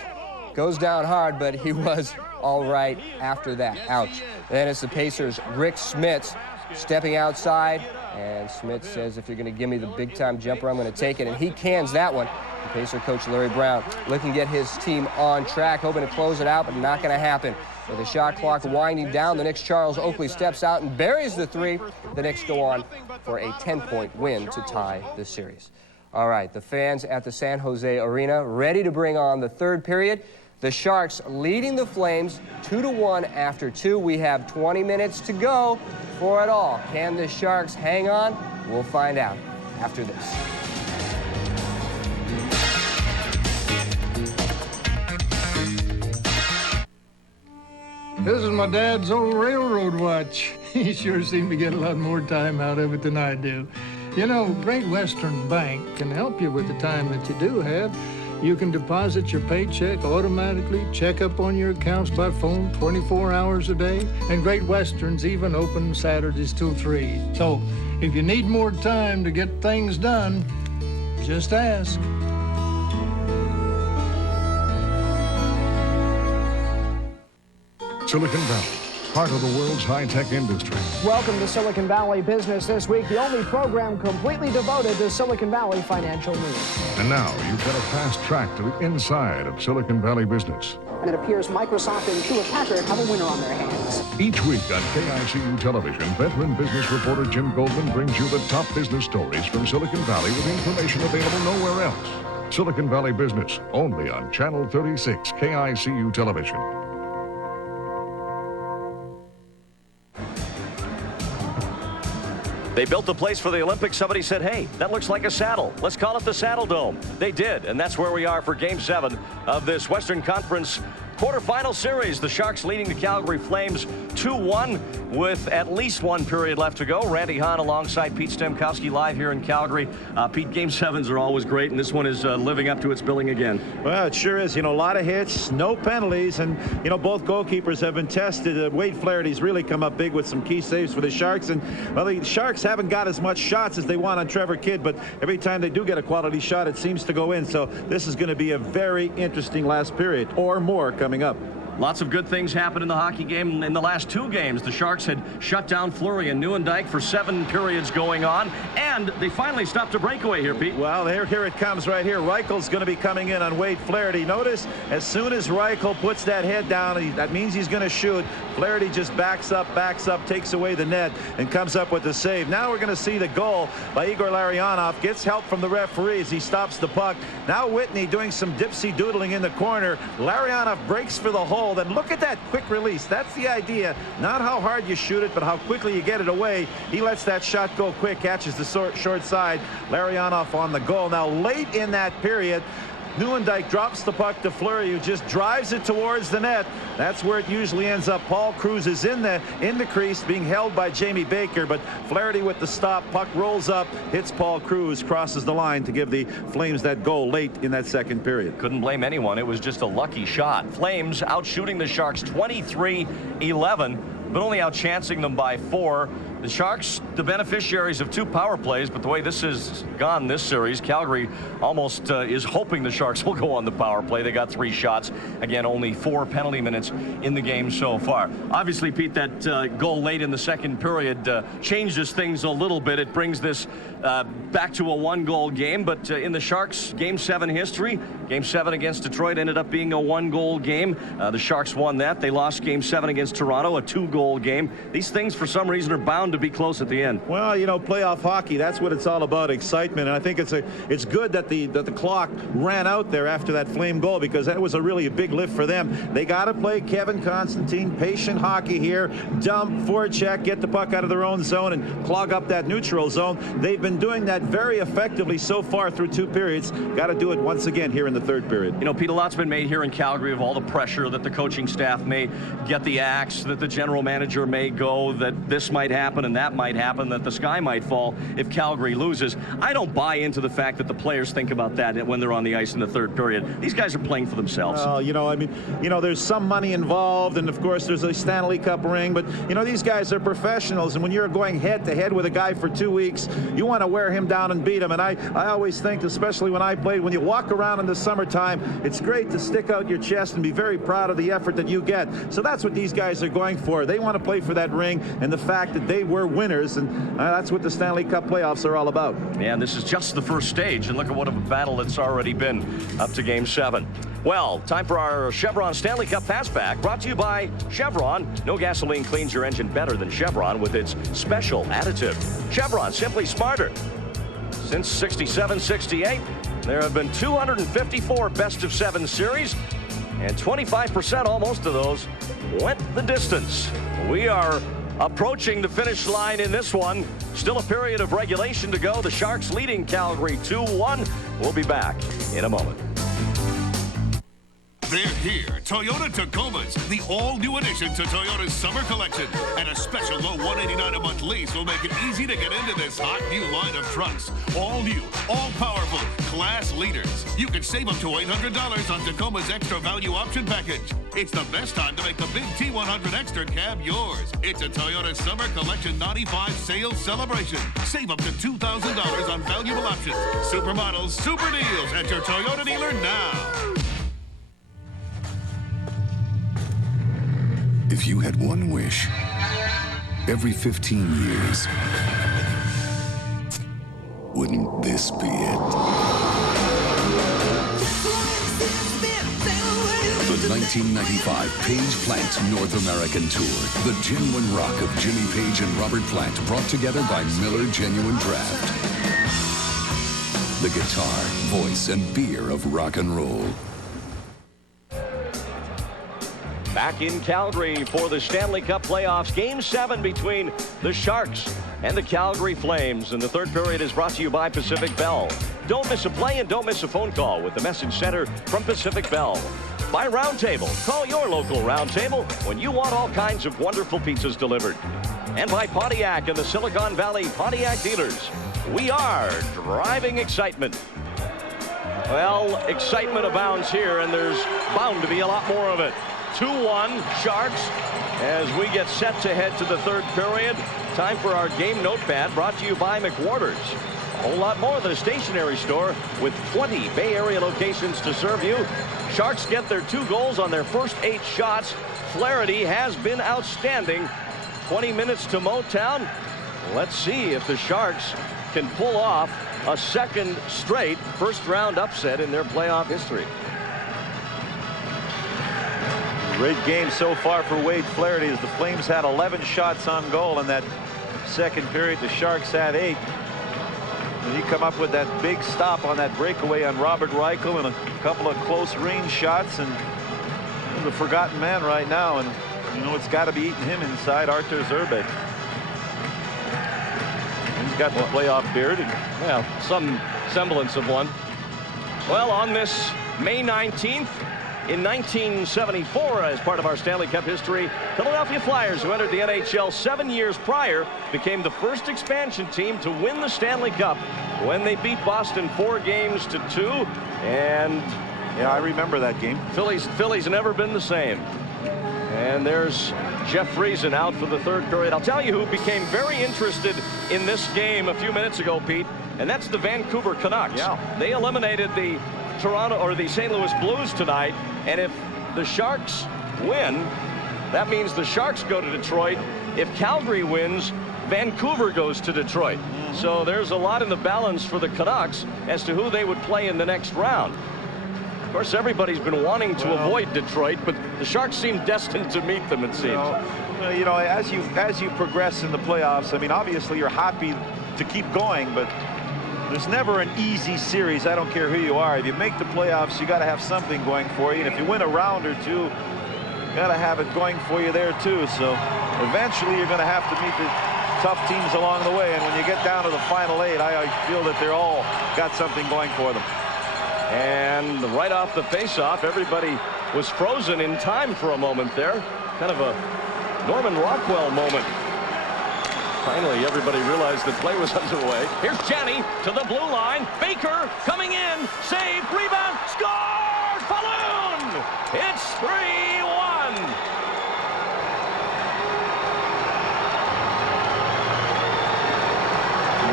goes down hard, but he was all right after that. Ouch. Then it's the Pacers' Rick Smits stepping outside, and Smith says, if you're going to give me the big-time jumper, I'm going to take it, and he cans that one. The Pacer coach Larry Brown looking to get his team on track, hoping to close it out, but not going to happen. With the shot clock winding down, the Knicks' Charles Oakley steps out and buries the three. The Knicks go on for a 10-point win to tie the series. All right, the fans at the San Jose Arena ready to bring on the third period. The Sharks leading the Flames 2-1 after 2. We have 20 minutes to go for it all. Can the Sharks hang on? We'll find out after this. This is my dad's old railroad watch. He sure seemed to get a lot more time out of it than I do. You know, Great Western Bank can help you with the time that you do have. You can deposit your paycheck automatically, check up on your accounts by phone 24 hours a day, and Great Western's even open Saturdays till 3. So if you need more time to get things done, just ask. Silicon Valley, part of the world's high-tech industry. Welcome to Silicon Valley Business This Week, the only program completely devoted to Silicon Valley financial news. And now you've got a fast track to the inside of Silicon Valley business. And it appears Microsoft and Hewlett-Packard have a winner on their hands. Each week on KICU Television, veteran business reporter Jim Goldman brings you the top business stories from Silicon Valley with information available nowhere else. Silicon Valley Business, only on Channel 36 KICU Television. They built the place for the Olympics. Somebody said, hey, that looks like a saddle. Let's call it the Saddle Dome. They did, and that's where we are for Game 7 of this Western Conference Quarterfinal series, the Sharks leading the Calgary Flames 2-1 with at least one period left to go. Randy Hahn alongside Pete Stemkowski live here in Calgary. Pete, Game 7s are always great, and this one is living up to its billing again. Well, it sure is. You know, a lot of hits, no penalties, and, you know, both goalkeepers have been tested. Wade Flaherty's really come up big with some key saves for the Sharks, and, well, the Sharks haven't got as much shots as they want on Trevor Kidd, but every time they do get a quality shot, it seems to go in. So this is going to be a very interesting last period, or more, coming up. Lots of good things happened in the hockey game. In the last two games, the Sharks had shut down Fleury and Nieuwendyk for 7 periods going on, and they finally stopped a breakaway here, Pete. Well, here it comes right here. Reichel's going to be coming in on Wade Flaherty. Notice, as soon as Reichel puts that head down, that means he's going to shoot. Flaherty just backs up, takes away the net, and comes up with the save. Now we're going to see the goal by Igor Larionov. Gets help from the referee as he stops the puck. Now Whitney doing some dipsy doodling in the corner. Larionov breaks for the hole. Then look at that quick release. That's the idea. Not how hard you shoot it, but how quickly you get it away. He lets that shot go quick, catches the short side. Larionov on the goal. Now late in that period, Nieuwendyk drops the puck to Fleury, who just drives it towards the net. That's where it usually ends up. Paul Cruz is in the crease, being held by Jamie Baker, but Flaherty with the stop. Puck rolls up, hits Paul Cruz, crosses the line to give the Flames that goal late in that second period. Couldn't blame anyone. It was just a lucky shot. Flames outshooting the Sharks 23-11, but only outchancing them by 4. The Sharks, the beneficiaries of 2 power plays, but the way this has gone this series, Calgary almost is hoping the Sharks will go on the power play. They got 3 shots. Again, only 4 penalty minutes in the game so far. Obviously, Pete, that goal late in the second period changes things a little bit. It brings this back to a 1-goal game, but in the Sharks' Game 7 history, Game 7 against Detroit ended up being a 1-goal game. The Sharks won that. They lost Game 7 against Toronto, a 2-goal game. These things, for some reason, are bound to be close at the end. Well, you know, playoff hockey, that's what it's all about, excitement. And I think it's good that the clock ran out there after that Flame goal, because that was a really big lift for them. They got to play Kevin Constantine, patient hockey here, dump, forecheck, get the puck out of their own zone and clog up that neutral zone. They've been doing that very effectively so far through 2 periods. Got to do it once again here in the third period. You know, Pete, a lot's been made here in Calgary of all the pressure that the coaching staff may get the axe, that the general manager may go, that this might happen and that might happen, that the sky might fall if Calgary loses. I don't buy into the fact that the players think about that when they're on the ice in the third period. These guys are playing for themselves. Well, you know, I mean, you know, there's some money involved, and of course there's a Stanley Cup ring, but you know, these guys are professionals, and when you're going head to head with a guy for 2 weeks, you want to wear him down and beat him. And I always think, especially when I played, when you walk around in the summertime, it's great to stick out your chest and be very proud of the effort that you get. So that's what these guys are going for. They want to play for that ring and the fact that they were winners, and that's what the Stanley Cup playoffs are all about. Yeah, and this is just the first stage, and look at what a battle it's already been up to Game 7. Well, time for our Chevron Stanley Cup Fastback, brought to you by Chevron. No gasoline cleans your engine better than Chevron with its special additive. Chevron, simply smarter. Since 67-68, there have been 254 best-of-7 series, and 25% almost of those went the distance. We are approaching the finish line in this one. Still a period of regulation to go. The Sharks leading Calgary 2-1. We'll be back in a moment. They're here. Toyota Tacomas, the all-new addition to Toyota's summer collection. And a special low $189 a month lease will make it easy to get into this hot new line of trucks. All new, all-powerful, class leaders. You can save up to $800 on Tacoma's extra value option package. It's the best time to make the big T100 Extra cab yours. It's a Toyota Summer Collection 95 sales celebration. Save up to $2,000 on valuable options. Supermodels, super deals at your Toyota dealer now. If you had one wish, every 15 years, wouldn't this be it? The 1995 Page Plant North American Tour. The genuine rock of Jimmy Page and Robert Plant, brought together by Miller Genuine Draft. The guitar, voice, and beer of rock and roll. Back in Calgary for the Stanley Cup playoffs. Game 7 between the Sharks and the Calgary Flames. And the third period is brought to you by Pacific Bell. Don't miss a play and don't miss a phone call with the message center from Pacific Bell. by Round Table. Call your local Round Table when you want all kinds of wonderful pizzas delivered. And by Pontiac and the Silicon Valley Pontiac dealers. We are driving excitement. Well, excitement abounds here, and there's bound to be a lot more of it. 2-1 Sharks as we get set to head to the third period. Time for our game notepad, brought to you by McWhorters. A whole lot more than a stationery store with 20 Bay Area locations to serve you. Sharks get their 2 goals on their first 8 shots. Flaherty has been outstanding. 20 minutes to Motown. Let's see if the Sharks can pull off a second straight first-round upset in their playoff history. Great game so far for Wade Flaherty as the Flames had 11 shots on goal in that second period. The Sharks had 8. And he come up with that big stop on that breakaway on Robert Reichel and a couple of close range shots, and he's a forgotten man right now, and you know it's got to be eating him inside. Artur Zerbe. He's got the playoff beard. And yeah, some semblance of one. Well, on this May 19th, in 1974, as part of our Stanley Cup history, Philadelphia Flyers, who entered the NHL 7 years prior, became the first expansion team to win the Stanley Cup when they beat Boston 4-2. And yeah, I remember that game. Philly's never been the same. And there's Jeff Friesen out for the third period. I'll tell you who became very interested in this game a few minutes ago, Pete, and that's the Vancouver Canucks. Yeah. They eliminated the Toronto or the St. Louis Blues tonight, and if the Sharks win, that means the Sharks go to Detroit. If Calgary wins, Vancouver goes to Detroit. So there's a lot in the balance for the Canucks as to who they would play in the next round. Of course, everybody's been wanting to avoid Detroit, but the Sharks seem destined to meet them, it seems. You know, as you progress in the playoffs, I mean, obviously you're happy to keep going, but there's never an easy series. I don't care who you are. If you make the playoffs, you got to have something going for you. And if you win a round or two, you got to have it going for you there too. So eventually you're going to have to meet the tough teams along the way. And when you get down to the final 8, I feel that they're all got something going for them. And right off the face-off, everybody was frozen in time for a moment there. Kind of a Norman Rockwell moment. Finally, everybody realized that play was underway. Here's Janney to the blue line. Baker coming in. Save. Rebound. Scores. Falloon. It's 3-1.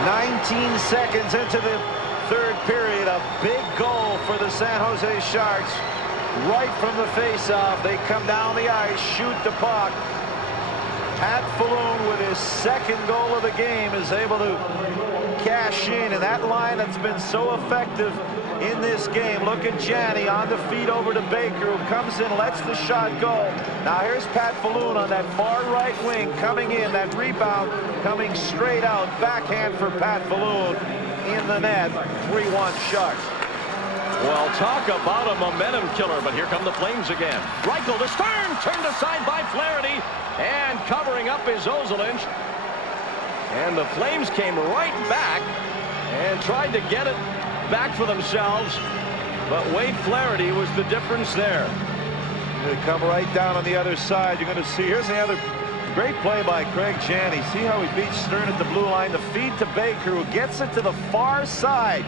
"19 seconds into the third period, a big goal for the San Jose Sharks. Right from the face-off, they come down the ice, shoot the puck. Pat Falloon, with his second goal of the game, is able to cash in, and that line that's been so effective in this game. Look at Janney on the feed over to Baker, who comes in, lets the shot go. Now here's Pat Falloon on that far right wing coming in, that rebound coming straight out. Backhand for Pat Falloon in the net. 3-1 Sharks. Well, talk about a momentum killer, but here come the Flames again. Reichel to Stern, turned aside by Flaherty, and covering up is Ozolinsh. And the Flames came right back and tried to get it back for themselves, but Wade Flaherty was the difference there. They come right down on the other side. You're going to see, here's the other great play by Craig Janney. See how he beats Stern at the blue line. The feed to Baker, who gets it to the far side.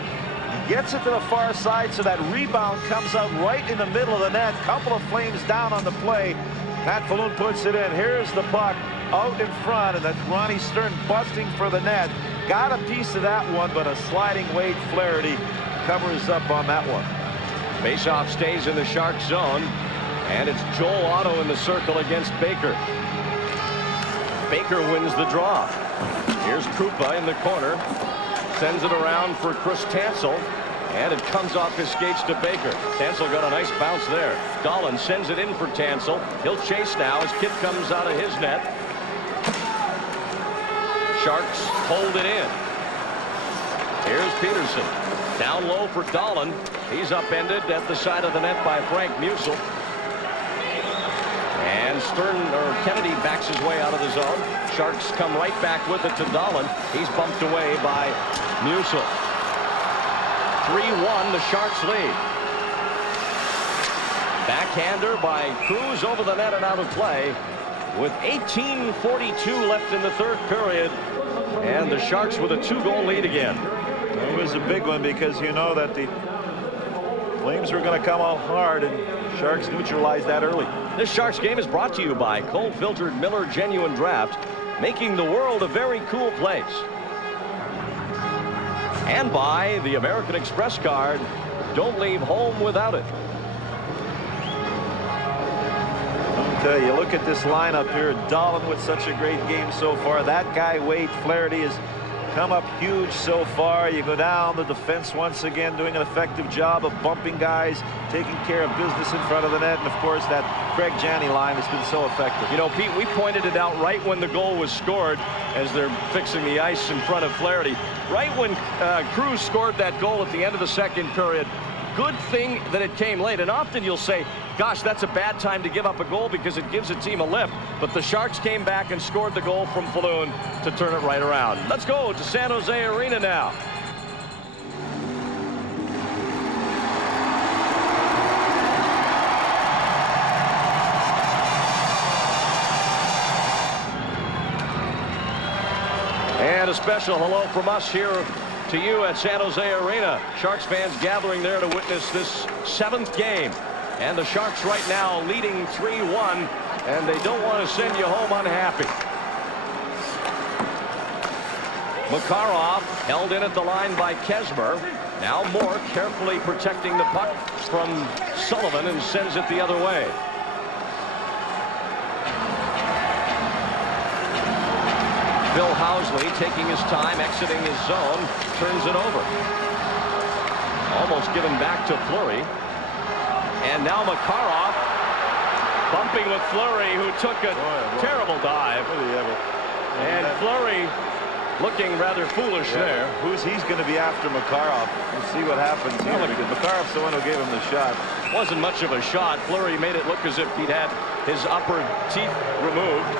Gets it to the far side, so that rebound comes out right in the middle of the net. Couple of Flames down on the play. Pat Falloon puts it in. Here's the puck out in front, and that's Ronnie Stern busting for the net. Got a piece of that one, but a sliding Wade Flaherty covers up on that one. Faceoff stays in the Shark zone, and it's Joel Otto in the circle against Baker. Baker wins the draw. Here's Krupa in the corner. Sends it around for Chris Tansel, and it comes off his skates to Baker. Tansel got a nice bounce there. Dahlin sends it in for Tansel. He'll chase now as Kidd comes out of his net. Sharks hold it in. Here's Peterson. Down low for Dahlin. He's upended at the side of the net by Frank Musil. And Kennedy backs his way out of the zone. Sharks come right back with it to Dahlin. He's bumped away by Musil. 3-1, the Sharks lead. Backhander by Cruz over the net and out of play with 18:42 left in the third period. And the Sharks with a 2-goal lead again. It was a big one because you know that the Flames were going to come out hard, and Sharks neutralized that early. This Sharks game is brought to you by cold-filtered Miller Genuine Draft, making the world a very cool place. And by the American Express card. Don't leave home without it. I'll tell you, look at this lineup here. Dahlin with such a great game so far. That guy, Wade Flaherty, has come up huge so far. You go down the defense once again, doing an effective job of bumping guys, taking care of business in front of the net. And of course, that Craig Janney line has been so effective. You know, Pete, we pointed it out right when the goal was scored as they're fixing the ice in front of Flaherty. Right when Cruz scored that goal at the end of the second period. Good thing that it came late. And often you'll say, gosh, that's a bad time to give up a goal because it gives a team a lift. But the Sharks came back and scored the goal from Falloon to turn it right around. Let's go to San Jose Arena now. And a special hello from us here to you at San Jose Arena. Sharks fans gathering there to witness this 7th game. And the Sharks right now leading 3-1, and they don't want to send you home unhappy. Makarov held in at the line by Kesmer. Now Moore carefully protecting the puck from Sullivan and sends it the other way. Bill Housley taking his time, exiting his zone, turns it over. Almost given back to Fleury. And now Makarov bumping with Fleury, who took a terrible dive. And Fleury looking rather foolish there. He's going to be after Makarov. We'll see what happens here, because Makarov's the one who gave him the shot. Wasn't much of a shot. Fleury made it look as if he'd had his upper teeth removed.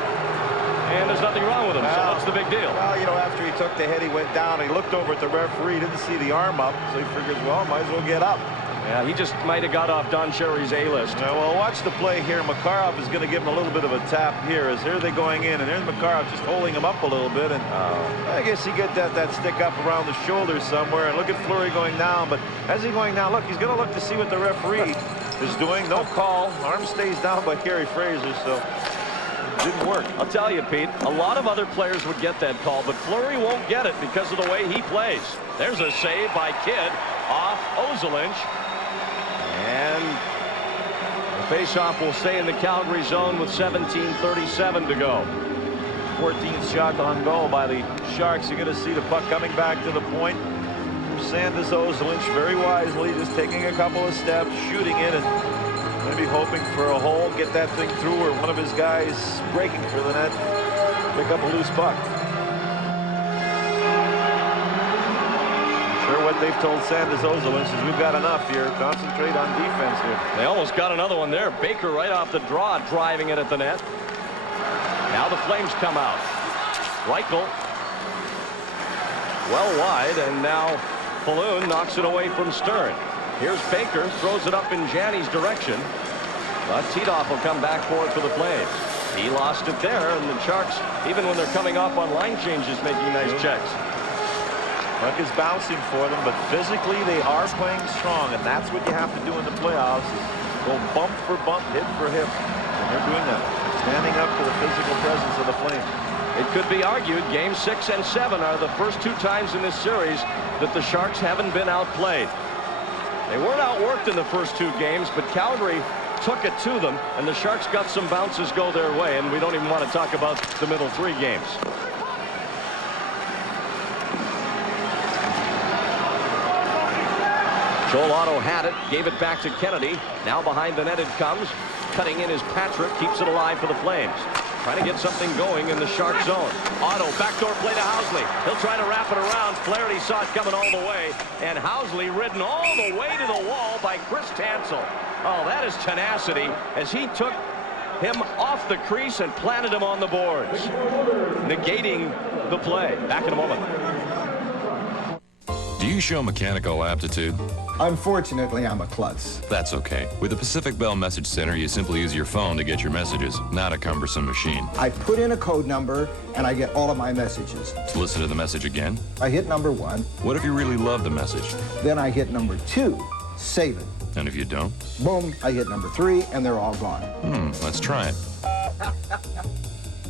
And there's nothing wrong with him, so what's the big deal? Well, you know, after he took the hit, he went down. He looked over at the referee, didn't see the arm up, so he figures, well, might as well get up. Yeah, he just might have got off Don Cherry's A-list. Yeah, well, watch the play here. Makarov is going to give him a little bit of a tap here. As here they going in, and there's Makarov just holding him up a little bit. And I guess he get that stick up around the shoulder somewhere. And look at Fleury going down. But as he's going down, look, he's going to look to see what the referee is doing. No call. Arm stays down by Kerry Fraser, so didn't work. I'll tell you, Pete, a lot of other players would get that call, but Fleury won't get it because of the way he plays. There's a save by Kidd off Ozelinch. And the faceoff will stay in the Calgary zone with 17:37 to go. 14th shot on goal by the Sharks. You're going to see the puck coming back to the point. Sanders Ozelinch very wisely just taking a couple of steps, shooting it, and maybe hoping for a hole, get that thing through, or one of his guys breaking for the net, pick up a loose puck. What they've told Sanders Ozelinch is, we've got enough here. Concentrate on defense here. They almost got another one there. Baker right off the draw, driving it at the net. Now the Flames come out. Reichel well wide, and now Falloon knocks it away from Stern. Here's Baker, throws it up in Janney's direction, but Titoff will come back for it for the Flames. He lost it there, and the Sharks, even when they're coming off on line changes, making nice checks. Puck is bouncing for them, but physically they are playing strong, and that's what you have to do in the playoffs. Go bump for bump, hit for hit, and they're doing that, standing up to the physical presence of the Flames. It could be argued Games 6 and 7 are the first 2 times in this series that the Sharks haven't been outplayed. They weren't outworked in the first 2 games, but Calgary took it to them, and the Sharks got some bounces go their way, and we don't even want to talk about the middle 3 games. Joel Otto had it, gave it back to Kennedy. Now behind the net it comes. Cutting in is Patrick, keeps it alive for the Flames. Trying to get something going in the Shark zone. Otto, backdoor play to Housley. He'll try to wrap it around. Flaherty saw it coming all the way. And Housley ridden all the way to the wall by Chris Tansel. Oh, that is tenacity as he took him off the crease and planted him on the boards, negating the play. Back in a moment. Do you show mechanical aptitude? Unfortunately, I'm a klutz. That's okay. With the Pacific Bell Message Center, you simply use your phone to get your messages, not a cumbersome machine. I put in a code number, and I get all of my messages. To listen to the message again? I hit number 1. What if you really love the message? Then I hit number 2, save it. And if you don't? Boom, I hit number 3, and they're all gone. Let's try it.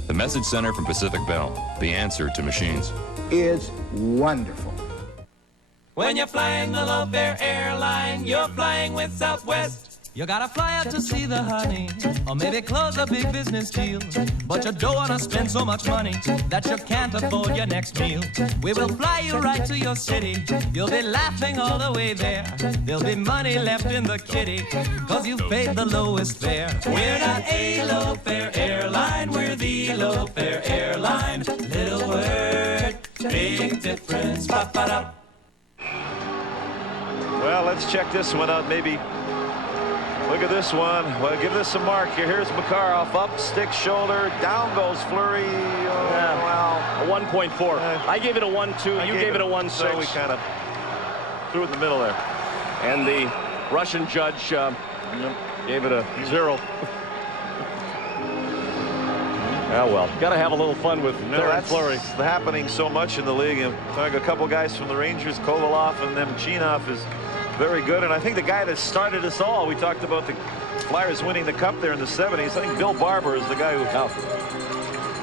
The Message Center from Pacific Bell, the answer to machines. Is wonderful. When you're flying the Love Air airline, you're flying with Southwest. You gotta fly out to see the honey, or maybe close a big business deal. But you don't wanna spend so much money that you can't afford your next meal. We will fly you right to your city. You'll be laughing all the way there. There'll be money left in the kitty, cause you've paid the lowest fare. We're not a low fare airline, we're the low fare airline. Little word, big difference. Ba-ba-da. Well, let's check this one out. Maybe look at this one. Well, give this a mark here. Here's Makarov, up, stick, shoulder, down goes Fleury. Well, a 1.4. I gave it a 1.2. You gave it a 1.6. So we kind of threw it in the middle there. And the Russian judge gave it a 0. Oh, well, got to have a little fun with that's Fleury. happening so much in the league. And a couple guys from the Rangers, Kovalov, and then Chinov is very good. And I think the guy that started us all, we talked about the Flyers winning the cup there in the 70s. I think Bill Barber is the guy who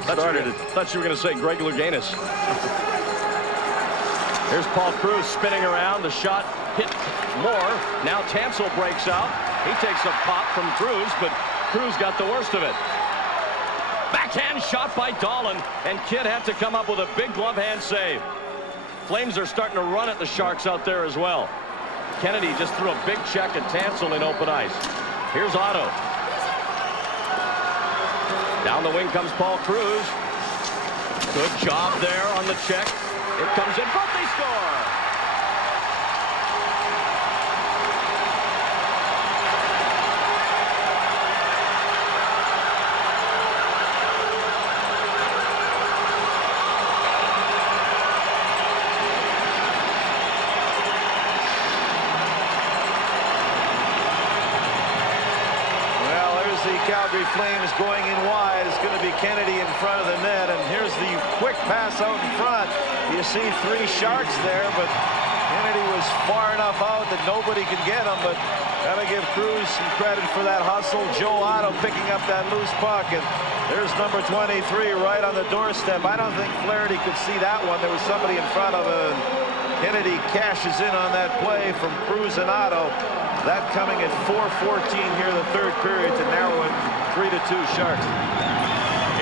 started it. Thought you were going to say Greg Louganis. Here's Paul Cruz spinning around. The shot hit Moore. Now Tansel breaks out. He takes a pop from Cruz, but Cruz got the worst of it. Backhand shot by Dahlin, and Kidd had to come up with a big glove hand save. Flames are starting to run at the Sharks out there as well. Kennedy just threw a big check at Tansel in open ice. Here's Otto. Down the wing comes Paul Cruz. Good job there on the check. It comes in front, they score. Calgary Flames going in wide. It's going to be Kennedy in front of the net, and here's the quick pass out in front. You see 3 Sharks there, but Kennedy was far enough out that nobody could get him, but gotta give Cruz some credit for that hustle. Joe Otto picking up that loose puck, and there's number 23 right on the doorstep. I don't think Flaherty could see that one. There was somebody in front of him. Kennedy cashes in on that play from Cruz and Otto. That coming at 4:14 here, the third period, to narrow it 3-2 Sharks.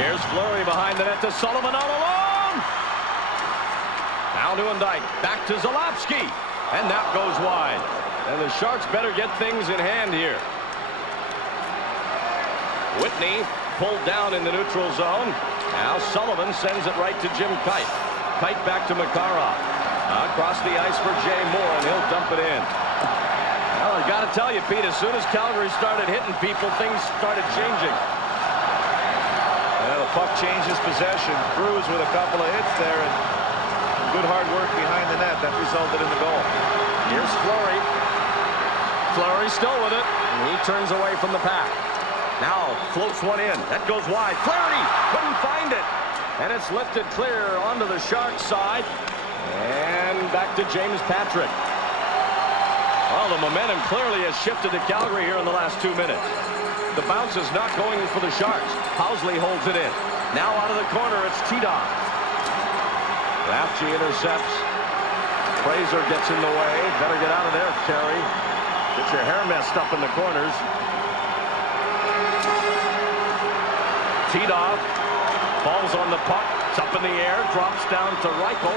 Here's Fleury behind the net to Sullivan all alone. Now Nieuwendyk back to Zalapski, and that goes wide. And the Sharks better get things in hand here. Whitney pulled down in the neutral zone. Now Sullivan sends it right to Jim Kite. Kite back to Makarov. Across the ice for Jay Moore, and he'll dump it in. Well, I got to tell you, Pete, as soon as Calgary started hitting people, things started changing. The puck changes possession. Cruz with a couple of hits there, and good hard work behind the net that resulted in the goal. Here's Fleury. Fleury still with it, and he turns away from the pack. Now floats one in. That goes wide. Flaherty couldn't find it, and it's lifted clear onto the Sharks side, and back to James Patrick. Well, the momentum clearly has shifted to Calgary here in the last 2 minutes. The bounce is not going for the Sharks. Housley holds it in. Now out of the corner, it's Tedov. Rafchi intercepts. Fraser gets in the way. Better get out of there, Carey. Get your hair messed up in the corners. Tedov falls on the puck. It's up in the air. Drops down to Reichel.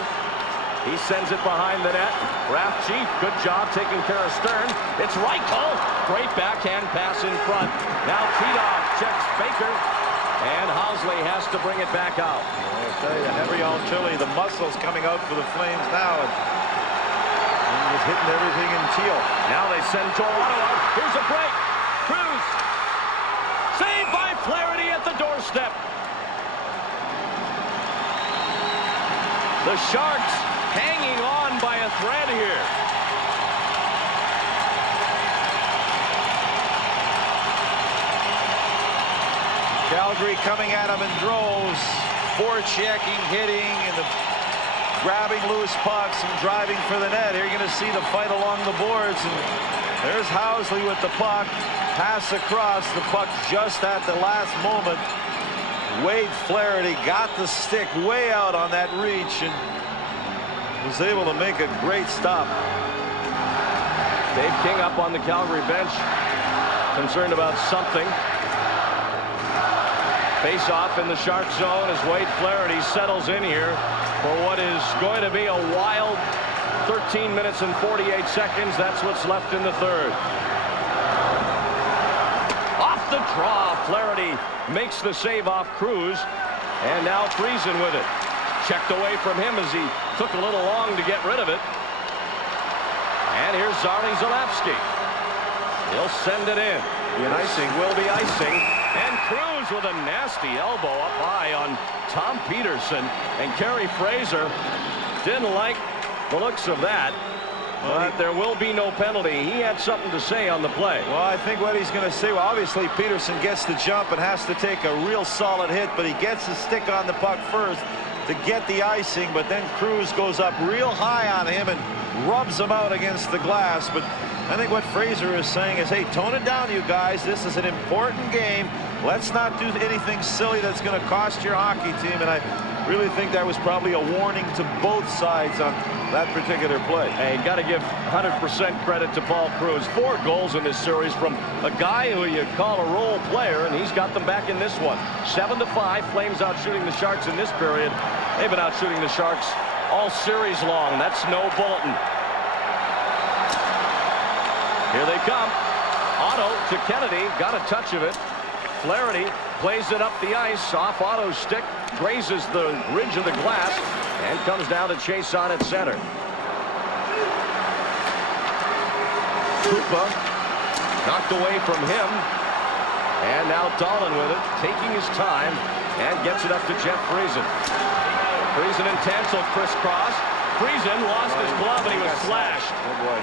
He sends it behind the net. Rafchi, good job taking care of Stern. It's Reichel. Great backhand pass in front. Now Tedov checks Baker, and Housley has to bring it back out. I'll tell you, Henry Alchilli, the muscles coming out for the Flames now. And he's hitting everything in teal. Now they send Joel Otto out. Here's a break. Cruz. Saved by Flaherty at the doorstep. The Sharks hanging on by a thread here. Calgary coming at him in droves, forechecking, hitting, and grabbing loose pucks and driving for the net. Here you're going to see the fight along the boards, and there's Housley with the puck. Pass across, the puck just at the last moment. Wade Flaherty got the stick way out on that reach and was able to make a great stop. Dave King up on the Calgary bench, concerned about something. Face off in the Shark zone as Wade Flaherty settles in here for what is going to be a wild 13 minutes and 48 seconds. That's what's left in the third. Off the draw, Flaherty makes the save off Cruz, and now Friesen with it. Checked away from him as he took a little long to get rid of it. And here's Zarni Zalapski. He'll send it in. Will be icing. And Cruz with a nasty elbow up high on Tom Peterson. And Kerry Fraser didn't like the looks of that. But there will be no penalty. He had something to say on the play. Well, I think what he's going to say, well, obviously Peterson gets the jump and has to take a real solid hit, but he gets his stick on the puck first to get the icing, but then Cruz goes up real high on him and rubs him out against the glass. But I think what Fraser is saying is, hey, tone it down, you guys. This is an important game. Let's not do anything silly that's going to cost your hockey team. And I really think that was probably a warning to both sides on that particular play. Hey, got to give 100% credit to Paul Cruz. 4 goals in this series from a guy who you call a role player, and he's got them back in this one. 7-5. Flames out shooting the Sharks in this period. They've been out shooting the Sharks all series long. That's no bulletin. Here they come. Otto to Kennedy. Got a touch of it. Flaherty plays it up the ice. Off Otto's stick. Grazes the ridge of the glass. And comes down to chase on at center. Krupa knocked away from him. And now Dahlin with it. Taking his time. And gets it up to Jeff Friesen. Friesen and Tansel crisscross. Friesen lost his glove and he was slashed. Oh boy.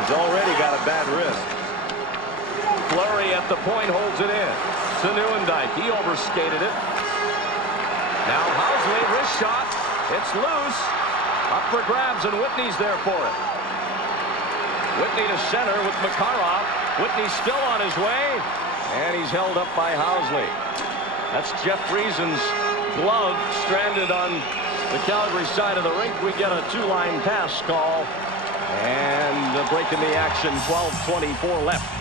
He's already got a bad wrist. Fleury at the point holds it in to Neuendijk. He overskated it. Now Housley, wrist shot. It's loose. Up for grabs, and Whitney's there for it. Whitney to center with Makarov. Whitney still on his way, and he's held up by Housley. That's Jeff Friesen's glove stranded on the Calgary side of the rink. We get a 2-line pass call, and a break in the action. 12:24 left.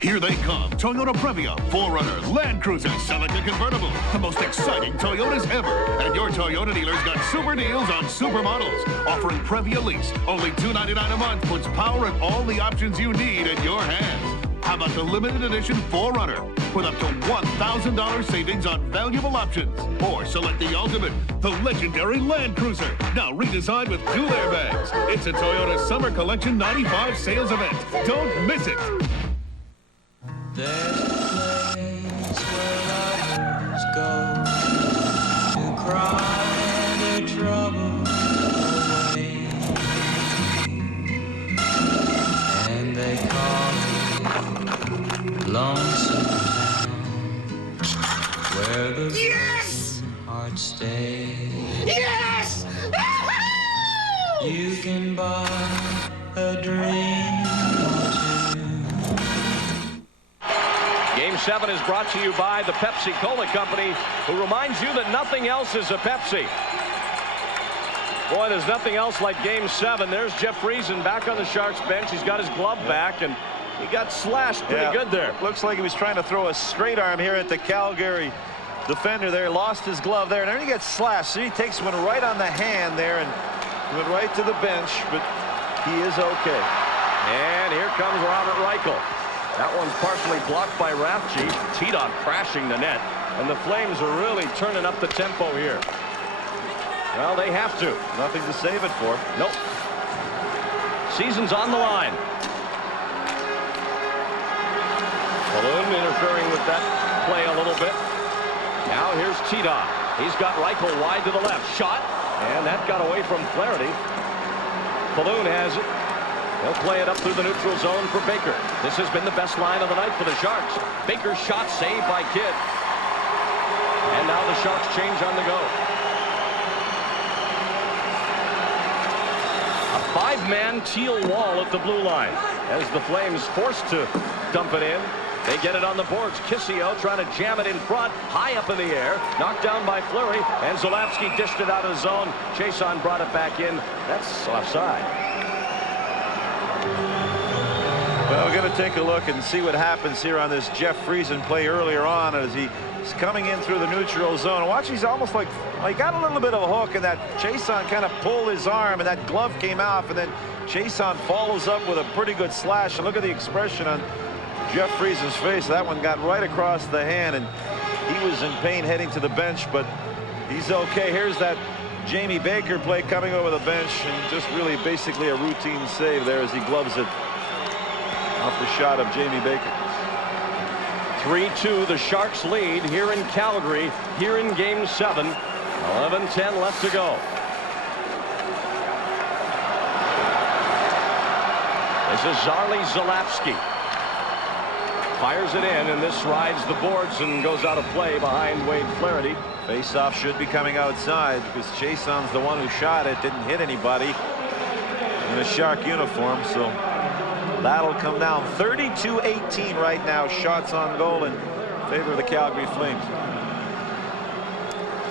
Here they come. Toyota Previa, 4Runner, Land Cruiser, Celica Convertible. The most exciting Toyotas ever. And your Toyota dealer's got super deals on super models. Offering Previa lease. Only $299 a month puts power and all the options you need in your hands. How about the limited edition 4Runner with up to $1,000 savings on valuable options? Or select the ultimate, the legendary Land Cruiser. Now redesigned with dual airbags. It's a Toyota Summer Collection 95 sales event. Don't miss it. There's a place where lovers go to cry their trouble away, and they call it Lonesome Town, where the hearts stay. Yes! You can buy a dream. Game 7 is brought to you by the Pepsi-Cola Company, who reminds you that nothing else is a Pepsi. Boy, there's nothing else like Game 7. There's Jeff Friesen back on the Sharks bench. He's got his glove back, and he got slashed pretty good there. Looks like he was trying to throw a straight arm here at the Calgary defender there. Lost his glove there, and then he gets slashed. So he takes one right on the hand there and went right to the bench, but he is okay. And here comes Robert Reichel. That one's partially blocked by Rathje. Tedon crashing the net. And the Flames are really turning up the tempo here. Well, they have to. Nothing to save it for. Nope. Season's on the line. Balloon interfering with that play a little bit. Now here's Tita. He's got Reichel wide to the left. Shot. And that got away from Flaherty. Balloon has it. He'll play it up through the neutral zone for Baker. This has been the best line of the night for the Sharks. Baker's shot saved by Kidd. And now the Sharks change on the go. A 5-man teal wall at the blue line as the Flames forced to dump it in. They get it on the boards. Kissio trying to jam it in front, high up in the air, knocked down by Fleury, and Zalapsky dished it out of the zone. Chason brought it back in. That's offside. Well, we're going to take a look and see what happens here on this Jeff Friesen play earlier on as he's coming in through the neutral zone. Watch, he's almost like got a little bit of a hook, and that Chason kind of pulled his arm, and that glove came off, and then Chason follows up with a pretty good slash. And look at the expression on Jeff Friesen's face. That one got right across the hand, and he was in pain heading to the bench, but he's okay. Here's that Jamie Baker play coming over the bench, and just really basically a routine save there as he gloves it off the shot of Jamie Baker. 3-2, the Sharks lead here in Calgary, here in Game 7. 11:10 left to go. This is Zarley Zalapsky. Fires it in, and this rides the boards and goes out of play behind Wade Flaherty. Face-off should be coming outside because Chason's the one who shot it. Didn't hit anybody in a Shark uniform, so that'll come down. 32-18 right now. Shots on goal in favor of the Calgary Flames.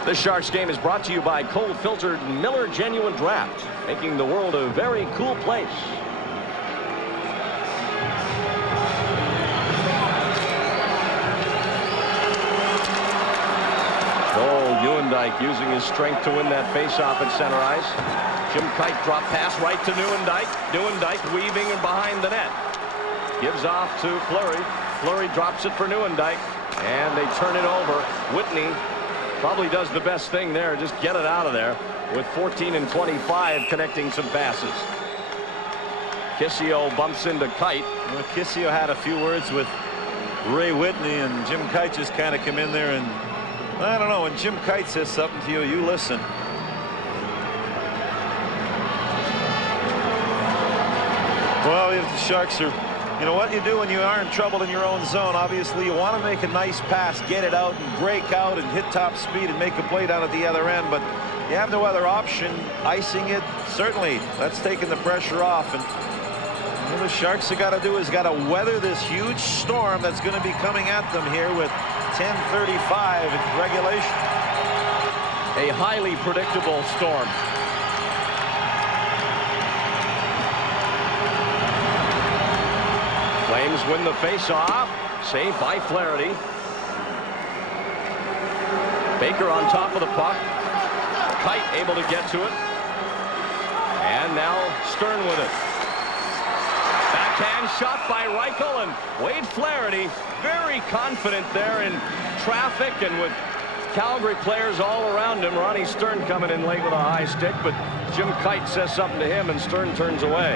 This Sharks game is brought to you by cold-filtered Miller Genuine Draft, making the world a very cool place. Nieuwendyk using his strength to win that faceoff at center ice. Jim Kite drop pass right to Nieuwendyk. Nieuwendyk weaving behind the net. Gives off to Fleury. Fleury drops it for Nieuwendyk, and they turn it over. Whitney probably does the best thing there, just get it out of there with 14 and 25 connecting some passes. Kissio bumps into Kite. Well, Kissio had a few words with Ray Whitney, and Jim Kite just kind of come in there, and I don't know, when Jim Kite says something to you, you listen. Well, if the Sharks are, you know what you do when you are in trouble in your own zone, obviously you want to make a nice pass, get it out and break out and hit top speed and make a play down at the other end, but you have no other option. Icing it, certainly that's taking the pressure off, and what the Sharks have got to do is got to weather this huge storm that's going to be coming at them here with 10:35 in regulation. A highly predictable storm. Flames win the face-off. Saved by Flaherty. Baker on top of the puck. Kite able to get to it. And now Stern with it. Backhand shot by Reichel, and Wade Flaherty very confident there in traffic and with Calgary players all around him. Ronnie Stern coming in late with a high stick, but Jim Kite says something to him and Stern turns away.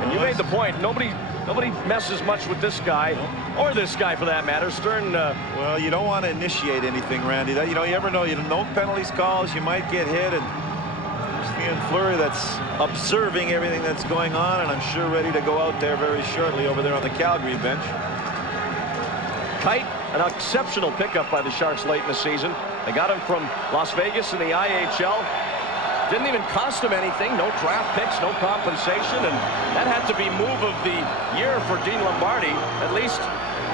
And you made the point, nobody messes much with this guy, or this guy for that matter. Stern well, you don't want to initiate anything, Randy. That, you know, you ever know, you no penalties calls, you might get hit, and Ian Fleury that's observing everything that's going on, and I'm sure ready to go out there very shortly over there on the Calgary bench. Kite, an exceptional pickup by the Sharks late in the season. They got him from Las Vegas in the IHL. Didn't even cost him anything. No draft picks, no compensation, and that had to be move of the year for Dean Lombardi. At least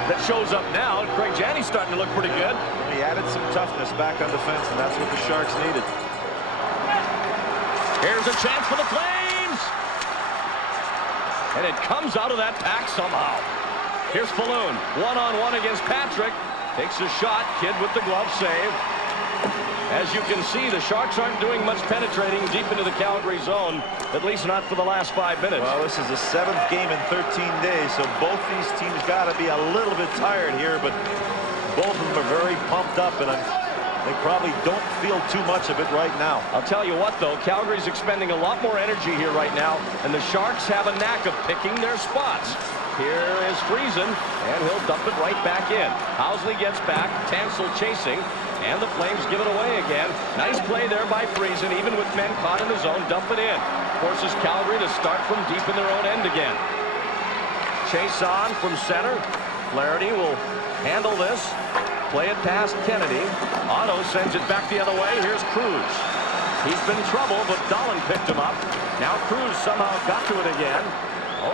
that shows up now. Craig Janney's starting to look pretty good. He added some toughness back on defense, and that's what the Sharks needed. Here's a chance for the Flames. And it comes out of that pack somehow. Here's Falloon, one-on-one against Patrick. Takes a shot, Kidd with the glove save. As you can see, the Sharks aren't doing much penetrating deep into the Calgary zone, at least not for the last 5 minutes. Well, this is the 7th game in 13 days, so both these teams got to be a little bit tired here, but both of them are very pumped up, and I'm they probably don't feel too much of it right now. I'll tell you what, though, Calgary's expending a lot more energy here right now, and the Sharks have a knack of picking their spots. Here is Friesen, and he'll dump it right back in. Housley gets back, Tansel chasing, and the Flames give it away again. Nice play there by Friesen, even with men caught in the zone, dump it in. Forces Calgary to start from deep in their own end again. Chase on from center. Flaherty will handle this. Play it past Kennedy. Otto sends it back the other way. Here's Cruz. He's been trouble, but Dahlin picked him up. Now Cruz somehow got to it again.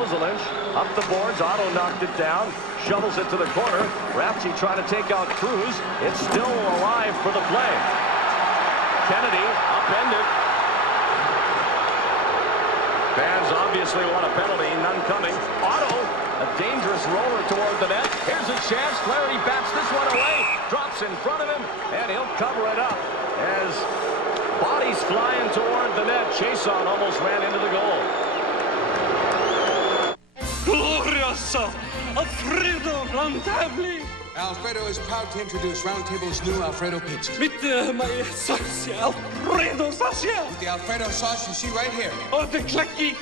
Ozelinch up the boards. Otto knocked it down. Shovels it to the corner. Rafchi trying to take out Cruz. It's still alive for the play. Kennedy upended. Fans obviously want a penalty. None coming. Otto, a dangerous roller toward the net. Here's a chance. Flaherty bats this one away. Drops in front of him, and he'll cover it up as bodies flying toward the net. Chason almost ran into the goal. Glorioso! Alfredo Roundtable! Alfredo is proud to introduce Roundtable's new Alfredo pizza. With my sauce, Alfredo sauce. With the Alfredo sauce you see right here. Oh, the clacky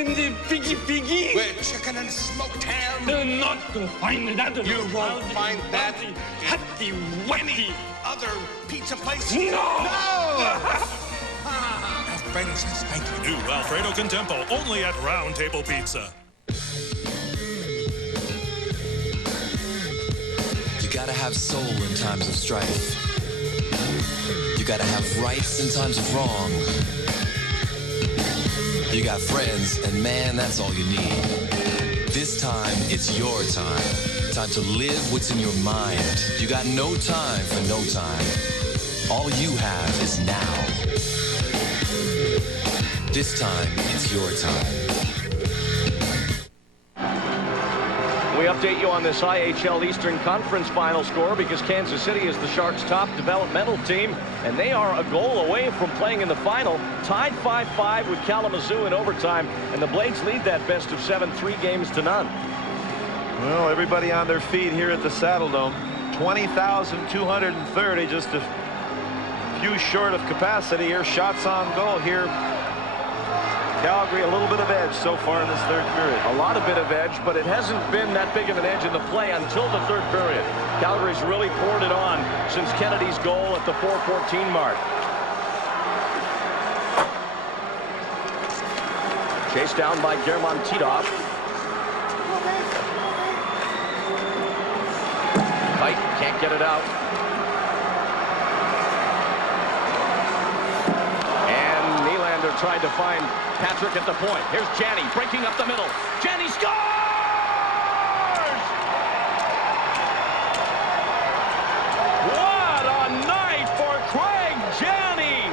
and the piggy. With chicken and smoked ham. Not to find that. You won't find that at the any other pizza place. No! Alfredo says thank you. New Alfredo Contempo, only at Round Table Pizza. You gotta have soul in times of strife. You gotta have rights in times of wrong. You got friends, and man, that's all you need. This time, it's your time. Time to live what's in your mind. You got no time for no time. All you have is now. This time, it's your time. We update you on this IHL Eastern Conference final score because Kansas City is the Sharks' top developmental team, and they are a goal away from playing in the final, tied 5-5 with Kalamazoo in overtime, and the Blades lead that best of 7, 3-0. Well, everybody on their feet here at the Saddle Dome. 20,230, just a few short of capacity here. Shots on goal here. Calgary a little bit of edge so far in this third period. A lot of bit of edge, but it hasn't been that big of an edge in the play until the third period. Calgary's really poured it on since Kennedy's goal at the 4:14 mark. Chased down by German Titov. Tight, can't get it out. And Nylander tried to find Patrick at the point. Here's Janney breaking up the middle. Janney scores! What a night for Craig Janney!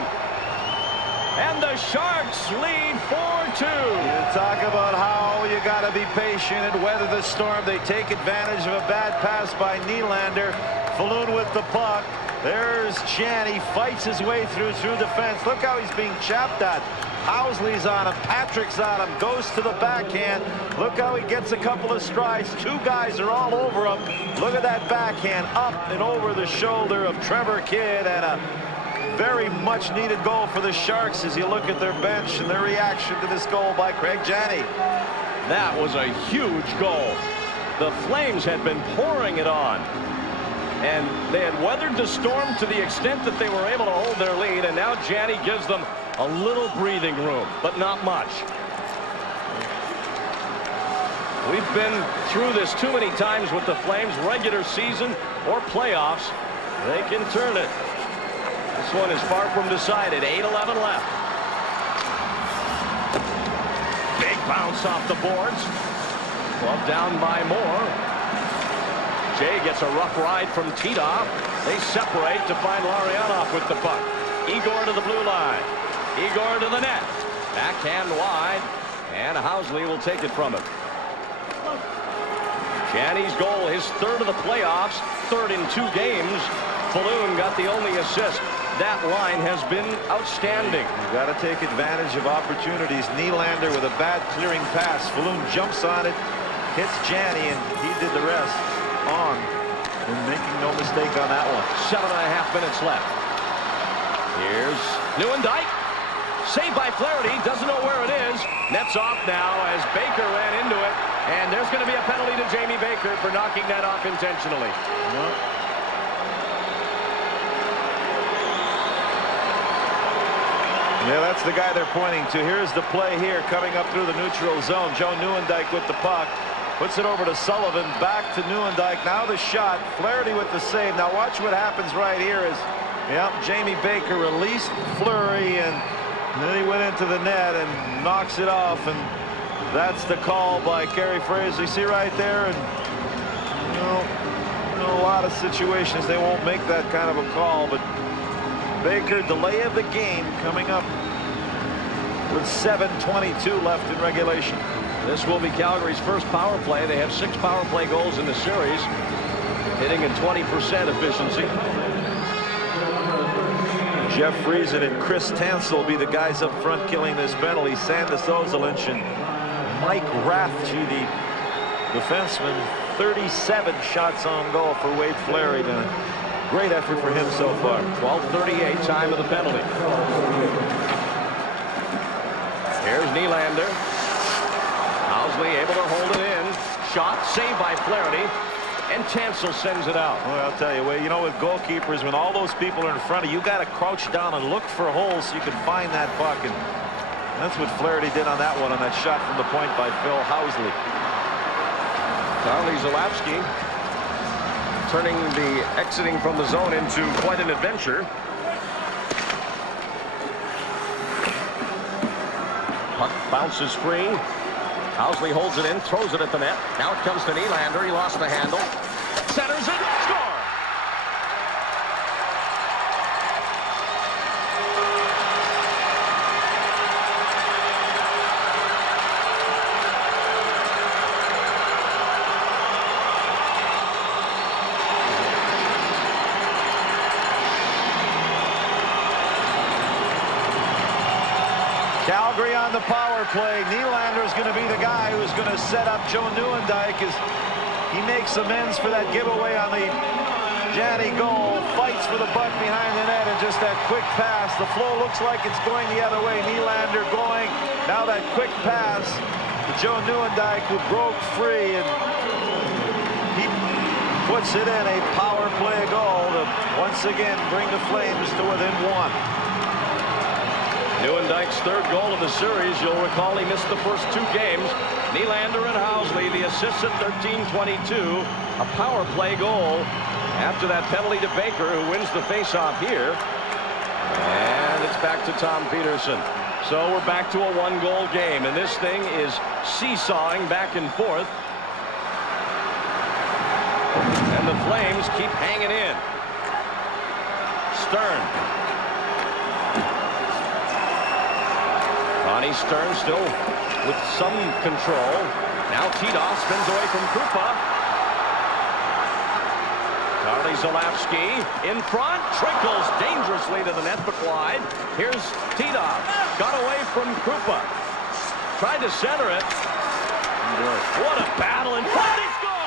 And the Sharks lead 4-2. You talk about how you got to be patient and weather the storm. They take advantage of a bad pass by Nylander. Falloon with the puck. There's Janney, fights his way through defense. Look how he's being chapped at. Housley's on him, Patrick's on him, goes to the backhand. Look how he gets a couple of strides. Two guys are all over him. Look at that backhand up and over the shoulder of Trevor Kidd, and a very much needed goal for the Sharks as you look at their bench and their reaction to this goal by Craig Janney. That was a huge goal. The Flames had been pouring it on, and they had weathered the storm to the extent that they were able to hold their lead, and now Janney gives them a little breathing room, but not much. We've been through this too many times with the Flames, regular season or playoffs. They can turn it. This one is far from decided. 8:11 left. Big bounce off the boards. Glove down by Moore. Jay gets a rough ride from Titov. They separate to find Larionov with the puck. Igor to the blue line. Igor to the net. Backhand wide. And Housley will take it from him. Janney's goal, his third of the playoffs. Third in 2 games. Falloon got the only assist. That line has been outstanding. You got to take advantage of opportunities. Nylander with a bad clearing pass. Falloon jumps on it, hits Janney, and he did the rest on And making no mistake on that one. 7.5 minutes left. Here's Newendike. Saved by Flaherty. Doesn't know where it is. Nets off now as Baker ran into it. And there's going to be a penalty to Jamie Baker for knocking that off intentionally. Yeah, that's the guy they're pointing to. Here's the play here coming up through the neutral zone. Joe Newendike with the puck. Puts it over to Sullivan. Back to Newendike. Now the shot. Flaherty with the save. Now watch what happens right here is, Jamie Baker released Fleury and then he went into the net and knocks it off. And that's the call by Kerry Fraser. You see right there, and in a lot of situations they won't make that kind of a call, but Baker, delay of the game coming up with 7:22 left in regulation. This will be Calgary's first power play. They have 6 power play goals in the series, hitting at 20% efficiency. Jeff Friesen and Chris Tansel will be the guys up front killing this penalty. Sandis Ozelinch and Mike Rathje, the defenseman. 37 shots on goal for Wade Flaherty. Great effort for him so far. 12:38, time of the penalty. Here's Nylander. Housley able to hold it in. Shot saved by Flaherty. And Tansel sends it out. Well, I'll tell you, with goalkeepers, when all those people are in front of you, got to crouch down and look for holes so you can find that puck. And that's what Flaherty did on that one, on that shot from the point by Phil Housley. Charlie Zalapski turning the exiting from the zone into quite an adventure. Puck bounces free. Housley holds it in, throws it at the net. Now it comes to Nylander. He lost the handle. Centers it. Score! Calgary on the power play. Nylander is going to be the guy who's going to set up Joe Newendike as he makes amends for that giveaway on the Janney goal. Fights for the puck behind the net, and just that quick pass. The flow looks like it's going the other way. Nylander going. Now that quick pass to Joe Newendike, who broke free, and he puts it in. A power play goal to once again bring the Flames to within 1. Newendike's 3rd goal of the series. You'll recall he missed the first 2 games. Nylander and Housley, the assists at 13:22. A power play goal after that penalty to Baker, who wins the faceoff here. And it's back to Tom Peterson. So we're back to a 1-goal game, and this thing is seesawing back and forth. And the Flames keep hanging in. Stern. Ronnie Stern still with some control. Now Tito spins away from Krupa. Charlie Zalapski in front. Trickles dangerously to the net, but wide. Here's Tito. Got away from Krupa. Tried to center it. What a battle in front. He scored!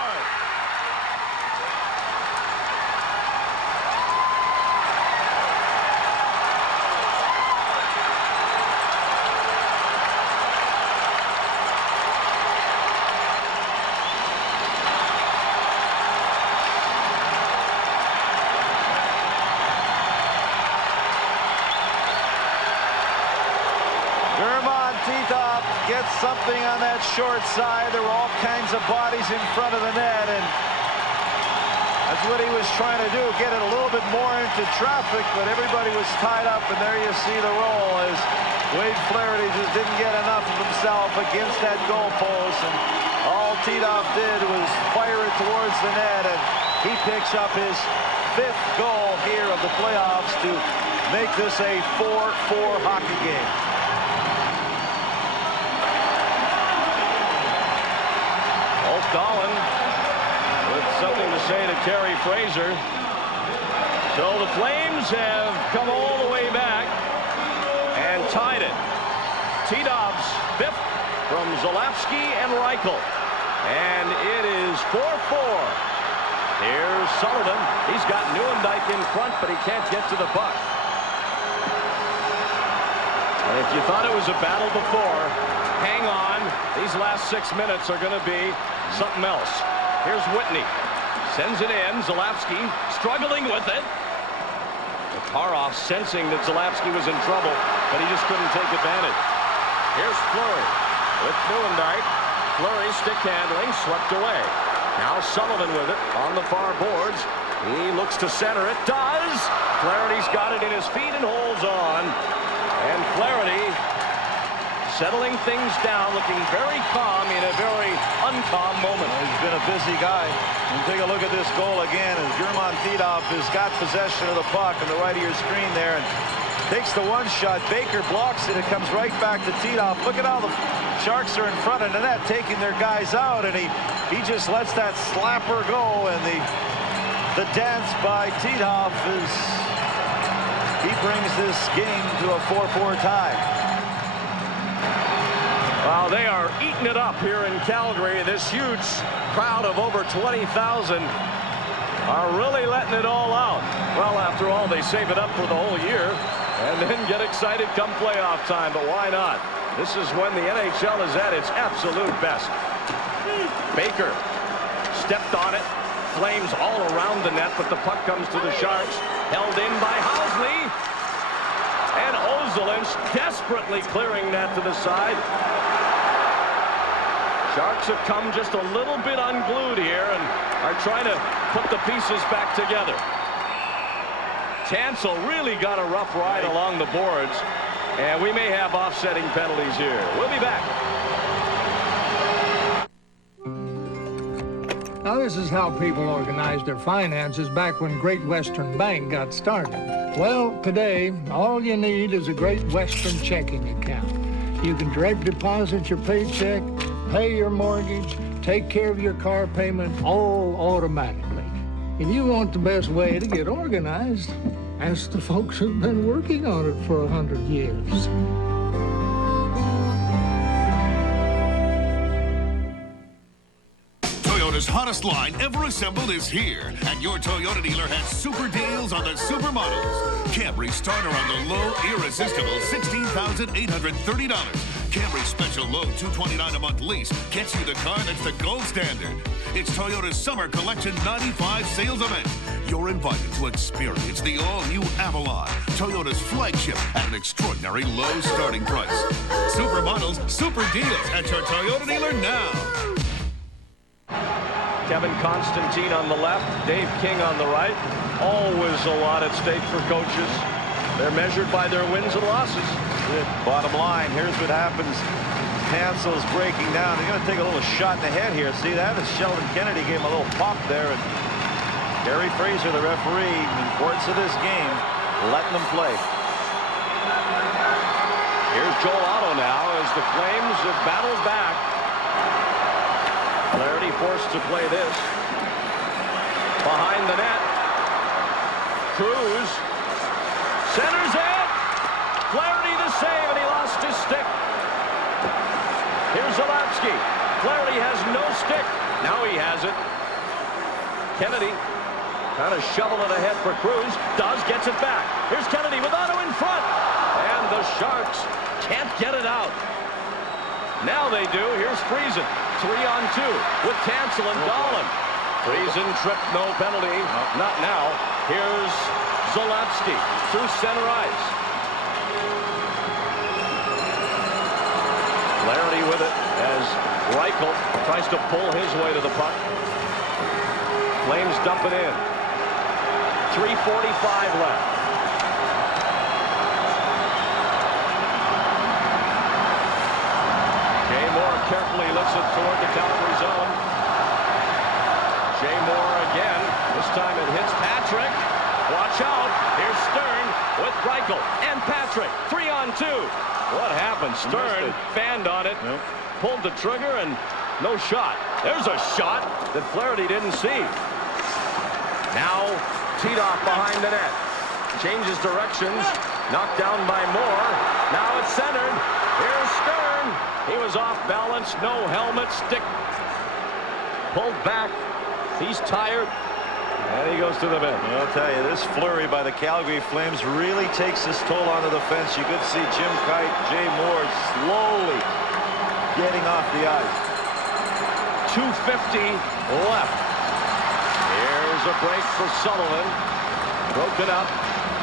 Gets something on that short side. There were all kinds of bodies in front of the net, and that's what he was trying to do, get it a little bit more into traffic, but everybody was tied up, and there you see the roll as Wade Flaherty just didn't get enough of himself against that goalpost, and all Tito did was fire it towards the net, and he picks up his 5th goal here of the playoffs to make this a 4-4 hockey game. Dolan with something to say to Terry Fraser. So the Flames have come all the way back and tied it. Tito's 5th from Zalapski and Reichel. And it is 4-4. Here's Sullivan. He's got Neuendijk in front, but he can't get to the puck. And if you thought it was a battle before, hang on. These last 6 minutes are going to be something else. Here's Whitney. Sends it in. Zalapski struggling with it. Haroff sensing that Zalapski was in trouble, but he just couldn't take advantage. Here's Fleury with Neuendijk. Fleury stick handling, swept away. Now Sullivan with it on the far boards. He looks to center it. Does. Flaherty's got it in his feet and holds on. And Flaherty settling things down, looking very calm in a very uncalm moment. He's been a busy guy. And take a look at this goal again as German Titov has got possession of the puck on the right of your screen there and takes the one shot. Baker blocks it. It comes right back to Titov. Look at how the Sharks are in front of the net taking their guys out, and he just lets that slapper go, and the dance by Titov is he brings this game to a 4-4 tie. Wow, they are eating it up here in Calgary. This huge crowd of over 20,000 are really letting it all out. Well, after all, they save it up for the whole year and then get excited come playoff time, but why not? This is when the NHL is at its absolute best. Baker stepped on it. Flames all around the net, but the puck comes to the Sharks. Held in by Housley. And Ozolinsh desperately clearing that to the side. Sharks have come just a little bit unglued here and are trying to put the pieces back together. Tansel really got a rough ride along the boards, and we may have offsetting penalties here. We'll be back. Now, this is how people organized their finances back when Great Western Bank got started. Well, today, all you need is a Great Western checking account. You can direct deposit your paycheck, pay your mortgage, take care of your car payment, all automatically. If you want the best way to get organized, ask the folks who've been working on it for 100 years. Toyota's hottest line ever assembled is here, and your Toyota dealer has super deals on the supermodels. Camry start around the low, irresistible $16,830. Camry special low $229 a month lease gets you the car that's the gold standard. It's Toyota's Summer Collection 95 sales event. You're invited to experience the all-new Avalon, Toyota's flagship, at an extraordinary low starting price. Supermodels, super deals at your Toyota dealer now. Kevin Constantine on the left, Dave King on the right. Always a lot at stake for coaches. They're measured by their wins and losses. Bottom line, here's what happens. Hansel's breaking down. They're going to take a little shot in the head here. See that? As Sheldon Kennedy gave him a little pop there. And Gary Fraser, the referee, in the importance of this game, letting them play. Here's Joel Otto now as the Flames have battled back. Flaherty forced to play this. Behind the net. Cruz centers it. Flaherty the save, and he lost his stick. Here's Zalapski. Flaherty has no stick. Now he has it. Kennedy kind of shoveling it ahead for Cruz. Gets it back. Here's Kennedy with Otto in front. And the Sharks can't get it out. Now they do. Here's Friesen. 3-on-2 with Tansel and Dahlin. Friesen tripped, no penalty. Not now. Here's Zalapski through center ice. Flaherty with it as Reichel tries to pull his way to the puck. Flames dump it in. 3:45 left. Jay Moore carefully lifts it toward the Calgary zone. Jay Moore again. This time it hits Patrick. Watch out. Here's Stern with Reichel and Patrick. 3-on-2. What happened? Stern fanned on it, pulled the trigger, and no shot. There's a shot that Flaherty didn't see. Now Titov behind the net. Changes directions. Knocked down by Moore. Now it's centered. Here's Stern. He was off balance. No helmet. Stick pulled back. He's tired. And he goes to the bench. I'll tell you, this flurry by the Calgary Flames really takes its toll onto the fence. You could see Jim Kite, Jay Moore slowly getting off the ice. 2:50 left. Here's a break for Sullivan. Broken up.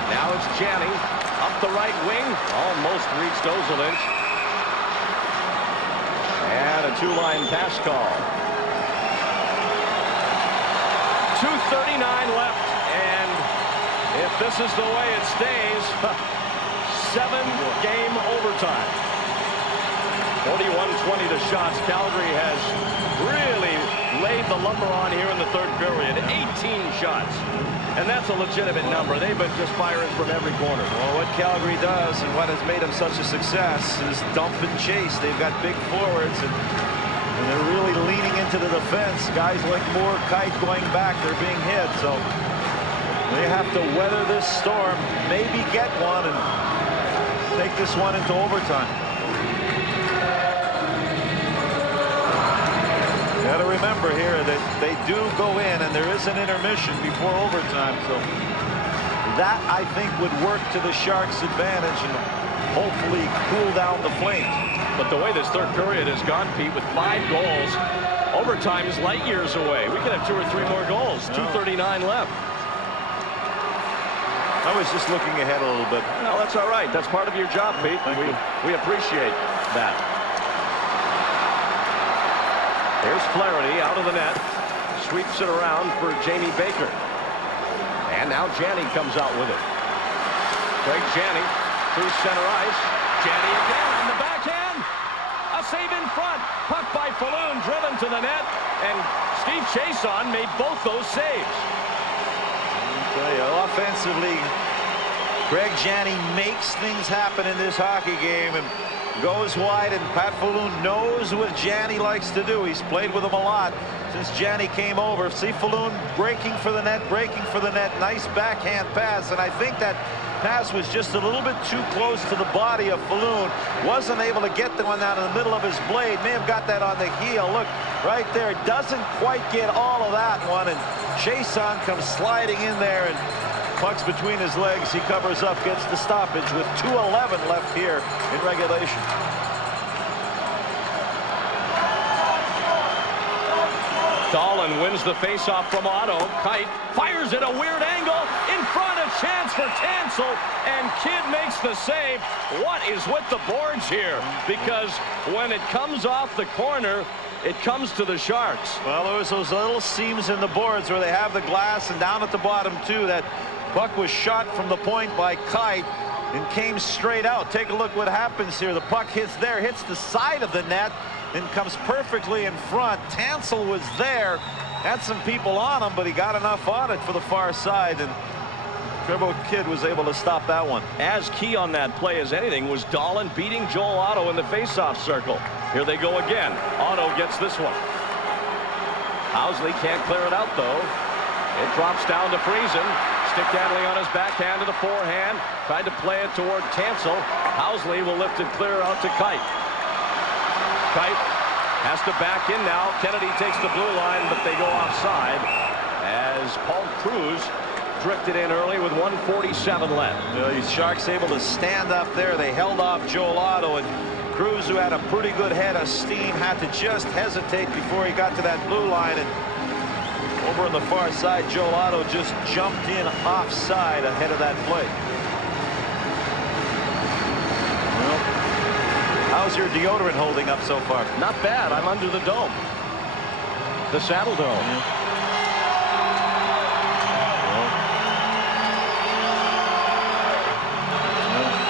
Now it's Janney. Up the right wing. Almost reached Ozolinsh. And a two-line pass call. 2:39 left, and if this is the way it stays, 7-game overtime. 41-20 the shots. Calgary has really laid the lumber on here in the third period. 18 shots, and that's a legitimate number. They've been just firing from every corner. Well, what Calgary does and what has made them such a success is dump and chase. They've got big forwards, and they're really leaning into the defense. Guys like Moore, Kite going back, they're being hit. So they have to weather this storm, maybe get one, and take this one into overtime. You got to remember here that they do go in, and there is an intermission before overtime. So that, I think, would work to the Sharks' advantage and hopefully cool down the Flames. But the way this third period has gone, Pete, with 5 goals, overtime is light years away. We could have 2 or 3 more goals. 2:39 left. I was just looking ahead a little bit. No, that's all right. That's part of your job, Pete. We appreciate that. Here's Flaherty out of the net. Sweeps it around for Jamie Baker. And now Janney comes out with it. Craig Janney through center ice. Janney again on the backhand. A save in front. Puck by Falloon driven to the net. And Steve Chason made both those saves. I'll tell you, offensively, Craig Janney makes things happen in this hockey game and goes wide, and Pat Falloon knows what Janney likes to do. He's played with him a lot since Janney came over. See Falloon breaking for the net, Nice backhand pass, and I think that pass was just a little bit too close to the body of Falloon. Wasn't able to get the one down in the middle of his blade. May have got that on the heel. Look, right there. Doesn't quite get all of that one, and Chason comes sliding in there, and puck's between his legs. He covers up, gets the stoppage with 2:11 left here in regulation. Dahlin wins the faceoff from Otto. Kite fires at a weird angle. In front, a chance for Tansel. And Kidd makes the save. What is with the boards here? Because when it comes off the corner, it comes to the Sharks. Well, there was those little seams in the boards where they have the glass, and down at the bottom, too. That puck was shot from the point by Kite and came straight out. Take a look what happens here. The puck hits there, hits the side of the net, and comes perfectly in front. Tansel was there, had some people on him, but he got enough on it for the far side, and Trevor Kidd was able to stop that one. As key on that play as anything was Dahlin beating Joel Otto in the faceoff circle. Here they go again. Otto gets this one. Housley can't clear it out, though. It drops down to Friesen. Stick handling on his backhand to the forehand. Tried to play it toward Tansel. Housley will lift it clear out to Kite. Kite has to back in now. Kennedy takes the blue line, but they go offside as Paul Cruz drifted in early with 1:47 left. The Sharks able to stand up there. They held off Joel Otto, and Cruz, who had a pretty good head of steam, had to just hesitate before he got to that blue line. And over on the far side, Joel Otto just jumped in offside ahead of that play. Well, how's your deodorant holding up so far? Not bad. I'm under the dome. The Saddle Dome. Yeah.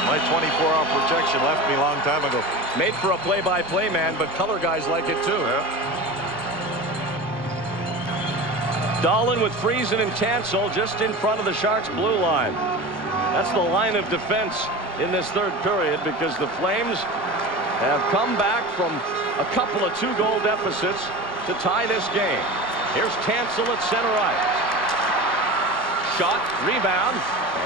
My 24-hour protection left me a long time ago. Made for a play-by-play man, but color guys like it too. Yeah. Dahlin with Friesen and Tansel just in front of the Sharks' blue line. That's the line of defense in this third period, because the Flames have come back from a couple of 2-goal deficits to tie this game. Here's Tansel at center ice. Shot, rebound,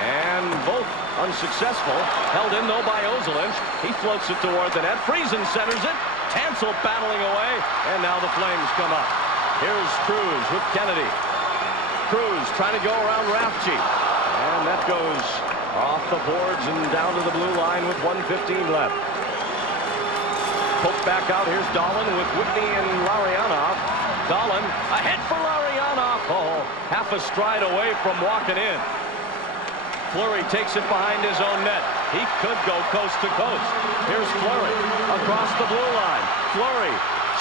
and both unsuccessful. Held in, though, by Ozolinsh. He floats it toward the net. Friesen centers it. Tansel battling away, and now the Flames come up. Here's Cruz with Kennedy. Cruz trying to go around Rafchi. And that goes off the boards and down to the blue line with 1:15 left. Poke back out. Here's Dahlin with Whitney and Larionov. Dahlin ahead for Larionov. Oh, half a stride away from walking in. Fleury takes it behind his own net. He could go coast to coast. Here's Fleury across the blue line. Fleury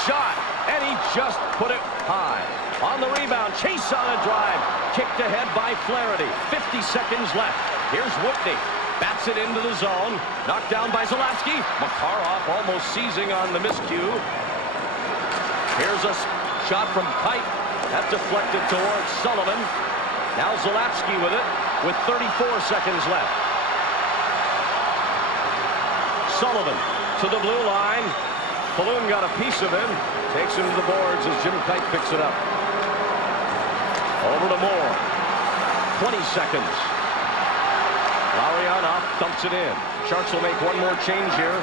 shot, and he just put it high. On the rebound, Chase on a drive. Kicked ahead by Flaherty. 50 seconds left. Here's Whitney. Bats it into the zone. Knocked down by Zalapsky. Makarov almost seizing on the miscue. Here's a shot from Kite. That deflected towards Sullivan. Now Zalapsky with it with 34 seconds left. Sullivan to the blue line. Falloon got a piece of him. Takes him to the boards as Jim Kite picks it up. Over to Moore. 20 seconds. Larionov dumps it in. Sharks will make one more change here.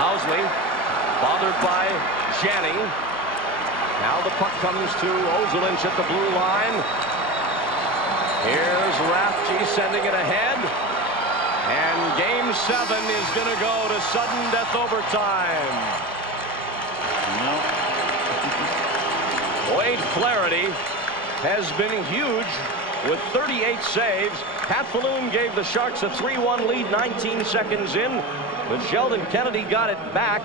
Housley bothered by Janney. Now the puck comes to Ozelinch at the blue line. Here's Rafchi sending it ahead. And game 7 is going to go to sudden death overtime. Wade Flaherty has been huge with 38 saves. Pat Falloon gave the Sharks a 3-1 lead 19 seconds in, but Sheldon Kennedy got it back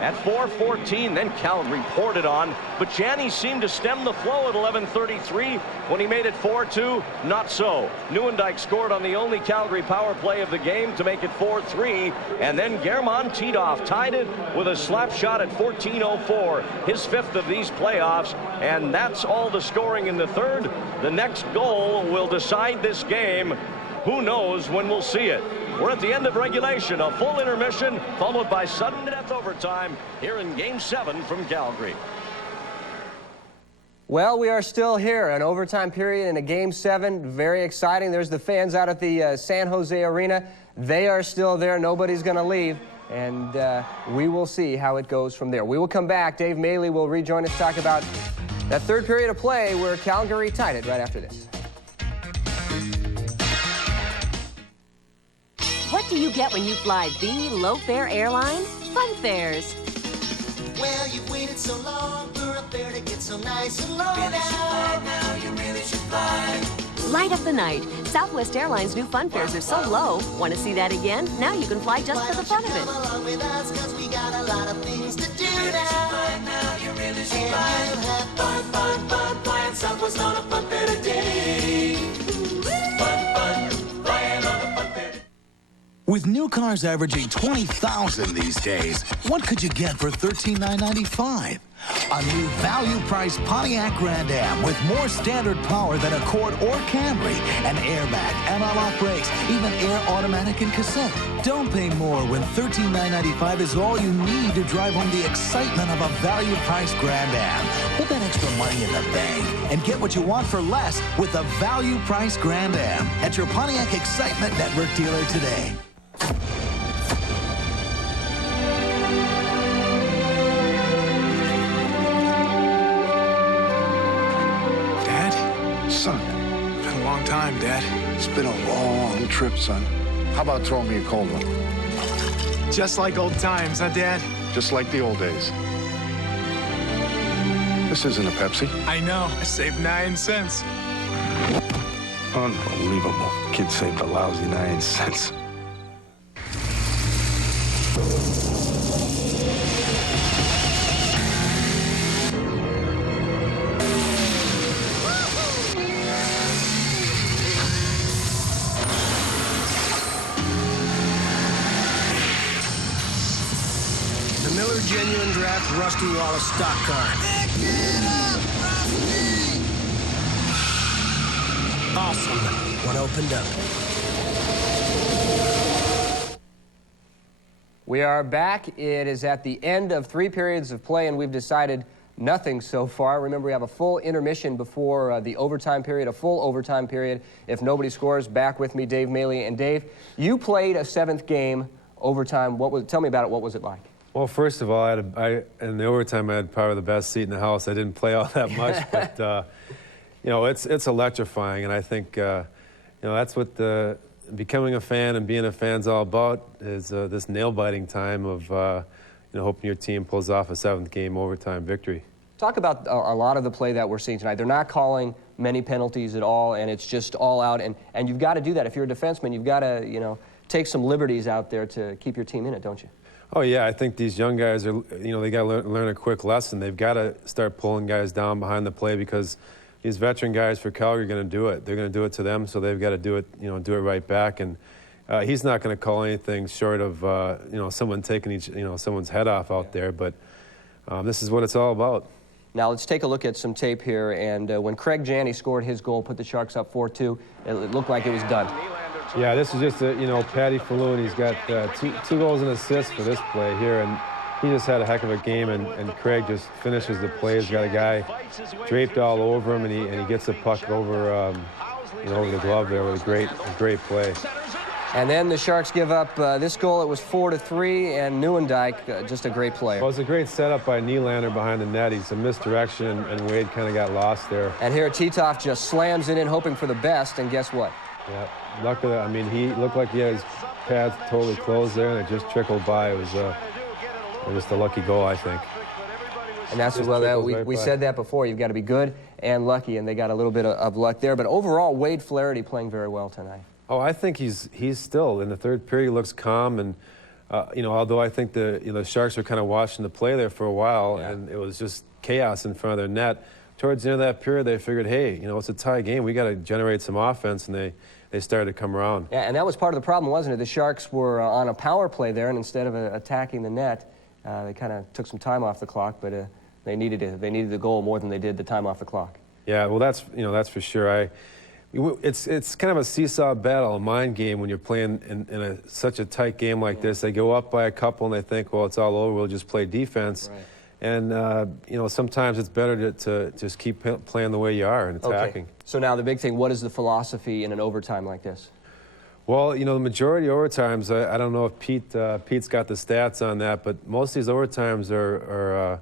at 4:14. Then Calgary poured it on, but Janney seemed to stem the flow at 11:33 when he made it 4-2. Not so. Nieuwendyk scored on the only Calgary power play of the game to make it 4-3, and then Germán Titov tied it with a slap shot at 14:04, his 5th of these playoffs, and that's all the scoring in the third. The next goal will decide this game. Who knows when we'll see it? We're at the end of regulation, a full intermission, followed by sudden death overtime here in Game 7 from Calgary. Well, we are still here, an overtime period in a Game 7. Very exciting. There's the fans out at the San Jose Arena. They are still there. Nobody's going to leave. And we will see how it goes from there. We will come back. Dave Maley will rejoin us to talk about that third period of play where Calgary tied it right after this. What do you get when you fly the low-fare airline? Fun fares. Well, you've waited so long for a fare to get so nice and low now. You really should fly. Light up the night. Southwest Airlines' new fun fares are so low. Want to see that again? Now you can fly just for the fun of it. Come along with us, 'cause we got a lot of things to do now. You really should fly. And you'll have fun, fun, fun, flying Southwest on a fun fair today. Fun, fun, flying on a fun fair. With new cars averaging 20,000 these days, what could you get for $13,995? A new value-priced Pontiac Grand Am with more standard power than Accord or Camry, an airbag, anti-lock brakes, even air automatic and cassette. Don't pay more when $13,995 is all you need to drive home the excitement of a value-priced Grand Am. Put that extra money in the bank and get what you want for less with a value-priced Grand Am at your Pontiac Excitement Network dealer today. Son, been a long time, Dad. It's been a long trip, son. How about throwing me a cold one? Just like old times, huh, Dad? Just like the old days. This isn't a Pepsi. I know. I saved 9 cents. Unbelievable. Kid saved a lousy 9 cents. Genuine Draft Rusty Wallace stock car. Awesome. One opened up. We are back. It is at the end of 3 periods of play, and we've decided nothing so far. Remember, we have a full intermission before the overtime period, a full overtime period. If nobody scores, back with me, Dave Maley. And Dave, you played a 7th game overtime. Tell me about it. What was it like? Well, first of all, in the overtime, I had probably the best seat in the house. I didn't play all that much, but You know, it's electrifying, and I think you know, that's what becoming a fan and being a fan's all about, is this nail-biting time of you know, hoping your team pulls off a 7th-game overtime victory. Talk about a lot of the play that we're seeing tonight. They're not calling many penalties at all, and it's just all out. And you've got to do that. If you're a defenseman, you've got to, you know, take some liberties out there to keep your team in it, don't you? Oh yeah, I think these young guys are, you know, they got to learn a quick lesson. They've got to start pulling guys down behind the play, because these veteran guys for Calgary are going to do it. They're going to do it to them, so they've got to do it, you know, do it right back. And he's not going to call anything short of, you know, someone taking someone's head off out there. But this is what it's all about. Now let's take a look at some tape here. And when Craig Janney scored his goal, put the Sharks up 4-2, it looked like it was done. Yeah, this is just you know, Patty Falloon. He's got two goals and assists for this play here, and he just had a heck of a game. And Craig just finishes the play. He's got a guy draped all over him, and he gets the puck over you know, over the glove there with a great play. And then the Sharks give up this goal. It was 4-3, and Nieuwendyk, just a great play. Well, it's a great setup by Nylander behind the net. He's a misdirection, and Wade kind of got lost there. And here Titov just slams it in, hoping for the best, and guess what? Yeah, luckily, I mean, he looked like he had his pads totally closed there, and it just trickled by. It was just a lucky goal, I think. And that's, well, we said that before. You've got to be good and lucky, and they got a little bit of luck there. But overall, Wade Flaherty playing very well tonight. Oh, I think he's still in the third period. He looks calm, and you know, although I think the Sharks were kind of watching the play there for a while, and it was just chaos in front of their net. Towards the end of that period, they figured, hey, you know, it's a tie game. We got to generate some offense, and they started to come around. Yeah, and that was part of the problem, wasn't it? The Sharks were on a power play there, and instead of attacking the net, they kind of took some time off the clock, but they needed the goal more than they did the time off the clock. Yeah, well, that's for sure. It's kind of a seesaw battle, a mind game when you're playing in such a tight game like this. They go up by a couple and they think, well, it's all over. We'll just play defense. Right. And you know, sometimes it's better to just keep playing the way you are and attacking. Okay. So now the big thing, what is the philosophy in an overtime like this? Well, you know, the majority of overtimes, I don't know if Pete's got the stats on that, but most of these overtimes are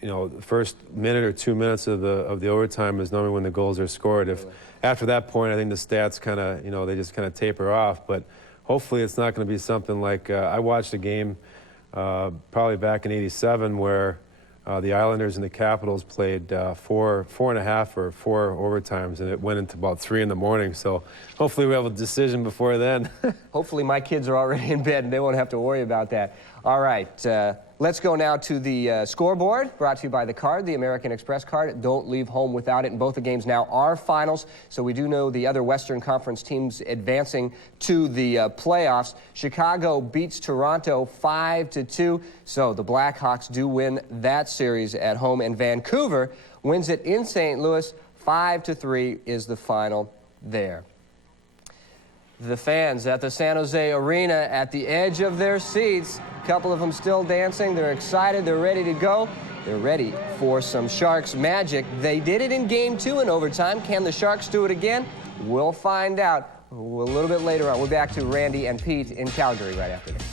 you know, the first minute or 2 minutes of the overtime is normally when the goals are scored. If after that point, I think the stats kind of, you know, they just kind of taper off. But hopefully, it's not going to be something like I watched a game probably back in '87 where the Islanders and the Capitals played 4.5 or 4 overtimes, and it went into about 3 in the morning. So hopefully, we have a decision before then. Hopefully, my kids are already in bed and they won't have to worry about that. All right. Let's go now to the scoreboard, brought to you by the card, the American Express card. Don't leave home without it. And both the games now are finals, so we do know the other Western Conference teams advancing to the playoffs. Chicago beats Toronto 5-2, so the Blackhawks do win that series at home, and Vancouver wins it in St. Louis. 5-3 is the final there. The fans at the San Jose Arena at the edge of their seats. A couple of them still dancing. They're excited. They're ready to go. They're ready for some Sharks magic. They did it in Game 2 in overtime. Can the Sharks do it again? We'll find out a little bit later on. We're back to Randy and Pete in Calgary right after this.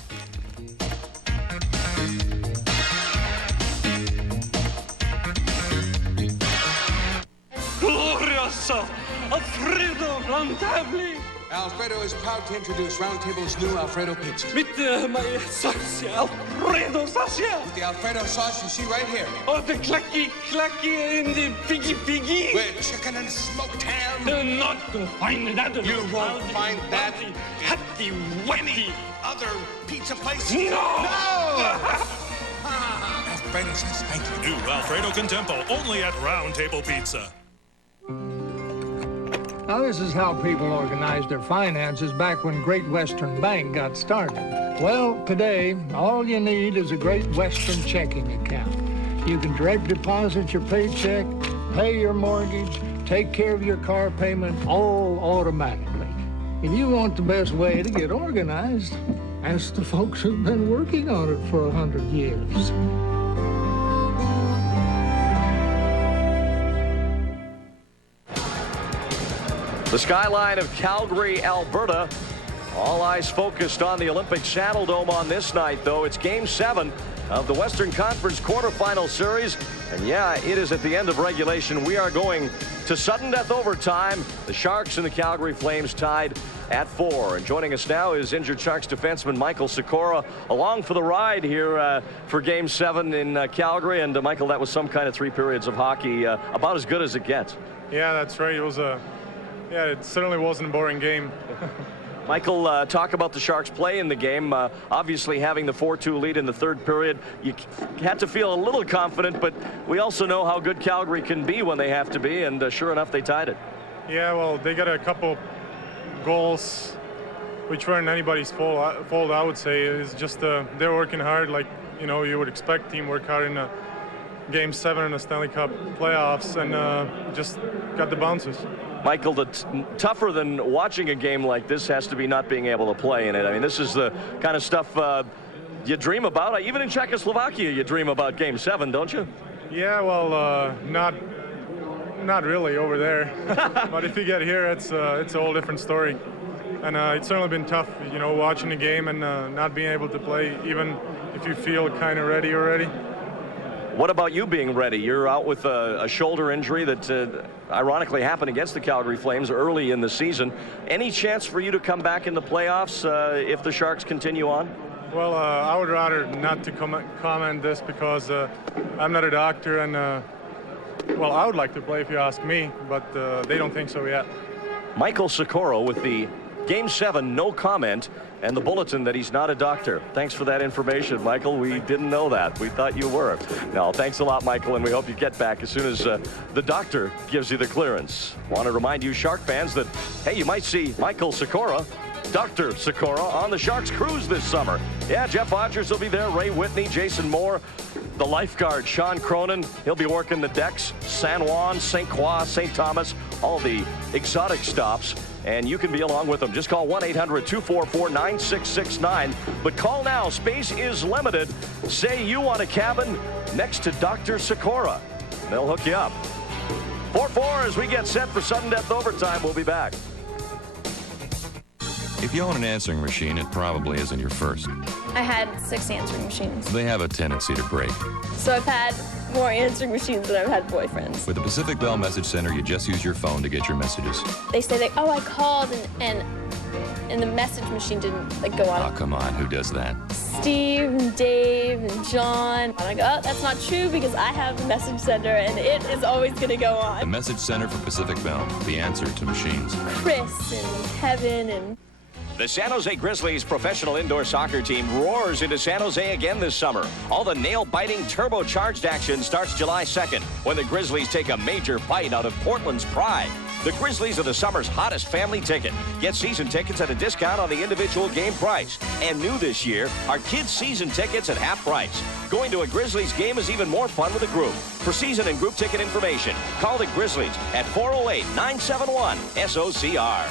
Glorioso! Alfredo Roundtable! Alfredo is proud to introduce Roundtable's new Alfredo pizza. Mit my sauce, Alfredo sauce. With the Alfredo sauce you see right here. Oh, the clacky and the piggy. With chicken and smoked ham. Not to find that. You won't find that at the any other pizza place. No! Alfredo says thank you. New Alfredo Contempo, only at Round Table Pizza. Now, this is how people organized their finances back when Great Western Bank got started. Well, today, all you need is a Great Western checking account. You can direct deposit your paycheck, pay your mortgage, take care of your car payment, all automatically. If you want the best way to get organized, ask the folks who've been working on it for 100 years. The skyline of Calgary, Alberta. All eyes focused on the Olympic Saddle Dome on this night, though. It's Game 7 of the Western Conference quarterfinal series. And yeah, it is at the end of regulation. We are going to sudden death overtime. The Sharks and the Calgary Flames tied at 4. And joining us now is injured Sharks defenseman Michael Sikora, along for the ride here for Game 7 in Calgary. And Michael, that was some kind of 3 periods of hockey, about as good as it gets. Yeah, that's right. It was it certainly wasn't a boring game. Michael, talk about the Sharks' play in the game. Obviously, having the 4-2 lead in the 3rd period, you had to feel a little confident, but we also know how good Calgary can be when they have to be, and sure enough, they tied it. Yeah, well, they got a couple goals which weren't anybody's fault, I would say. It's just they're working hard, like you would expect team work hard in Game 7 in the Stanley Cup playoffs, and just got the bounces. Michael, tougher than watching a game like this has to be not being able to play in it. I mean, this is the kind of stuff you dream about. Even in Czechoslovakia, you dream about Game 7, don't you? Yeah, well, not really over there. But if you get here, it's a whole different story. And it's certainly been tough, watching the game and not being able to play, even if you feel kind of ready already. What about you being ready? You're out with a shoulder injury that ironically happened against the Calgary Flames early in the season. Any chance for you to come back in the playoffs if the Sharks continue on? Well, I would rather not to comment this because I'm not a doctor, and well, I would like to play if you ask me, but they don't think so yet. Michael Sikora with the Game 7 no comment and the bulletin that he's not a doctor. Thanks for that information, Michael. We didn't know that. We thought you were. No, thanks a lot, Michael, and we hope you get back as soon as the doctor gives you the clearance. Want to remind you Shark fans that, hey, you might see Michael Sikora, Dr. Sikora, on the Sharks cruise this summer. Yeah, Jeff Odgers will be there, Ray Whitney, Jason Moore, the lifeguard, Sean Cronin. He'll be working the decks, San Juan, St. Croix, St. Thomas, all the exotic stops. And you can be along with them. Just call 1-800-244-9669. But call now. Space is limited. Say you want a cabin next to Dr. Sikora. They'll hook you up. 4-4 as we get set for sudden death overtime. We'll be back. If you own an answering machine, it probably isn't your first. I had 6 answering machines. They have a tendency to break. So I've had more answering machines than I've had boyfriends. With the Pacific Bell Message Center, you just use your phone to get your messages. They say, oh, I called and the message machine didn't go on. Oh, come on. Who does that? Steve and Dave and John. And I go, oh, that's not true because I have the message center and it is always going to go on. The Message Center for Pacific Bell, the answer to machines. Chris and Kevin and... The San Jose Grizzlies professional indoor soccer team roars into San Jose again this summer. All the nail-biting, turbocharged action starts July 2nd when the Grizzlies take a major bite out of Portland's pride. The Grizzlies are the summer's hottest family ticket. Get season tickets at a discount on the individual game price. And new this year are kids' season tickets at half price. Going to a Grizzlies game is even more fun with a group. For season and group ticket information, call the Grizzlies at 408-971-SOCR.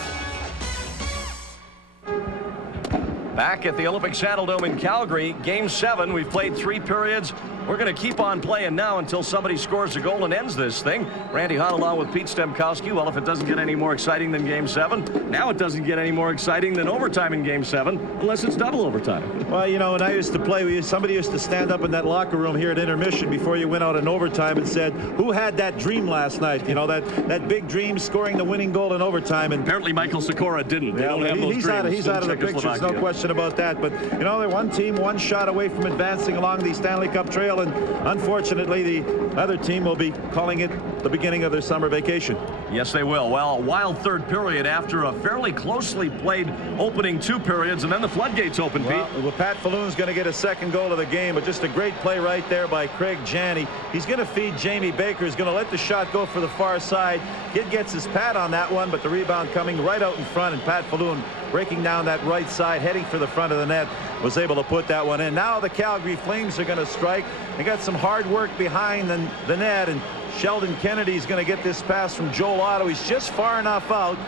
Back at the Olympic Saddledome in Calgary, Game 7. We've played 3 periods. We're going to keep on playing now until somebody scores a goal and ends this thing. Randy Hunt along with Pete Stemkowski. Well, if it doesn't get any more exciting than Game 7, now it doesn't get any more exciting than overtime in Game 7, unless it's double overtime. Well, when I used to play, somebody used to stand up in that locker room here at intermission before you went out in overtime and said, who had that dream last night? That big dream, scoring the winning goal in overtime. And apparently Michael Sikora didn't. They don't have those he's dreams out of the pictures, no question about that. But, they're one team, one shot away from advancing along the Stanley Cup trail. And unfortunately, the other team will be calling it the beginning of their summer vacation. Yes, they will. Well, a wild 3rd period after a fairly closely played opening 2 periods, and then the floodgates open, Pete. Well, Pat Falloon's going to get a 2nd goal of the game, but just a great play right there by Craig Janney. He's going to feed Jamie Baker. He's going to let the shot go for the far side. Kid gets his pad on that one, but the rebound coming right out in front, and Pat Falloon breaking down that right side, heading for the front of the net, was able to put that one in. Now the Calgary Flames are going to strike. They got some hard work behind the net, and Sheldon Kennedy is going to get this pass from Joel Otto. He's just far enough out.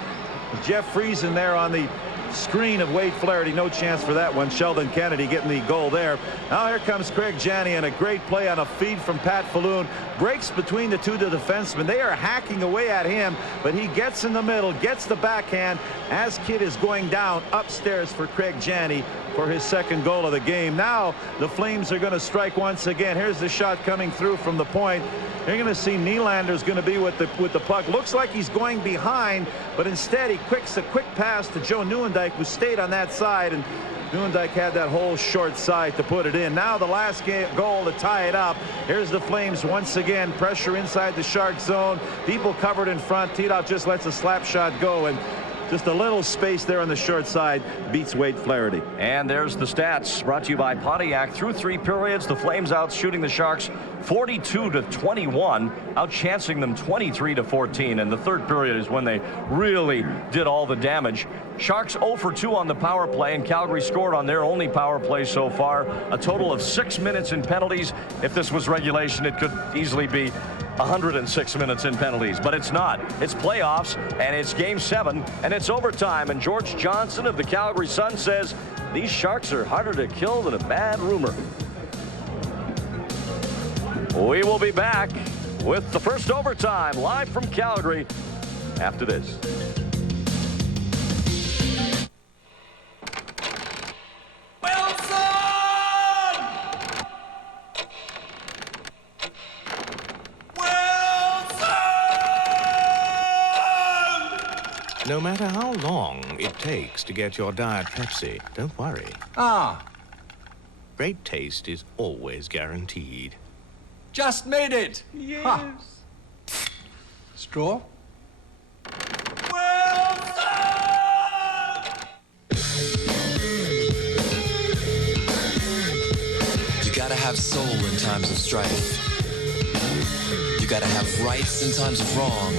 Jeff Friesen there on the screen of Wade Flaherty. No chance for that one. Sheldon Kennedy getting the goal there. Now here comes Craig Janney, and a great play on a feed from Pat Falloon. Breaks between the two defensemen. They are hacking away at him, but he gets in the middle, gets the backhand as Kidd is going down upstairs for Craig Janney for his second goal of the game. Now the Flames are going to strike once again. Here's the shot coming through from the point. You're going to see Nylander's going to be with the puck. Looks like he's going behind, but instead he quicks a quick pass to Joe Nieuwendyk, who stayed on that side, and Nieuwendyk had that whole short side to put it in. Now the last goal to tie it up. Here's the Flames once again. Pressure inside the Shark zone. People covered in front. Tito just lets a slap shot go, and just a little space there on the short side beats Wade Flaherty. And there's the stats brought to you by Pontiac. Through 3 periods, the Flames out shooting the Sharks 42-21, outchancing them 23-14. And the third period is when they really did all the damage. Sharks 0 for 2 on the power play, and Calgary scored on their only power play so far. A total of 6 minutes in penalties. If this was regulation, it could easily be 106 minutes in penalties, but it's not. It's playoffs, and it's Game 7, and it's overtime. And George Johnson of the Calgary Sun says these Sharks are harder to kill than a bad rumor. We will be back with the first overtime live from Calgary after this. No matter how long it takes to get your Diet Pepsi, don't worry. Great taste is always guaranteed. Just made it. Yes. Ha. Straw? You gotta have soul in times of strife. You gotta have rights in times of wrong.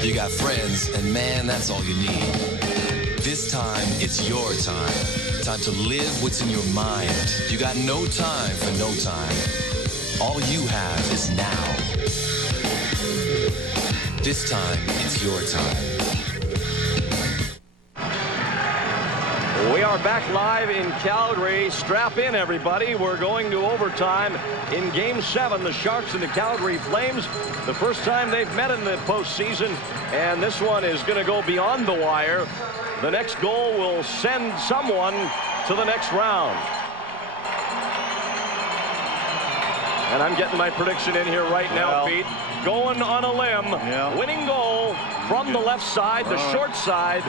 You got friends, and man, that's all you need. This time, it's your time. Time to live what's in your mind. You got no time for no time. All you have is now. This time, it's your time. We are back live in Calgary. Strap in, everybody. We're going to overtime in Game 7. The Sharks and the Calgary Flames. The first time they've met in the postseason. And this one is going to go beyond the wire. The next goal will send someone to the next round. And I'm getting my prediction in here right now, Pete. Going on a limb. Winning goal from the left side, the short side,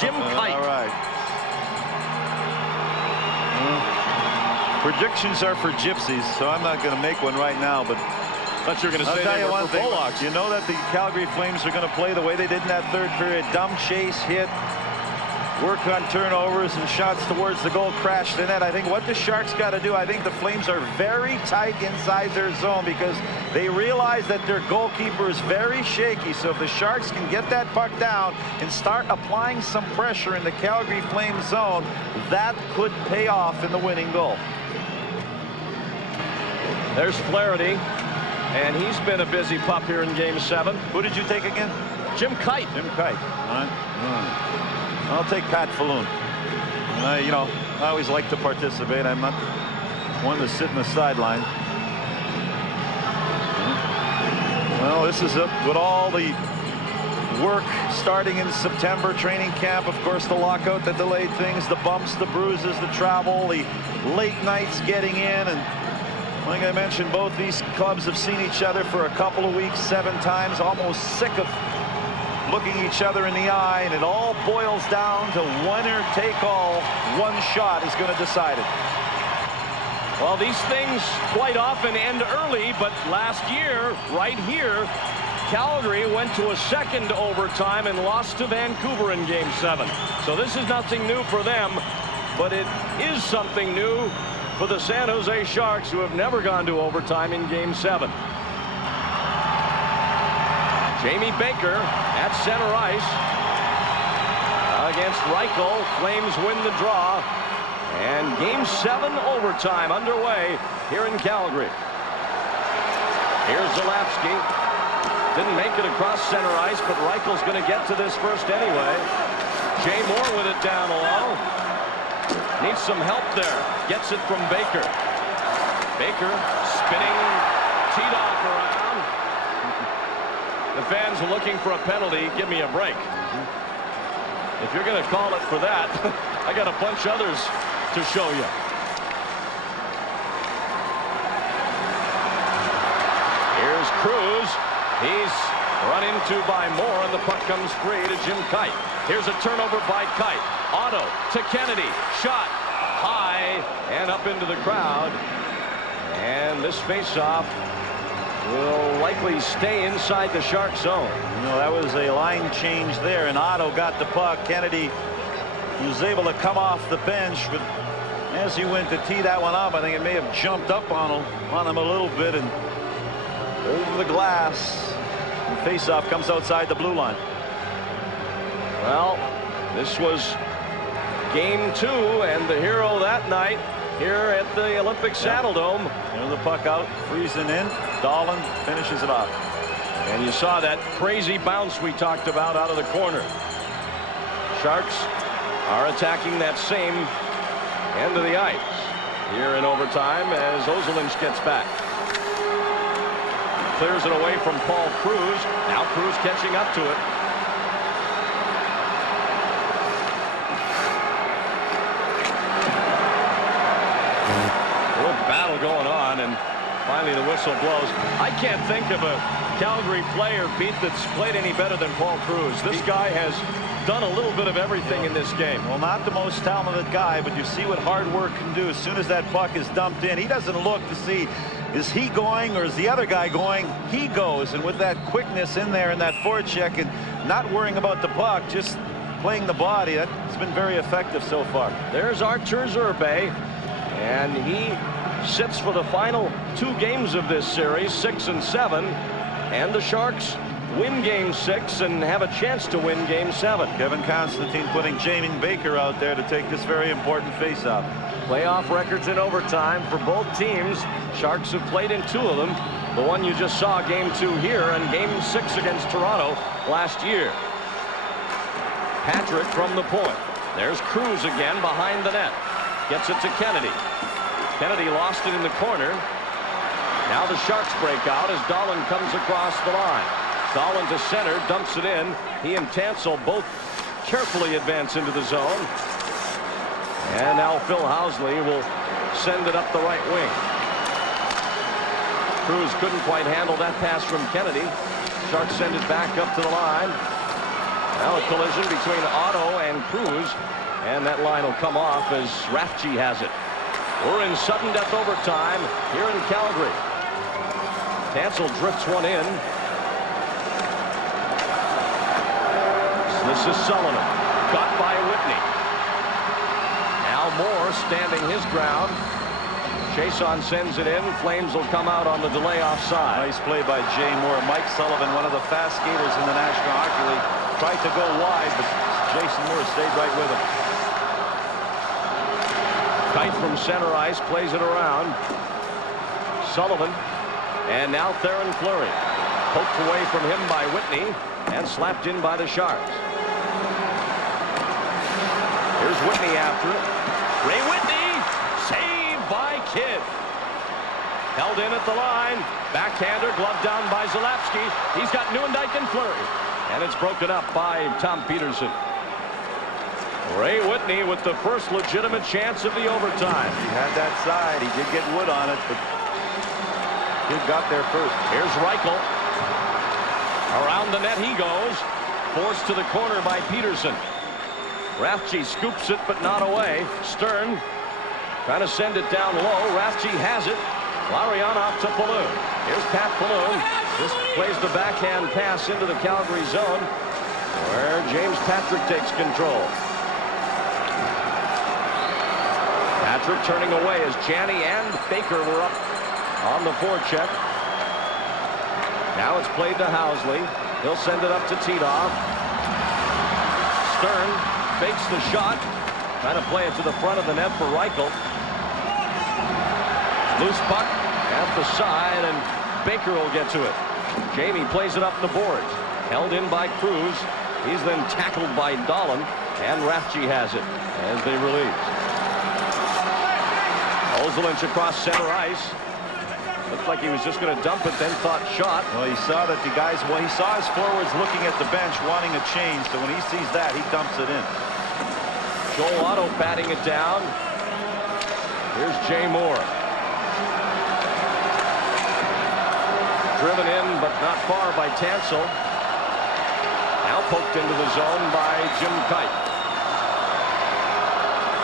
Jim Kite. All right. Predictions are for gypsies, so I'm not going to make one right now, but thought you were going to say tell they you were one for thing. Polacks. You know that the Calgary Flames are going to play the way they did in that third period. Dumb chase, hit, work on turnovers and shots towards the goal, crash the net. I think what the Sharks got to do, I think the Flames are very tight inside their zone because they realize that their goalkeeper is very shaky. So if the Sharks can get that puck down and start applying some pressure in the Calgary Flames zone, that could pay off in the winning goal. There's Flaherty, and he's been a busy pup here in Game 7. Who did you take again? Jim Kite. Jim Kite. All right. I'll take Pat Falloon. You know, I always like to participate. I'm not one to sit in the sideline. Well, this is with all the work starting in September, training camp, of course, the lockout that delayed things, the bumps, the bruises, the travel, the late nights getting in, and like I mentioned, both these clubs have seen each other for a couple of weeks, 7 times, almost sick of looking each other in the eye, and it all boils down to winner take all. One shot is going to decide it. Well, these things quite often end early, but last year, right here, Calgary went to a second overtime and lost to Vancouver in Game 7. So this is nothing new for them, but it is something new for the San Jose Sharks, who have never gone to overtime in Game 7. Jamie Baker at center ice against Reichel. Flames win the draw, and Game 7 overtime underway here in Calgary. Here's Zalapski. Didn't make it across center ice, but Reichel's going to get to this first anyway. Jay Moore with it down low. Needs some help there. Gets it from Baker. Baker spinning, teed off around. The fans are looking for a penalty. Give me a break. If you're going to call it for that, I got a bunch others to show you. Here's Cruz. He's run into by Moore, and the puck comes free to Jim Kite. Here's a turnover by Kite. Otto to Kennedy. Shot high and up into the crowd. And this faceoff will likely stay inside the Shark zone. No, that was a line change there, and Otto got the puck. Kennedy was able to come off the bench, but as he went to tee that one up, I think it may have jumped up on him a little bit and over the glass. And faceoff comes outside the blue line. Well, this was game 2, and the hero that night here at the Olympic Saddle Dome. The puck out, freezing in. Dahlin finishes it off. And you saw that crazy bounce we talked about out of the corner. Sharks are attacking that same end of the ice here in overtime as Ozolinsh gets back. Clears it away from Paul Cruz. Now Cruz catching up to it. Battle going on, and finally the whistle blows. I can't think of a Calgary player, Pete, that's played any better than Paul Cruz. This guy has done a little bit of everything in this game. Well, not the most talented guy, but you see what hard work can do. As soon as that puck is dumped in, he doesn't look to see, is he going or is the other guy going? He goes, and with that quickness in there and that forecheck and not worrying about the puck, just playing the body, that's been very effective so far. There's Artur Zerbe, and he sits for the final 2 games of this series, 6 and 7, and the Sharks win game 6 and have a chance to win game 7. Kevin Constantine putting Jamie Baker out there to take this very important faceoff. Playoff records in overtime for both teams. Sharks have played in 2 of them. The one you just saw, game 2 here, and game 6 against Toronto last year. Patrick from the point. There's Cruz again behind the net. Gets it to Kennedy. Kennedy lost it in the corner. Now the Sharks break out as Dahlin comes across the line. Dahlin to center, dumps it in. He and Tansel both carefully advance into the zone. And now Phil Housley will send it up the right wing. Cruz couldn't quite handle that pass from Kennedy. Sharks send it back up to the line. Now a collision between Otto and Cruz. And that line will come off as Rafji has it. We're in sudden death overtime here in Calgary. Tansel drifts one in. This is Sullivan. Got by Whitney. Now Moore standing his ground. Chason sends it in. Flames will come out on the delay offside. Nice play by Jay Moore. Mike Sullivan, one of the fast skaters in the National Hockey League, tried to go wide, but Jason Moore stayed right with him. Kite from center ice plays it around. Sullivan, and now Theron Fleury. Poked away from him by Whitney and slapped in by the Sharks. Here's Whitney after it. Ray Whitney, saved by Kidd. Held in at the line. Backhander, gloved down by Zalapski. He's got Nieuwendyk and Fleury. And it's broken up by Tom Peterson. Ray Whitney with the first legitimate chance of the overtime. He had that side. He did get wood on it, but Kidd got there first. Here's Reichel. Around the net he goes. Forced to the corner by Peterson. Rafji scoops it, but not away. Stern trying to send it down low. Rafji has it. Larionov to Falloon. Here's Pat Falloon. This plays the backhand pass into the Calgary zone, where James Patrick takes control. Patrick turning away as Janney and Baker were up on the forecheck. Now it's played to Housley. He'll send it up to Titov. Stern fakes the shot. Trying to play it to the front of the net for Reichel. Loose puck at the side, and Baker will get to it. Jamie plays it up the boards. Held in by Cruz. He's then tackled by Dahlin. And Rafchi has it as they release. Ozelinch across center ice. Looked like he was just going to dump it, then thought shot. Well, he saw that the guys, well, he saw his forwards looking at the bench wanting a change, so when he sees that, he dumps it in. Joel Otto batting it down. Here's Jay Moore. Driven in, but not far by Tansel. Now poked into the zone by Jim Kite.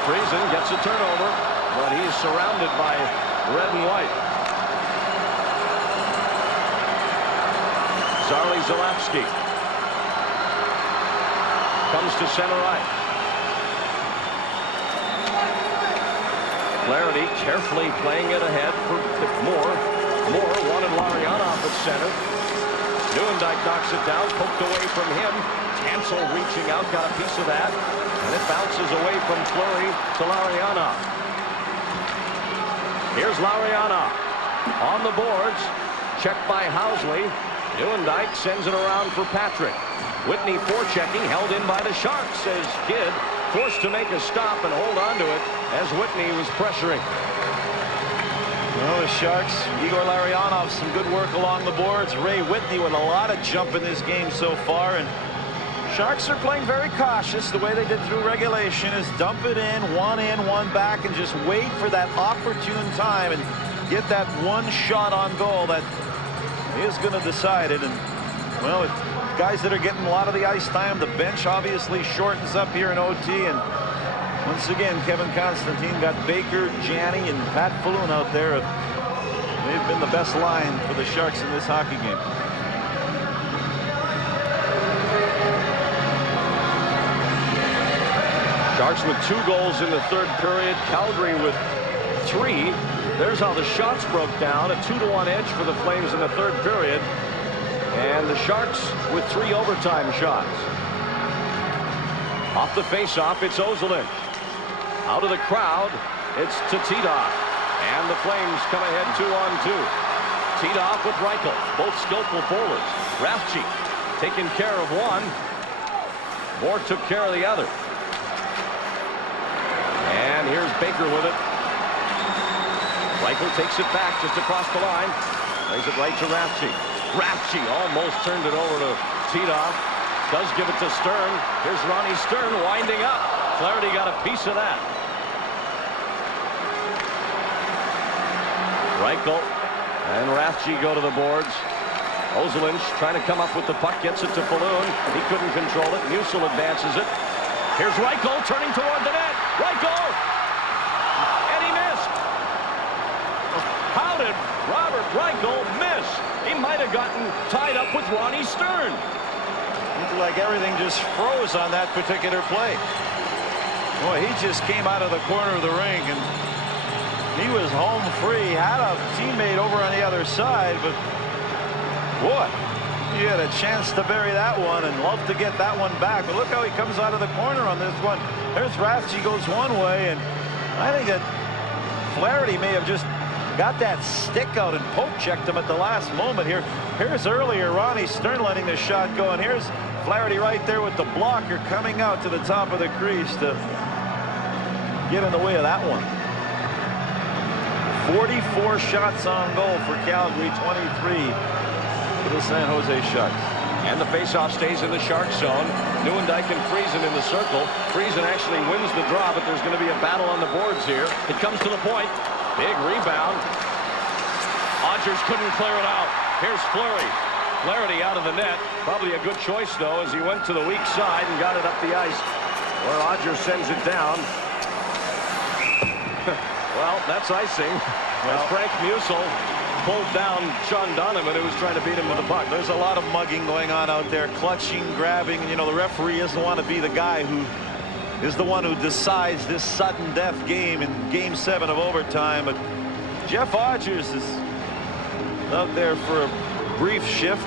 Friesen gets a turnover, but he's surrounded by red and white. Zarley Zalapski comes to center ice. Flaherty carefully playing it ahead for Moore. Moore wanted Larionov at center. Neuendijk knocks it down, poked away from him. Tansel reaching out, got a piece of that, and it bounces away from Fleury to Larionov. Here's Larionov on the boards, checked by Housley. Neuendijk sends it around for Patrick. Whitney forechecking, held in by the Sharks as Kidd forced to make a stop and hold on to it as Whitney was pressuring. Well, the Sharks, Igor Larionov, some good work along the boards. Ray Whitney with a lot of jump in this game so far, and Sharks are playing very cautious. The way they did through regulation is dump it in, one back, and just wait for that opportune time and get that one shot on goal that is going to decide it. And well, it's guys that are getting a lot of the ice time. The bench obviously shortens up here in OT, and once again Kevin Constantine got Baker, Janney, and Pat Falloon out there. They've been the best line for the Sharks in this hockey game. Sharks with 2 goals in the third period. Calgary with 3. There's how the shots broke down. A 2-1 edge for the Flames in the third period. And the Sharks with 3 overtime shots. Off the faceoff, it's Ozelinch. Out of the crowd, it's to Titov. And the Flames come ahead 2-on-2. Titov with Reichel, both skillful forwards. Rafchi taking care of one. Moore took care of the other. And here's Baker with it. Reichel takes it back just across the line. Plays it right to Rafchi. Rafchi almost turned it over to Titov. Does give it to Stern. Here's Ronnie Stern winding up. Flaherty got a piece of that. Reichel and Rafchi go to the boards. Ozelinch trying to come up with the puck. Gets it to Falloon. He couldn't control it. Musil advances it. Here's Reichel turning toward the net. Reichel! And he missed. How did Robert Reichel miss? He might have gotten tied up with Ronnie Stern. Looked like everything just froze on that particular play. Boy, he just came out of the corner of the ring and he was home free. Had a teammate over on the other side, but boy, he had a chance to bury that one and love to get that one back. But look how he comes out of the corner on this one. There's Rafchi goes one way, and I think that Flaherty may have just got that stick out and poke checked him at the last moment here. Here's earlier Ronnie Stern letting the shot go, and here's Flaherty right there with the blocker coming out to the top of the crease to get in the way of that one. 44 shots on goal for Calgary, 23 for the San Jose Sharks. And the faceoff stays in the Shark zone. Neuendijk and Friesen in the circle. Friesen actually wins the draw, but there's going to be a battle on the boards here. It comes to the point. Big rebound. Odgers couldn't clear it out. Here's Fleury. Flaherty out of the net. Probably a good choice, though, as he went to the weak side and got it up the ice, where Odgers sends it down. Well, that's icing. As Frank Musil pulled down Sean Donovan, who was trying to beat him with the puck. There's a lot of mugging going on out there, clutching, grabbing. You know, the referee doesn't want to be the guy who is the one who decides this sudden death game in Game 7 of overtime. But Jeff Odgers is out there for a brief shift.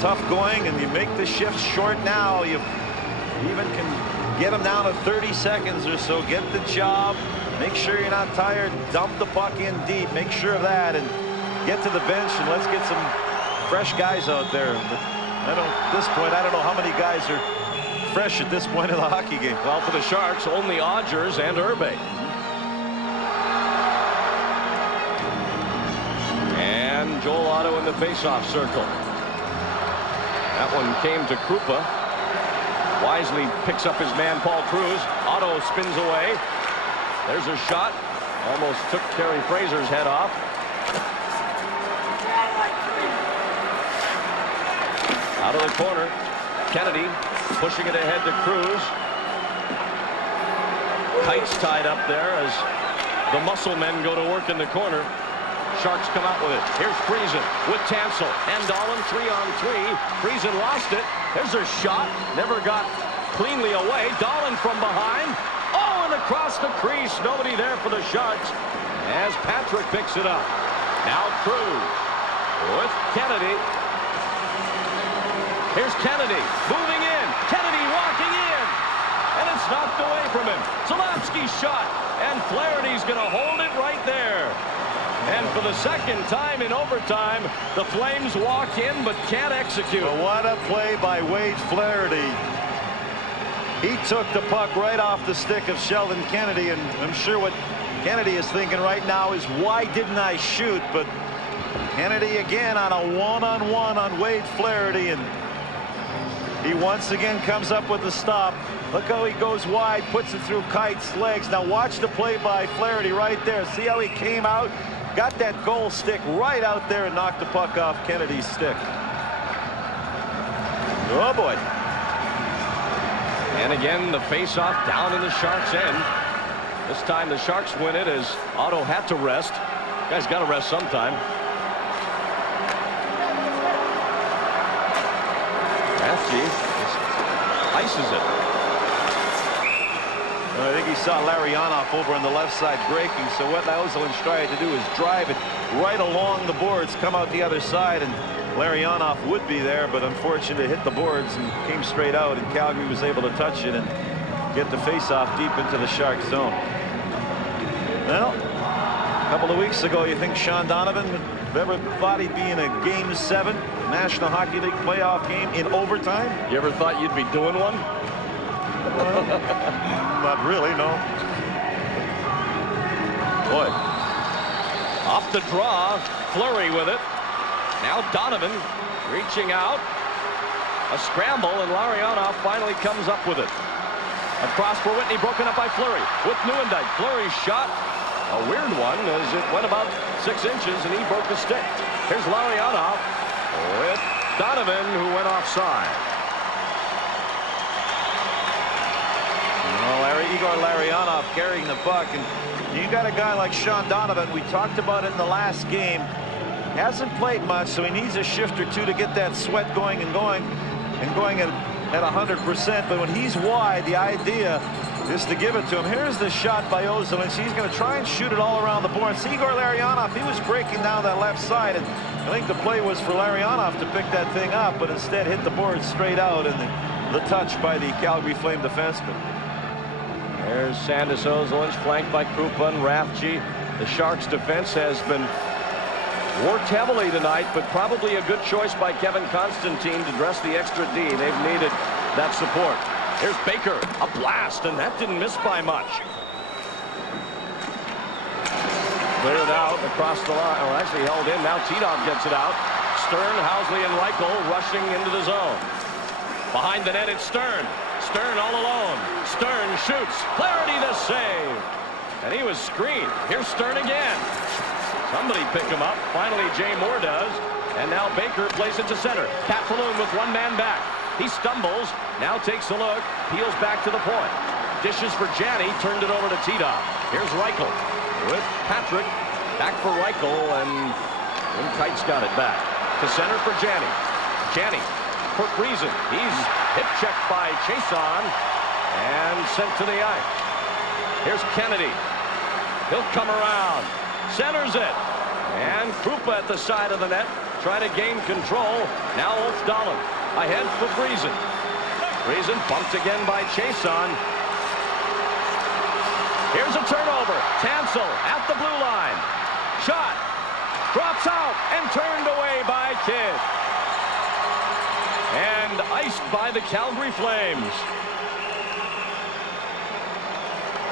Tough going, and you make the shift short now. You even can get them down to 30 seconds or so. Get the job. Make sure you're not tired. Dump the puck in deep. Make sure of that, and get to the bench, and let's get some fresh guys out there. But at this point, I don't know how many guys are fresh at this point of the hockey game. Well, for the Sharks, only Odgers and Urbe. And Joel Otto in the faceoff circle. That one came to Krupa. Wisely picks up his man Paul Cruz. Otto spins away. There's a shot. Almost took Kerry Fraser's head off. Out of the corner. Kennedy pushing it ahead to Cruz. Kite's tied up there as the muscle men go to work in the corner. Sharks come out with it. Here's Friesen with Tansel and Dahlin 3-on-3. Friesen lost it. There's a shot. Never got cleanly away. Dahlin from behind. Oh, and across the crease. Nobody there for the Sharks as Patrick picks it up. Now Cruz with Kennedy. Here's Kennedy moving in. Kennedy walking in. And it's knocked away from him. Zalapski's shot. And Flaherty's going to hold it right there. And for the second time in overtime, the Flames walk in but can't execute. But what a play by Wade Flaherty. He took the puck right off the stick of Sheldon Kennedy, and I'm sure what Kennedy is thinking right now is, why didn't I shoot? But Kennedy again on a one-on-one on Wade Flaherty, and he once again comes up with the stop. Look how he goes wide, puts it through Kite's legs. Now watch the play by Flaherty right there. See how he came out? Got that goal stick right out there and knocked the puck off Kennedy's stick. Oh boy. And again, the face-off down in the Sharks' end. This time the Sharks win it as Otto had to rest. Guy's got to rest sometime. Rathje ices it. I think he saw Larionov over on the left side breaking, so what Ozelin's trying to do is drive it right along the boards, come out the other side, and Larionov would be there, but unfortunately hit the boards and came straight out, and Calgary was able to touch it and get the face-off deep into the Shark zone. Well, a couple of weeks ago, you think Sean Donovan would have ever thought he'd be in a Game 7 National Hockey League playoff game in overtime? You ever thought you'd be doing one? Not really, no. Boy. Off the draw. Fleury with it. Now Donovan reaching out. A scramble, and Larionov finally comes up with it. Across for Whitney, broken up by Fleury. With Nieuwendyk. Fleury's shot. A weird one as it went about 6 inches and he broke the stick. Here's Larionov with Donovan, who went offside. Igor Larionov carrying the puck, and you got a guy like Sean Donovan. We talked about it in the last game. Hasn't played much, so he needs a shift or two to get that sweat going at 100%. But when he's wide, the idea is to give it to him. Here's the shot by Ozil, and he's going to try and shoot it all around the board. See Igor Larionov, he was breaking down that left side, and I think the play was for Larionov to pick that thing up, but instead hit the board straight out, and the touch by the Calgary Flame defenseman. There's Sandis Ozilins flanked by Krupa and Rathje. The Sharks defense has been worked heavily tonight, but probably a good choice by Kevin Constantine to dress the extra D. They've needed that support. Here's Baker, a blast, and that didn't miss by much. Cleared out across the line, or actually held in. Now Titov gets it out. Stern, Housley, and Reichel rushing into the zone. Behind the net, it's Stern. Stern all alone. Stern shoots. Flaherty the save. And he was screened. Here's Stern again. Somebody pick him up. Finally, Jay Moore does. And now Baker plays it to center. Pat Falloon with one man back. He stumbles. Now takes a look. Peels back to the point. Dishes for Janney. Turned it over to Titov. Here's Reichel with Patrick. Back for Reichel. And Kite's got it back. To center for Janney. Janney for Friesen. He's hip checked by Chason and sent to the ice. Here's Kennedy. He'll come around. Centers it. And Krupa at the side of the net trying to gain control. Now Ulf Dahlin ahead for Friesen. Friesen bumped again by Chason. Here's a turnover. Tansel at the blue line. Shot. Drops out and turned away by Kidd. And iced by by the Calgary Flames.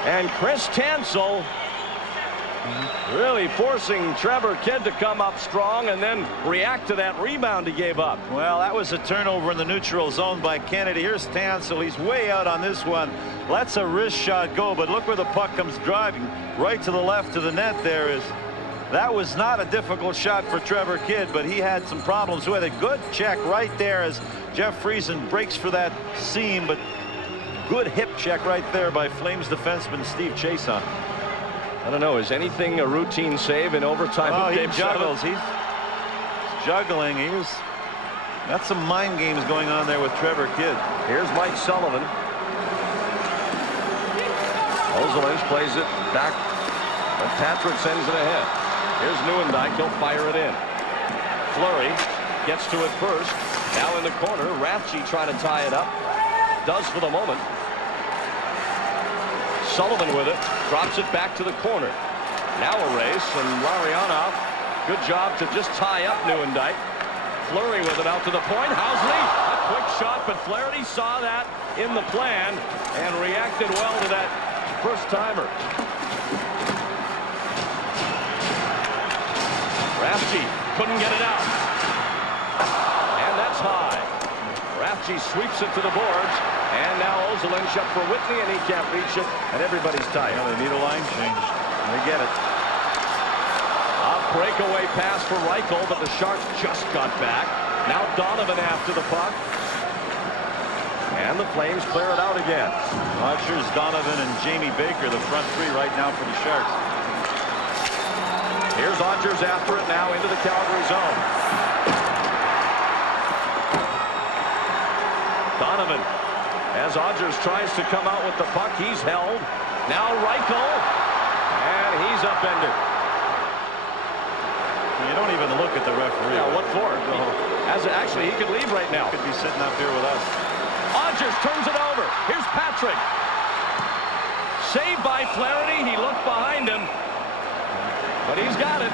And Chris Tansel really forcing Trevor Kidd to come up strong and then react to that rebound he gave up. Well, that was a turnover in the neutral zone by Kennedy. Here's Tansel. He's way out on this one. Lets a wrist shot go, but look where the puck comes driving right to the left to the net. That was not a difficult shot for Trevor Kidd, but he had some problems with it. Good check right there as Jeff Friesen breaks for that seam, but good hip check right there by Flames defenseman Steve Chason. I don't know, is anything a routine save in overtime? Oh, he Game juggles. 7? He's juggling. Got some mind games going on there with Trevor Kidd. Here's Mike Sullivan. Ozelins plays it back, but Patrick sends it ahead. Here's Neuendijk. He'll fire it in. Fleury gets to it first. Now in the corner. Rathje trying to tie it up. Does for the moment. Sullivan with it. Drops it back to the corner. Now a race, and Larionov, good job to just tie up Neuendijk. Fleury with it out to the point. Housley, a quick shot, but Flaherty saw that in the plan and reacted well to that first-timer. Rathje couldn't get it out. And that's high. Rathje sweeps it to the boards. And now Ozelins up for Whitney, and he can't reach it. And everybody's tired. They need a line change. They get it. A breakaway pass for Reichel, but the Sharks just got back. Now Donovan after the puck. And the Flames clear it out again. Rogers, Donovan, and Jamie Baker, the front three right now for the Sharks. Here's Odgers after it now into the Calgary zone. Donovan, as Odgers tries to come out with the puck, he's held. Now Reichel, and he's upended. You don't even look at the referee. Yeah, what for? Actually, he could leave right now. Could be sitting up here with us. Odgers turns it over. Here's Patrick. Saved by Flaherty. He looked behind him, but he's got it.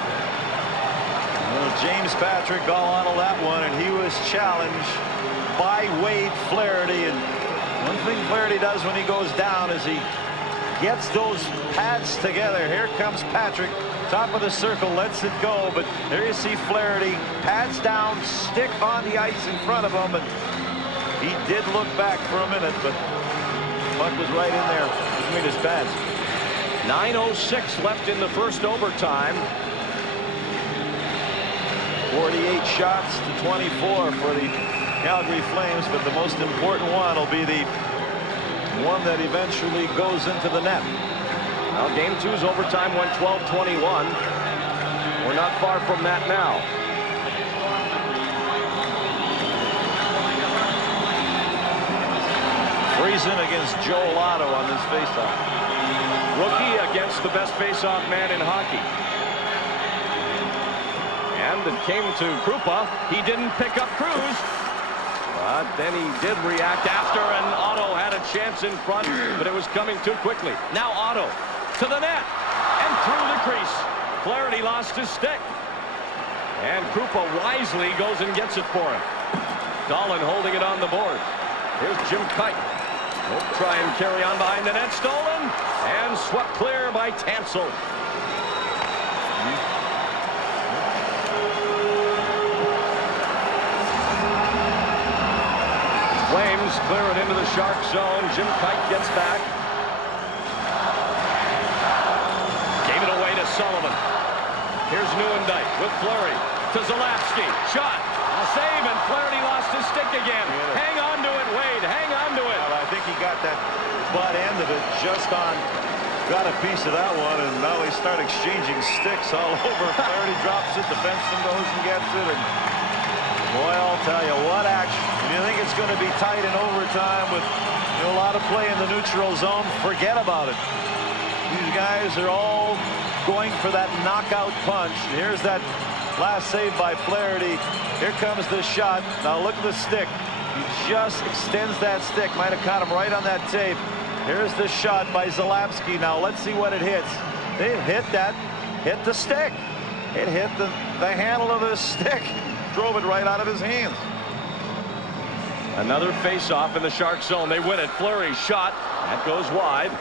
Well, James Patrick all on that one, and he was challenged by Wade Flaherty. And one thing Flaherty does when he goes down is he gets those pads together. Here comes Patrick, top of the circle, lets it go, but there you see Flaherty, pads down, stick on the ice in front of him, and he did look back for a minute, but puck was right in there between his pads. 9:06 left in the first overtime. 48 shots to 24 for the Calgary Flames, but the most important one will be the one that eventually goes into the net. Well, game 2's overtime went 12-21. We're not far from that now. Friesen against Joel Otto on this faceoff. Rookie against the best faceoff man in hockey. And it came to Krupa. He didn't pick up Cruz. But then he did react after, and Otto had a chance in front, but it was coming too quickly. Now Otto to the net and through the crease. Flaherty lost his stick. And Krupa wisely goes and gets it for him. Dahlin holding it on the board. Here's Jim Kite. He'll try and carry on behind the net. Stolen and swept clear by Tansel. Flames clear it into the Shark zone. Jim Kite gets back. Gave it away to Sullivan. Here's Neuendijk with Fleury to Zalapski. Shot. A save, and Flaherty lost his stick again. Hang on to it, Wade. Hang on to it. Well, I think he got that butt end of it just on. Got a piece of that one, and now they start exchanging sticks all over. Flaherty drops it. Defenseman goes and gets it. And boy, I'll tell you, what action. If you think it's going to be tight in overtime with a lot of play in the neutral zone, forget about it. These guys are all going for that knockout punch. Here's that last save by Flaherty. Here comes the shot. Now look at the stick. He just extends that stick. Might have caught him right on that tape. Here's the shot by Zalapski. Now let's see what it hits. It hit the stick. It hit the handle of the stick. Drove it right out of his hands. Another face-off in the Shark zone. They win it. Fleury shot. That goes wide.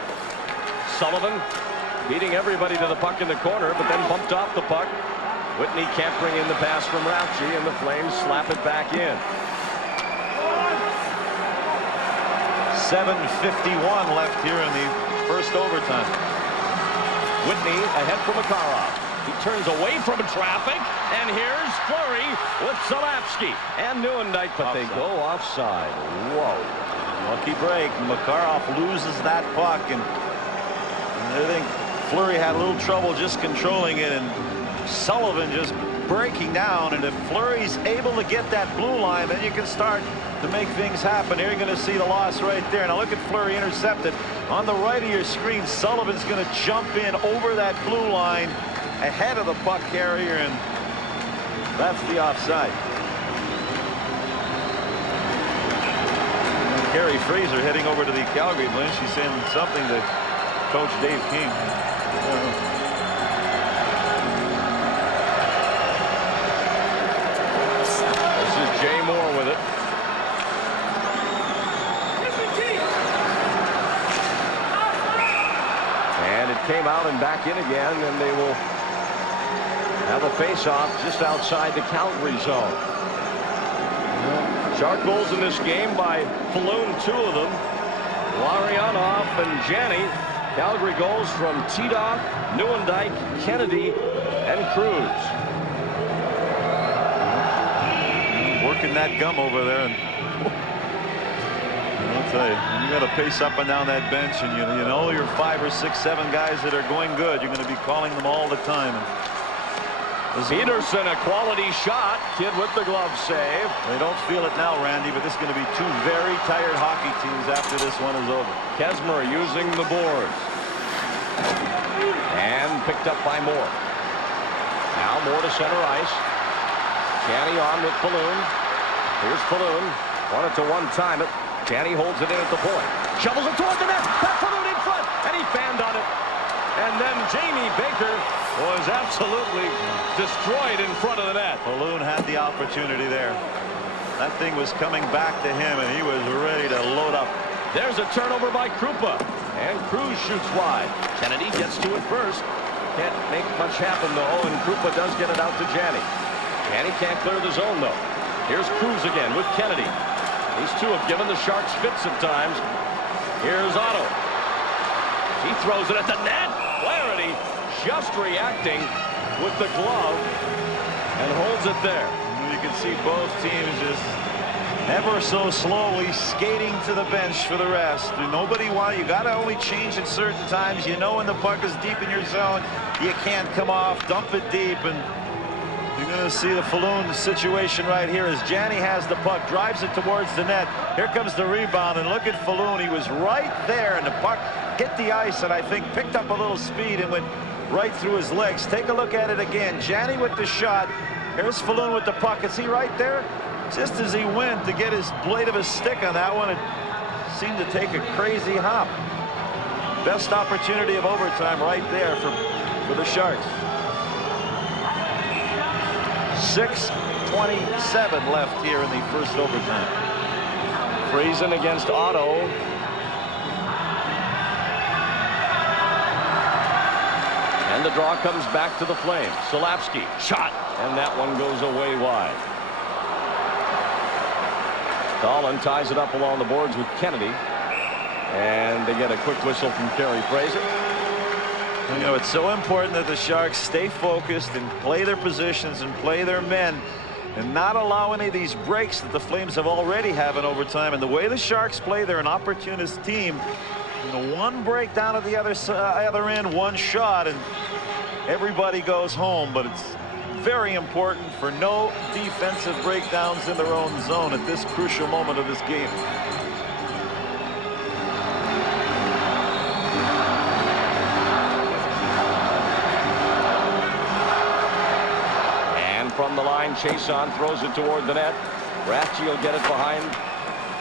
Sullivan beating everybody to the puck in the corner, but then bumped off the puck. Whitney can't bring in the pass from Rauchy, and the Flames slap it back in. 7:51 left here in the first overtime. Whitney ahead for Makarov. He turns away from traffic, and here's Fleury with Salapsky and Nieuwendyk, but they go offside. Whoa. Lucky break. Makarov loses that puck, and I think Fleury had a little trouble just controlling it, and Sullivan just breaking down. And if Fleury's able to get that blue line, then you can start to make things happen. Here you're going to see the loss right there. Now look at Fleury intercepted. On the right of your screen, Sullivan's going to jump in over that blue line ahead of the puck carrier, and that's the offside. Carrie Fraser heading over to the Calgary bench. She's saying something to Coach Dave King. This is Jay Moore with it. And it came out and back in again, and they will have a face-off just outside the Calgary zone. Shark goals in this game by Falloon, 2 of them. Larionov and Janney. Calgary goals from Tedov, Nieuwendyk, Kennedy, and Cruz. Working that gum over there, and I'll tell you, when you got to pace up and down that bench, and you know your 5 or 6, 7 guys that are going good, you're going to be calling them all the time. Peterson, a quality shot. Kid with the glove save. They don't feel it now, Randy, but this is going to be 2 very tired hockey teams after this one is over. Kesmer using the boards. And picked up by Moore. Now Moore to center ice. Janney on with Falloon. Here's Falloon. Wanted to one-time it. Janney holds it in at the point. Shovels it toward the net. That's Falloon in front. And he fanned on it. And then Jamie Baker was absolutely destroyed in front of the net. Falloon had the opportunity there. That thing was coming back to him, and he was ready to load up. There's a turnover by Krupa. And Cruz shoots wide. Kennedy gets to it first. Can't make much happen, though, and Krupa does get it out to Janney. Janney can't clear the zone, though. Here's Cruz again with Kennedy. These two have given the Sharks fits at times. Here's Otto. He throws it at the net. Flaherty just reacting with the glove and holds it there. You can see both teams just ever so slowly skating to the bench for the rest. Nobody want, you got to only change at certain times. You know when the puck is deep in your zone, you can't come off, dump it deep, and you're going to see the Falloon situation right here as Janney has the puck, drives it towards the net. Here comes the rebound, and look at Falloon. He was right there, and the puck hit the ice, and I think picked up a little speed and went right through his legs. Take a look at it again. Janney with the shot. Here's Falloon with the puck. Is he right there? Just as he went to get his blade of his stick on that one, it seemed to take a crazy hop. Best opportunity of overtime right there for the Sharks. 6:27 left here in the first overtime. Friesen against Otto. And the draw comes back to the Flames. Salapsky shot, and that one goes away wide. Dahlin ties it up along the boards with Kennedy, and they get a quick whistle from Carey Fraser. You know, it's so important that the Sharks stay focused and play their positions and play their men and not allow any of these breaks that the Flames have already have in overtime. And the way the Sharks play, they're an opportunist team. You know, one break down at the other end, one shot, and everybody goes home. But it's very important for no defensive breakdowns in their own zone at this crucial moment of this game. From the line, Chason throws it toward the net. Rafchi will get it behind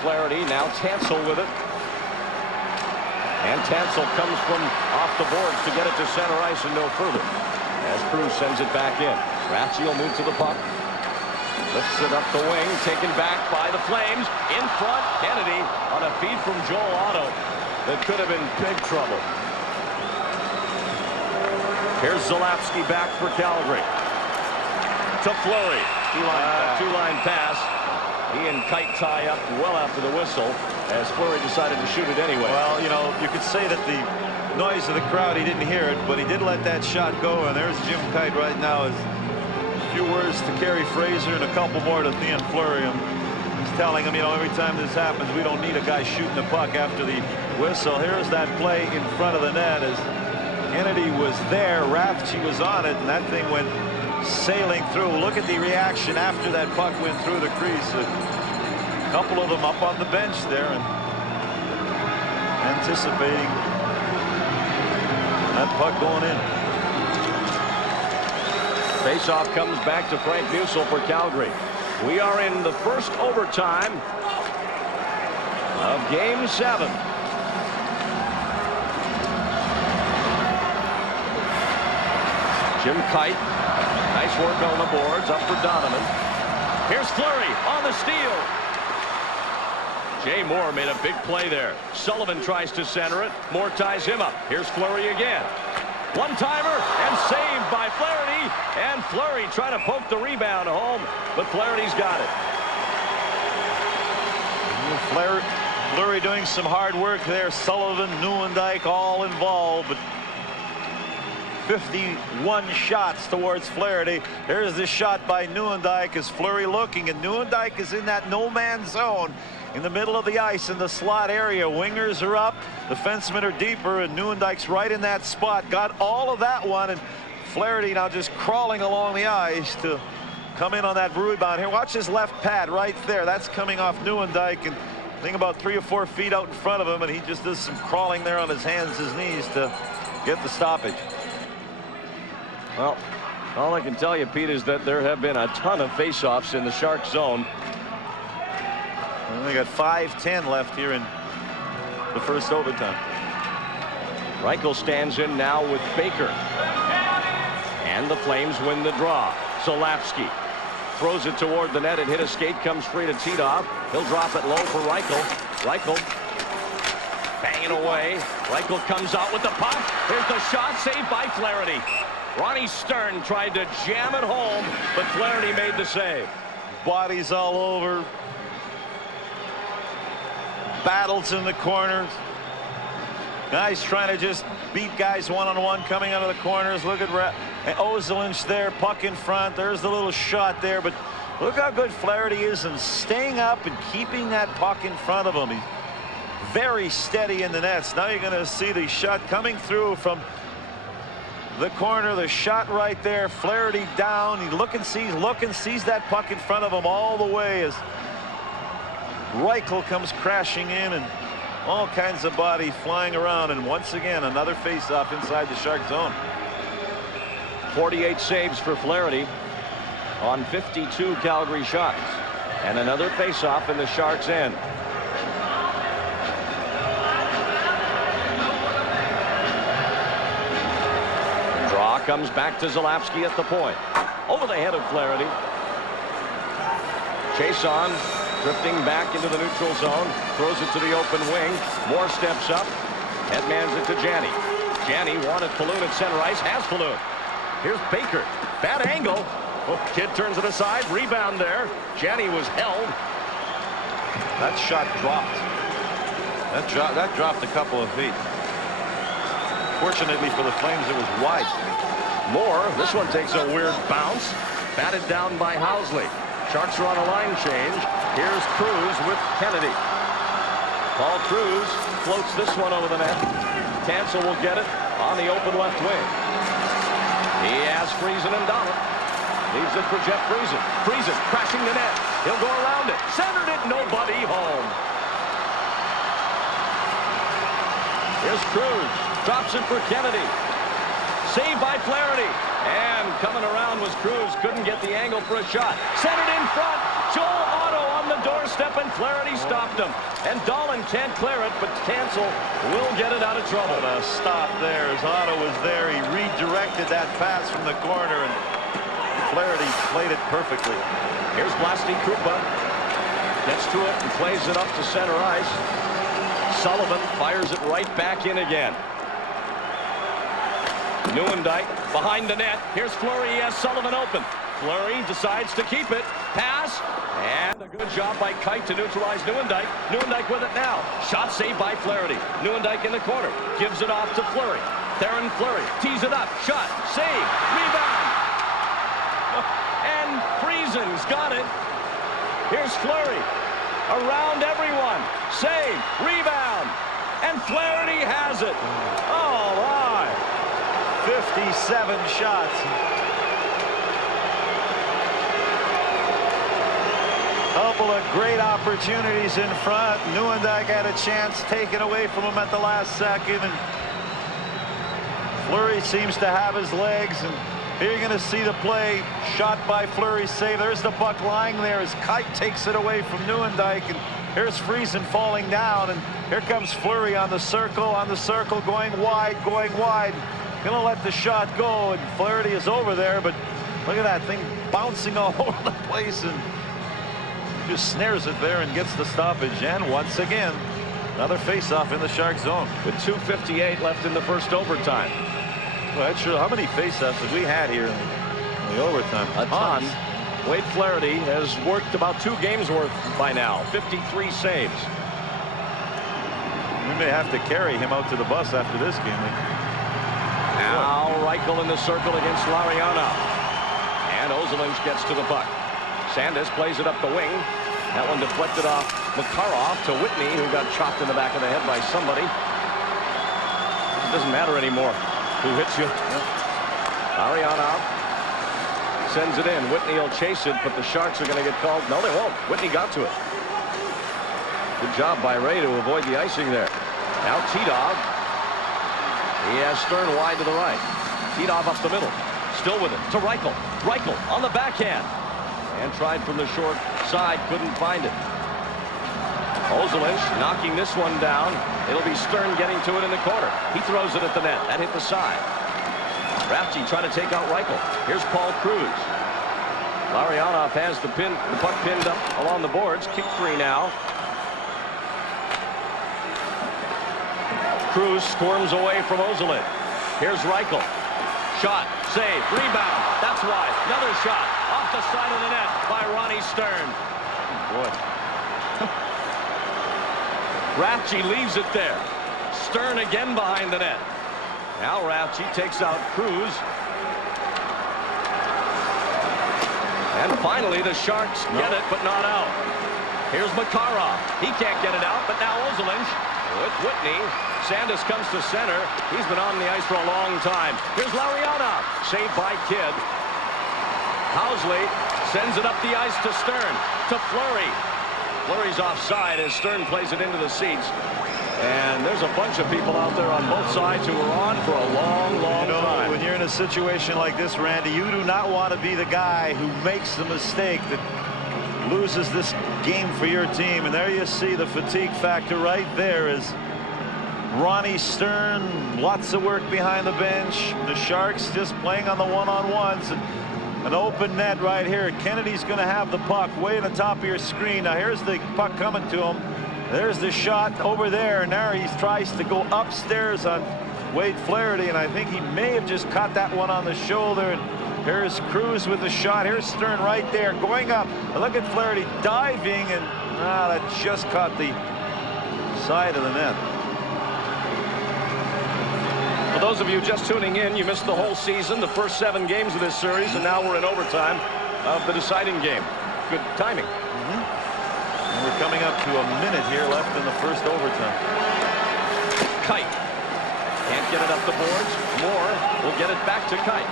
Flaherty. Now Tansel with it. And Tansel comes from off the boards to get it to center ice and no further. As Cruz sends it back in. Rafchi will move to the puck. Lifts it up the wing, taken back by the Flames. In front, Kennedy on a feed from Joel Otto that could have been big trouble. Here's Zalapski back for Calgary. To Fleury. Two-line pass. He and Kite tie up well after the whistle as Fleury decided to shoot it anyway. Well, you know, you could say that the noise of the crowd, he didn't hear it, but he did let that shot go, and there's Jim Kite right now. A few words to Kerry Fraser and a couple more to Theon Fleury. He's telling him, you know, every time this happens, we don't need a guy shooting the puck after the whistle. Here's that play in front of the net as Kennedy was there. Rathje was on it, and that thing went sailing through. Look at the reaction after that puck went through the crease. A couple of them up on the bench there and anticipating that puck going in. Faceoff comes back to Frank Musil for Calgary. We are in the first overtime of Game 7. Jim Kite, nice work on the boards, up for Donovan. Here's Fleury on the steal. Jay Moore made a big play there. Sullivan tries to center it. Moore ties him up. Here's Fleury again. One-timer and saved by Flaherty. And Fleury trying to poke the rebound home, but Flaherty's got it. Fleury doing some hard work there. Sullivan, Nieuwendyk all involved, but 51 shots towards Flaherty. Here's the shot by Nieuwendyk as Fleury looking, and Nieuwendyk is in that no-man's zone in the middle of the ice in the slot area. Wingers are up, defensemen are deeper, and Nieuwendyk's right in that spot. Got all of that one, and Flaherty now just crawling along the ice to come in on that rebound here. Watch his left pad right there. That's coming off Nieuwendyk, and I think about 3 or 4 feet out in front of him, and he just does some crawling there on his hands, his knees to get the stoppage. Well, all I can tell you, Pete, is that there have been a ton of faceoffs in the Shark zone. And they got 5:10 left here in the first overtime. Reichel stands in now with Baker. And the Flames win the draw. Zalapski throws it toward the net. It hit a skate, comes free to Titov. He'll drop it low for Reichel. Reichel banging away. Reichel comes out with the puck. Here's the shot, saved by Flaherty. Ronnie Stern tried to jam it home, but Flaherty made the save. Bodies all over. Battles in the corners. Guys trying to just beat guys one-on-one coming out of the corners. Look at Ozelinch there, puck in front. There's the little shot there, but look how good Flaherty is in staying up and keeping that puck in front of him. He's very steady in the nets. Now you're going to see the shot coming through from the corner. The shot right there. Flaherty down. He sees that puck in front of him all the way as Reichel comes crashing in, and all kinds of body flying around, and once again another face-off inside the Shark zone. 48 saves for Flaherty on 52 Calgary shots, and another face-off in the Sharks' end. Draw comes back to Zalapski at the point. Over the head of Flaherty. Chason drifting back into the neutral zone, throws it to the open wing. Moore steps up, headmans it to Janney. Janney wanted Falloon at center ice, has Falloon. Here's Baker, bad angle. Oh, Kidd turns it aside, rebound there. Janney was held. That shot dropped. That dropped a couple of feet. Fortunately for the Flames, it was wide. Moore, this one takes a weird bounce, batted down by Housley. Sharks are on a line change. Here's Cruz with Kennedy. Paul Cruz floats this one over the net. Cancel will get it on the open left wing. He has Friesen and Donald. Leaves it for Jeff Friesen. Friesen crashing the net. He'll go around it. Centered it. Nobody home. Here's Cruz. Drops it for Kennedy. Saved by Flaherty. And coming around was Cruz. Couldn't get the angle for a shot. Centered in front. Joel Otto on the doorstep, and Flaherty stopped him. And Dahlin can't clear it, but Cancel will get it out of trouble. What a stop there as Otto was there. He redirected that pass from the corner, and Flaherty played it perfectly. Here's Blasty Krupa. Gets to it and plays it up to center ice. Sullivan fires it right back in again. Neuendijk behind the net. Here's Fleury. He has Sullivan open. Fleury decides to keep it. Pass. And a good job by Kite to neutralize Neuendijk. Neuendijk with it now. Shot saved by Flaherty. Neuendijk in the corner. Gives it off to Fleury. Theron Fleury tees it up. Shot. Save. Rebound. And Friesen's got it. Here's Fleury. Around everyone. Save. Rebound. And Flaherty has it. Oh, my. 57 shots. Couple of great opportunities in front. Neuendijk had a chance taken away from him at the last second, and Fleury seems to have his legs. And here you're going to see the play. Shot by Fleury, save. There's the puck lying there as Kite takes it away from Neuendijk, and here's Friesen falling down, and here comes Fleury on the circle, going wide. Gonna let the shot go, and Flaherty is over there, but look at that thing bouncing all over the place, and just snares it there and gets the stoppage. And once again, another face-off in the Shark zone. With 2:58 left in the first overtime. Well, that's true. How many face-offs have we had here in the overtime? A ton. Wade Flaherty has worked about 2 games worth by now. 53 saves. We may have to carry him out to the bus after this game. Now Reichel in the circle against Lariana. And Ozolinsh gets to the puck. Sandus plays it up the wing. That one deflected off Makarov to Whitney, who got chopped in the back of the head by somebody. It doesn't matter anymore who hits you. Lariana sends it in. Whitney will chase it, but the Sharks are going to get called. No, they won't. Whitney got to it. Good job by Ray to avoid the icing there. Now Titov. He has Stern wide to the right. Titov up the middle. Still with it to Reichel. Reichel on the backhand. And tried from the short side. Couldn't find it. Ozolinsh knocking this one down. It'll be Stern getting to it in the corner. He throws it at the net. That hit the side. Rafty trying to take out Reichel. Here's Paul Cruz. Larionov has the puck pinned up along the boards. Kick free now. Cruz squirms away from Ozolinsh. Here's Reichel. Shot, save, rebound. That's why. Another shot off the side of the net by Ronnie Stern. Boy. Rafty leaves it there. Stern again behind the net. Now Rafty takes out Cruz. And finally the Sharks get it, but not out. Here's Makarov. He can't get it out, but now Ozolinsh with Whitney. Sandus comes to center. He's been on the ice for a long time. Here's Lariana. Saved by Kidd. Housley sends it up the ice to Stern. To Fleury. Fleury's offside as Stern plays it into the seats. And there's a bunch of people out there on both sides who are on for a long time. When you're in a situation like this, Randy, you do not want to be the guy who makes the mistake that loses this game for your team. And there you see the fatigue factor right there is Ronnie Stern. Lots of work behind the bench. The Sharks just playing on the one-on-ones. And an open net right here. Kennedy's going to have the puck way at the top of your screen. Now here's the puck coming to him. There's the shot over there. Now he tries to go upstairs on Wade Flaherty, and I think he may have just caught that one on the shoulder. And here's Cruz with the shot. Here's Stern right there going up. Look at Flaherty diving, and that just caught the side of the net. For those of you just tuning in, you missed the whole season, the first 7 games of this series, and now we're in overtime of the deciding game. Good timing. And we're coming up to a minute here left in the first overtime. Kite. Can't get it up the boards. Moore will get it back to Kite.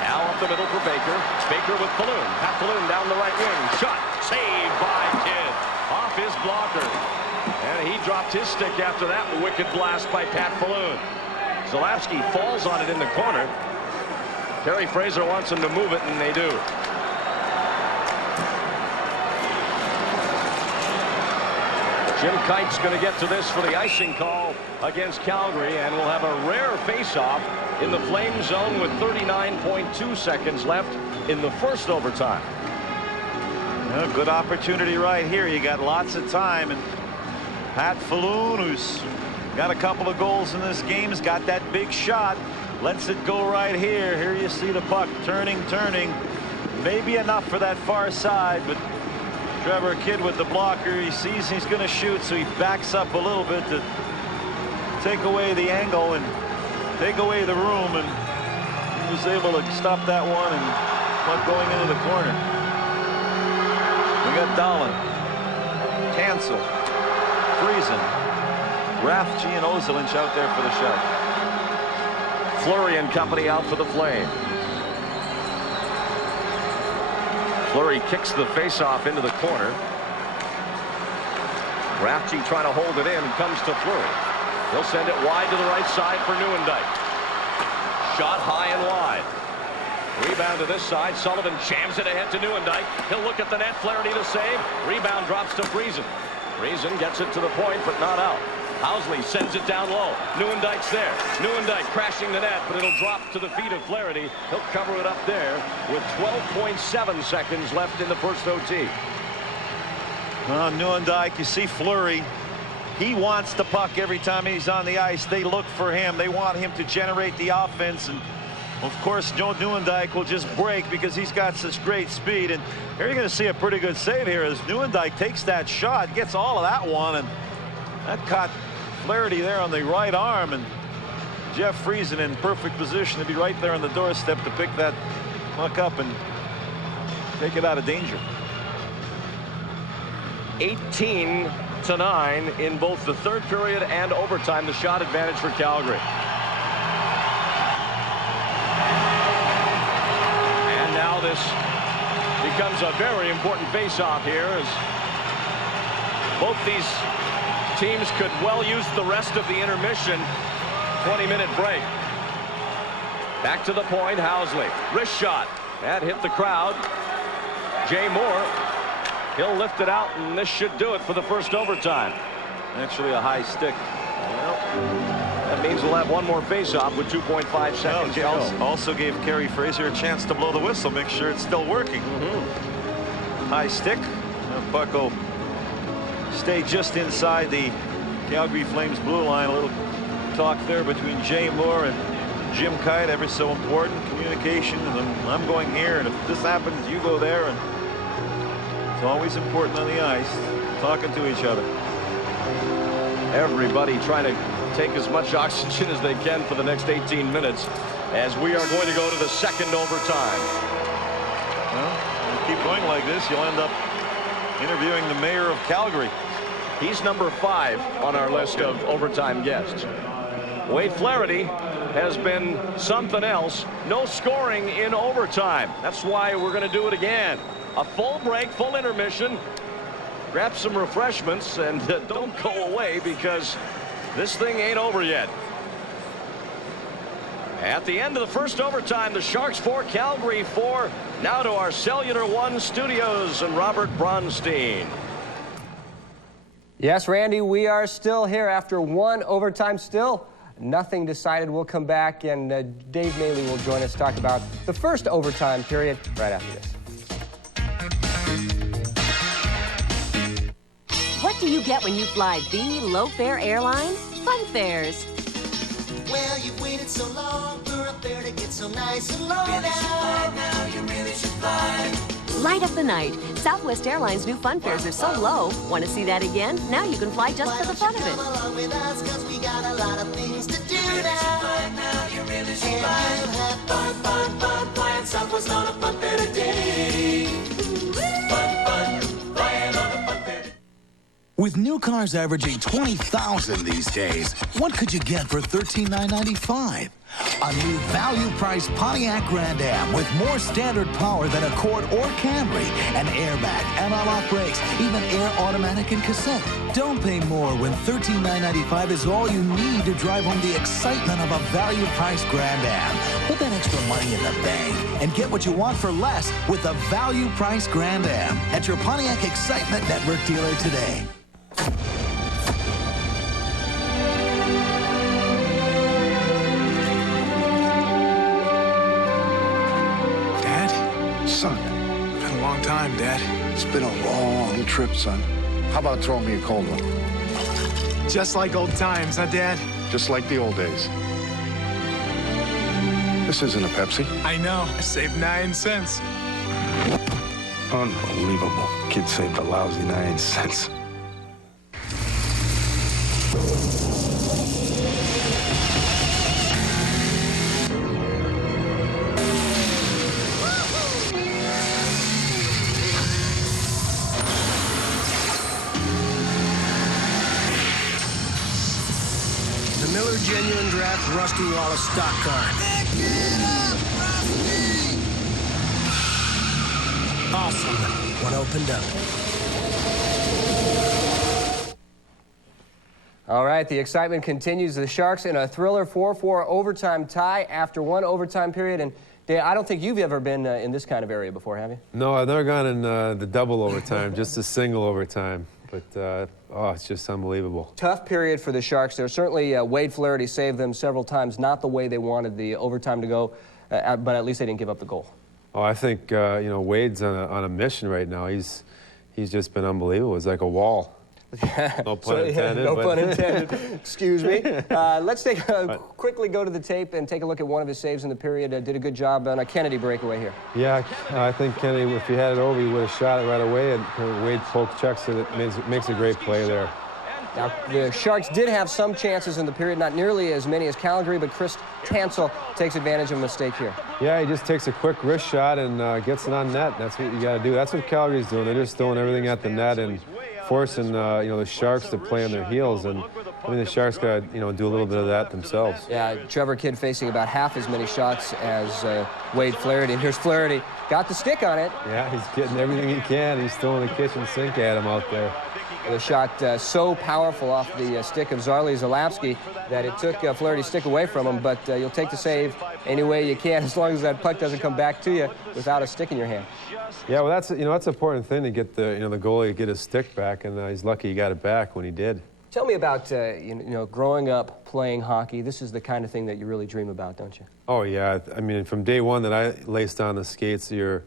Now up the middle for Baker. Baker with Falloon. Pat Falloon down the right wing. Shot. Saved by Kidd. Off his blocker. And he dropped his stick after that wicked blast by Pat Falloon. Zalapski falls on it in the corner. Terry Fraser wants him to move it, and they do. Jim Kite's going to get to this for the icing call against Calgary, and we'll have a rare face-off in the Flame zone with 39.2 seconds left in the first overtime. A good opportunity right here. You got lots of time, and Pat Falloon, who's got a couple of goals in this game, has got that big shot. Lets it go right here. Here you see the puck turning. Maybe enough for that far side, but Trevor Kidd with the blocker. He sees he's going to shoot, so he backs up a little bit to take away the angle and take away the room, and he was able to stop that one and puck going into the corner. We got Dahlin, Tansel, Friesen, Rathje, and Ozelinch out there for the shot. Fleury and company out for the Flames. Fleury kicks the faceoff into the corner. Rathje trying to hold it in, and comes to Fleury. He'll send it wide to the right side for Nieuwendyk. Shot high and wide. Rebound to this side. Sullivan jams it ahead to Nieuwendyk. He'll look at the net. Flaherty to save. Rebound drops to Friesen. Friesen gets it to the point, but not out. Housley sends it down low. Nieuwendyk's there. Nieuwendyk crashing the net, but it'll drop to the feet of Flaherty. He'll cover it up there with 12.7 seconds left in the first OT. Nieuwendyk, you see Fleury. He wants the puck every time he's on the ice. They look for him. They want him to generate the offense. And of course, Joe Nieuwendyk will just break because he's got such great speed. And here you're going to see a pretty good save here as Nieuwendyk takes that shot, gets all of that one, and that caught Flaherty there on the right arm. And Jeff Friesen in perfect position to be right there on the doorstep to pick that puck up and take it out of danger. 18-9 in both the third period and overtime. The shot advantage for Calgary. And now this becomes a very important face-off here, as both these teams could well use the rest of the intermission. 20-minute break. Back to the point. Housley, wrist shot. That hit the crowd. Jay Moore, he'll lift it out, and this should do it for the first overtime. Actually a high stick. Well, that means we'll have one more face-off with 2.5 seconds to go. Also gave Kerry Fraser a chance to blow the whistle, make sure it's still working. High stick. Puck will stay just inside the Calgary Flames blue line. A little talk there between Jay Moore and Jim Kite, ever so important. Communication, and I'm going here, and if this happens, you go there. And it's always important on the ice, talking to each other. Everybody trying to take as much oxygen as they can for the next 18 minutes, as we are going to go to the second overtime. Well, if you keep going like this, you'll end up interviewing the mayor of Calgary. He's number 5 on our list of overtime guests. Wade Flaherty has been something else. No scoring in overtime. That's why we're going to do it again. A full break, full intermission. Grab some refreshments and don't go away, because this thing ain't over yet. At the end of the first overtime, the Sharks 4, Calgary 4. Now to our Cellular One studios and Robert Bronstein. Yes, Randy, we are still here after one overtime. Still nothing decided. We'll come back, and Dave Maley will join us to talk about the first overtime period right after this. What do you get when you fly the low-fare airline? Fun fares. Well, you've waited so long for a fare to get so nice and low now. You really should fly. Light up the night. Southwest Airlines' new fun fares are so low. Want to see that again? Now you can fly just for the fun of it. Come along with us, 'cause we got a lot of things to do now. You really should fly. And you'll have fun, fun, fun, flying Southwest on a fun fair today. Fun, fun, flying on a fun fair. With new cars averaging 20,000 these days, what could you get for $13,995? A new value-priced Pontiac Grand Am with more standard power than Accord or Camry, an airbag, anti-lock brakes, even air automatic and cassette. Don't pay more when $13,995 is all you need to drive home the excitement of a value-priced Grand Am. Put that extra money in the bank and get what you want for less with a value-priced Grand Am at your Pontiac Excitement Network dealer today. Son, it's been a long time, Dad. It's been a long trip, son. How about throwing me a cold one? Just like old times, huh, Dad? Just like the old days. This isn't a Pepsi. I know. I saved 9 cents. Unbelievable. Kid saved a lousy 9 cents. The Miller Genuine Draft Rusty Wallace stock car. Awesome. One opened up. All right, the excitement continues. The Sharks in a thriller 4-4 overtime tie after one overtime period. And Dave, I don't think you've ever been in this kind of area before, have you? No, I've never gone in the double overtime, just the single overtime. But, oh, it's just unbelievable. Tough period for the Sharks. There certainly Wade Flaherty saved them several times, not the way they wanted the overtime to go, but at least they didn't give up the goal. Oh, I think, you know, Wade's on a mission right now. He's just been unbelievable. It's like a wall. No pun intended. No pun intended. Excuse me. Let's quickly go to the tape and take a look at one of his saves in the period. Did a good job on a Kennedy breakaway here. Yeah, I think Kennedy, if he had it over, he would have shot it right away. And Wade poke checks it. It makes a great play there. Now, the Sharks did have some chances in the period, not nearly as many as Calgary, but Chris Tansel takes advantage of a mistake here. Yeah, he just takes a quick wrist shot and gets it on net. That's what you got to do. That's what Calgary's doing. They're just throwing everything at the net and forcing you know, the Sharks to play on their heels. And I mean, the Sharks got to, you know, do a little bit of that themselves. Yeah, Trevor Kidd facing about half as many shots as Wade Flaherty. And here's Flaherty, got the stick on it. Yeah, he's getting everything he can. He's throwing the kitchen sink at him out there. The shot so powerful off the stick of Zarley Zalapski that it took Flaherty's stick away from him, but you'll take the save any way you can as long as that puck doesn't come back to you without a stick in your hand. Yeah, well, that's, you know, that's an important thing to get the, you know, the goalie to get his stick back, and he's lucky he got it back when he did. Tell me about, you know, growing up playing hockey. This is the kind of thing that you really dream about, don't you? Oh, yeah. I mean, from day one that I laced on the skates, you're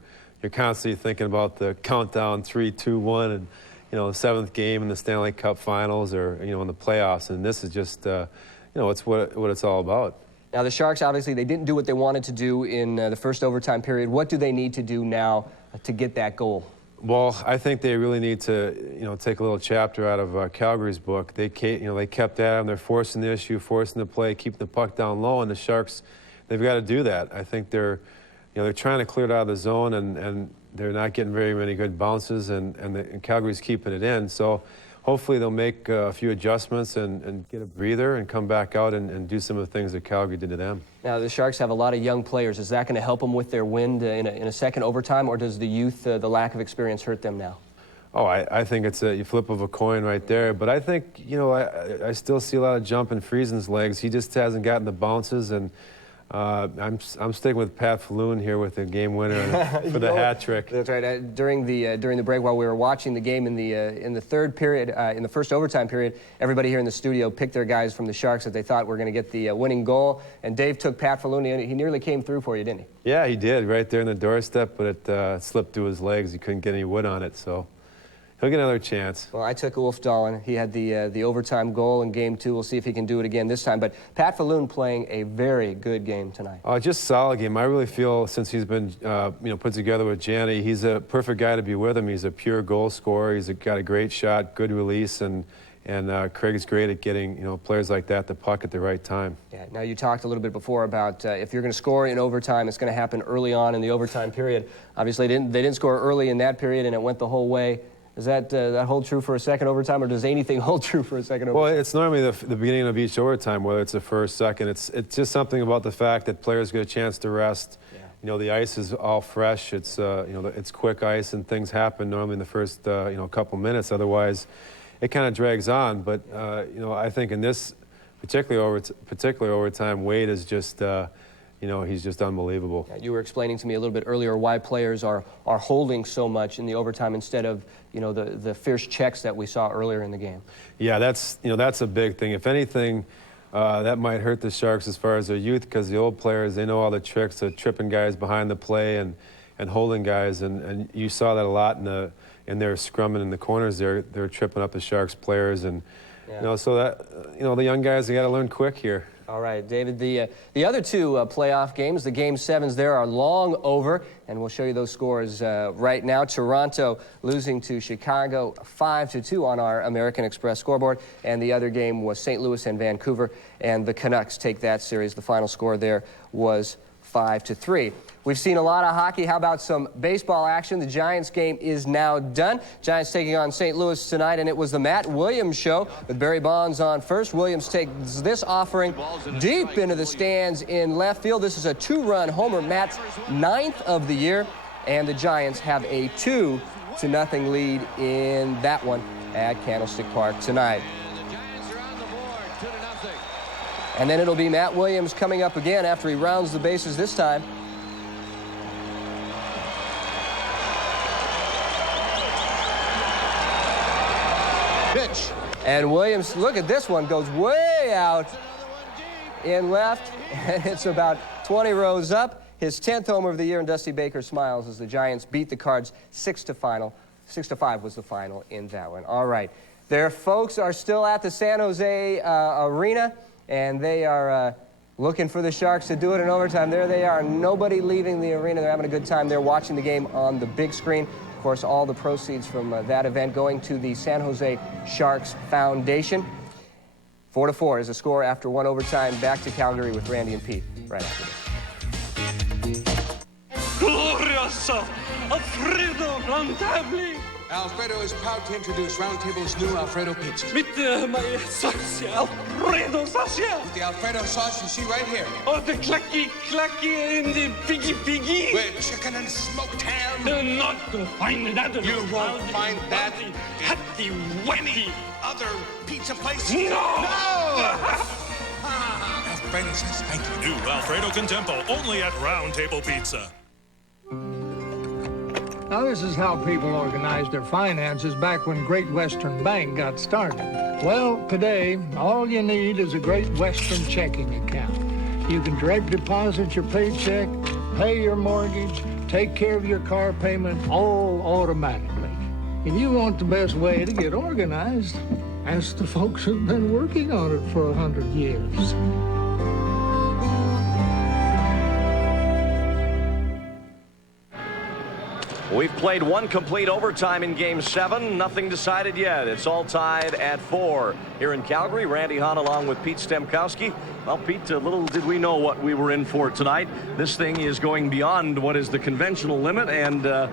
constantly thinking about the countdown, 3, 2, 1, and, you know, the 7th game in the Stanley Cup Finals or, you know, in the playoffs. And this is just, you know, it's what it's all about. Now, the Sharks, obviously, they didn't do what they wanted to do in the first overtime period. What do they need to do now to get that goal? Well, I think they really need to, you know, take a little chapter out of Calgary's book. They kept at them. They're forcing the issue, forcing the play, keeping the puck down low, and the Sharks, they've got to do that. I think they're trying to clear it out of the zone, and they're not getting very many good bounces, and Calgary's keeping it in. So hopefully they'll make a few adjustments and get a breather and come back out and do some of the things that Calgary did to them. Now, the Sharks have a lot of young players. Is that going to help them with their win in a second overtime, or does the youth, the lack of experience, hurt them now? Oh, I think it's a flip of a coin right there. But I think, you know, I still see a lot of jump in Friesen's legs. He just hasn't gotten the bounces, and I'm sticking with Pat Falloon here with the game winner for the hat trick. That's right. During the break, while we were watching the game in the third period, in the first overtime period, everybody here in the studio picked their guys from the Sharks that they thought were going to get the winning goal. And Dave took Pat Falloon. He nearly came through for you, didn't he? Yeah, he did, right there in the doorstep, but it slipped through his legs. He couldn't get any wood on it, so he'll get another chance. Well, I took Ulf Dahlin. He had the overtime goal in Game 2. We'll see if he can do it again this time. But Pat Falloon playing a very good game tonight. Just solid game. I really feel since he's been put together with Janny, he's a perfect guy to be with him. He's a pure goal scorer. He's got a great shot, good release, and Craig's great at getting players like that the puck at the right time. Yeah. Now, you talked a little bit before about if you're going to score in overtime, it's going to happen early on in the overtime period. Obviously, they didn't score early in that period, and it went the whole way. Does that hold true for a second overtime, or does anything hold true for a second overtime? Well, it's normally the beginning of each overtime, whether it's the first, second. It's just something about the fact that players get a chance to rest. Yeah. You know, the ice is all fresh. It's it's quick ice, and things happen normally in the first couple minutes. Otherwise, it kind of drags on. But I think in this particular overtime, Wade is just. He's just unbelievable. Yeah, you were explaining to me a little bit earlier why players are holding so much in the overtime instead of the fierce checks that we saw earlier in the game. Yeah, that's a big thing. If anything, that might hurt the Sharks as far as their youth, because the old players, they know all the tricks of tripping guys behind the play and holding guys, and you saw that a lot in their scrumming in the corners. They're tripping up the Sharks players, and so that the young guys, they got to learn quick here. All right, David, the other two playoff games, the Game 7s there are long over, and we'll show you those scores right now. Toronto losing to Chicago 5-2 on our American Express scoreboard, and the other game was St. Louis and Vancouver, and the Canucks take that series. The final score there was 5-3. We've seen a lot of hockey. How about some baseball action? The Giants game is now done. Giants taking on St. Louis tonight, and it was the Matt Williams show with Barry Bonds on first. Williams takes this offering deep into the stands in left field. This is a 2-run homer, Matt's 9th of the year, and the Giants have a 2-0 lead in that one at Candlestick Park tonight. And then it'll be Matt Williams coming up again after he rounds the bases this time. Pitch. And Williams, look at this one, goes way out in left, and it's about 20 rows up. His 10th homer of the year, and Dusty Baker smiles as the Giants beat the Cards 6-5 was the final in that one. All right, their folks are still at the San Jose Arena, and they are looking for the Sharks to do it in overtime. There they are, nobody leaving the arena. They're having a good time. They're watching the game on the big screen. Of course, all the proceeds from that event going to the San Jose Sharks Foundation. 4-4 is the score after one overtime. Back to Calgary with Randy and Pete right after this. Glorioso! Alfredo Roundtable! Alfredo is proud to introduce Roundtable's new Alfredo pizza. Mit my sauce, Alfredo sauce. With the Alfredo sauce you see right here. Oh, the clacky and the piggy. With chicken and smoked ham. Not to find that. You won't find that at the any other pizza place. No! Alfredo says thank you. New Alfredo Contempo, only at Round Table Pizza. Now, this is how people organized their finances back when Great Western Bank got started. Well, today, all you need is a Great Western checking account. You can direct deposit your paycheck, pay your mortgage, take care of your car payment, all automatically. If you want the best way to get organized, ask the folks who've been working on it for 100 years. We've played one complete overtime in Game 7. Nothing decided yet. It's all tied at 4 here in Calgary. Randy Hahn along with Pete Stemkowski. Well, Pete, little did we know what we were in for tonight. This thing is going beyond what is the conventional limit, and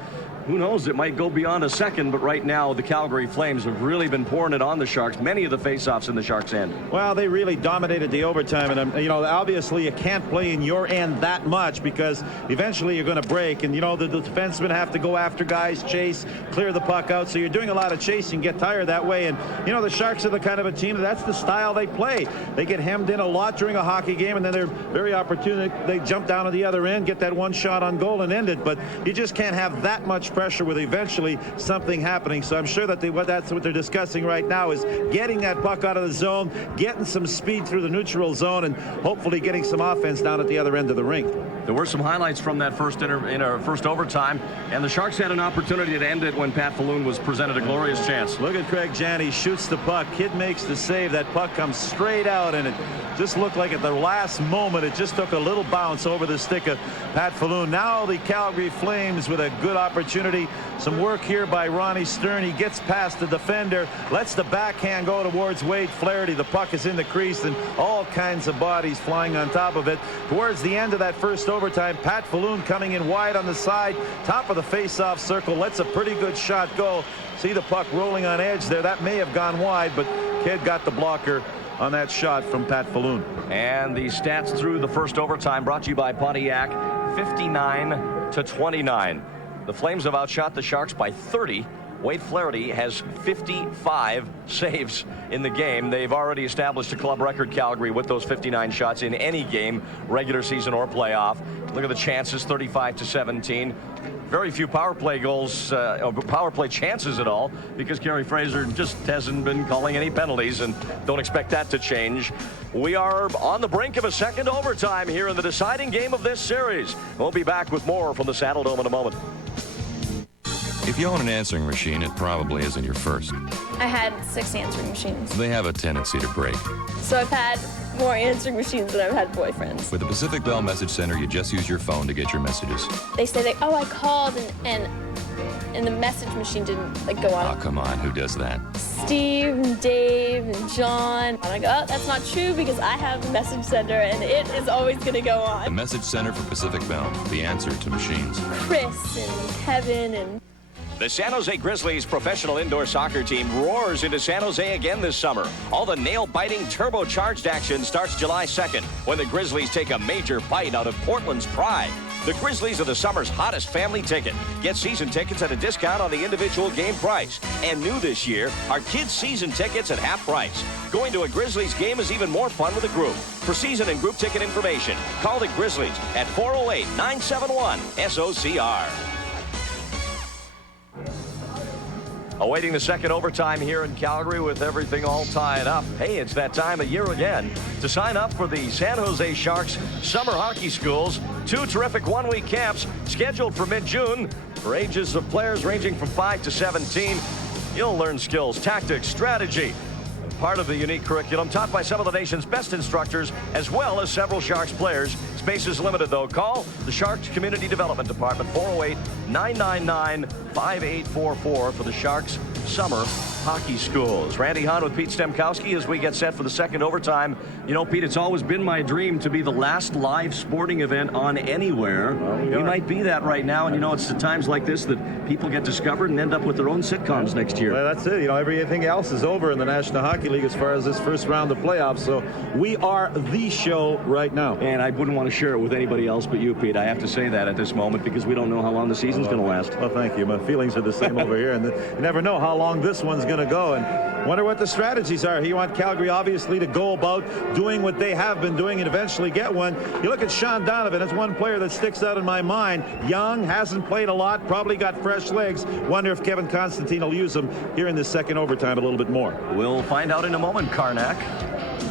who knows, it might go beyond a second, but right now the Calgary Flames have really been pouring it on the Sharks. Many of the faceoffs in the Sharks' end. Well, they really dominated the overtime, and obviously you can't play in your end that much because eventually you're going to break, and the defensemen have to go after guys, chase, clear the puck out, so you're doing a lot of chasing, get tired that way, and the Sharks are the kind of a team that's the style they play. They get hemmed in a lot during a hockey game, and then they're very opportunistic. They jump down to the other end, get that one shot on goal and end it, but you just can't have that much pressure with eventually something happening. So I'm sure that that's what they're discussing right now is getting that puck out of the zone, getting some speed through the neutral zone, and hopefully getting some offense down at the other end of the rink. There were some highlights from that first overtime, and the Sharks had an opportunity to end it when Pat Falloon was presented a glorious chance. Look at Craig Janney, shoots the puck. Kid makes the save. That puck comes straight out, and it just looked like at the last moment it just took a little bounce over the stick of Pat Falloon. Now the Calgary Flames with a good opportunity. Some work here by Ronnie Stern. He gets past the defender, lets the backhand go towards Wade Flaherty. The puck is in the crease, and all kinds of bodies flying on top of it. Towards the end of that first overtime, Pat Falloon coming in wide on the side, top of the face-off circle, lets a pretty good shot go. See the puck rolling on edge there. That may have gone wide, but Kid got the blocker on that shot from Pat Falloon. And the stats through the first overtime brought to you by Pontiac, 59-29. The Flames have outshot the Sharks by 30 Wade Flaherty has 55 saves in the game. They've already established a club record, Calgary, with those 59 shots in any game, regular season or playoff. Look at the chances, 35-17. Very few power play goals, power play chances at all, because Gary Fraser just hasn't been calling any penalties, and don't expect that to change. We are on the brink of a second overtime here in the deciding game of this series. We'll be back with more from the Saddle Dome in a moment. If you own an answering machine, it probably isn't your first. I had 6 answering machines. They have a tendency to break. So I've had more answering machines than I've had boyfriends. With the Pacific Bell Message Center, you just use your phone to get your messages. They say, oh, I called and the message machine didn't go on. Oh, come on, who does that? Steve and Dave and John. And I go, oh, that's not true because I have a message center and it is always going to go on. The Message Center for Pacific Bell, the answer to machines. Chris and Kevin and... The San Jose Grizzlies professional indoor soccer team roars into San Jose again this summer. All the nail-biting, turbocharged action starts July 2nd when the Grizzlies take a major bite out of Portland's pride. The Grizzlies are the summer's hottest family ticket. Get season tickets at a discount on the individual game price. And new this year are kids' season tickets at half price. Going to a Grizzlies game is even more fun with a group. For season and group ticket information, call the Grizzlies at 408-971-SOCR. Awaiting the second overtime here in Calgary with everything all tied up. Hey, it's that time of year again to sign up for the San Jose Sharks Summer Hockey Schools. 2 terrific one-week camps scheduled for mid-June for ages of players ranging from 5 to 17. You'll learn skills, tactics, strategy. Part of the unique curriculum taught by some of the nation's best instructors, as well as several Sharks players. Space is limited, though. Call the Sharks Community Development Department, 408-999-5844 for the Sharks Summer Hockey Schools. Randy Hahn with Pete Stemkowski as we get set for the second overtime. You know, Pete, it's always been my dream to be the last live sporting event on anywhere. We might be that right now, and you know, it's the times like this that people get discovered and end up with their own sitcoms next year. Well, that's it. You know, everything else is over in the National Hockey League as far as this first round of playoffs, so we are the show right now. And I wouldn't want to share it with anybody else but you, Pete. I have to say that at this moment because we don't know how long the season's going to last. Well, thank you. My feelings are the same over here, and you never know how long this one's going to go, and wonder what the strategies are. You want Calgary, obviously, to go about doing what they have been doing and eventually get one. You look at Sean Donovan. That's one player that sticks out in my mind. Young, hasn't played a lot, probably got fresh legs. Wonder if Kevin Constantine will use him here in this second overtime a little bit more. We'll find out in a moment, Karnak.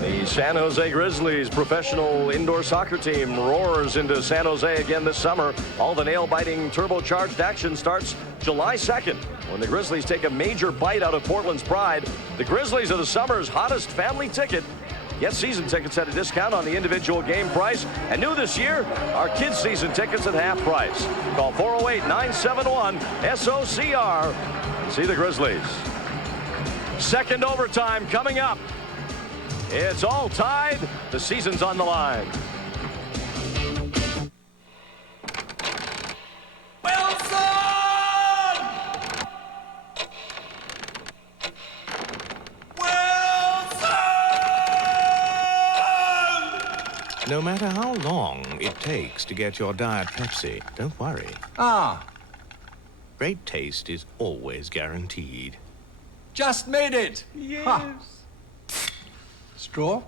The San Jose Grizzlies professional indoor soccer team roars into San Jose again this summer. All the nail-biting, turbocharged action starts July 2nd when the Grizzlies take a major bite out of Portland's pride. The Grizzlies are the summer's hottest family ticket. Get season tickets at a discount on the individual game price. And new this year, our kids' season tickets at half price. Call 408-971-SOCR. See the Grizzlies. Second overtime coming up. It's all tied. The season's on the line. No matter how long it takes to get your Diet Pepsi, don't worry. Great taste is always guaranteed. Just made it. Yes. Huh. Straw?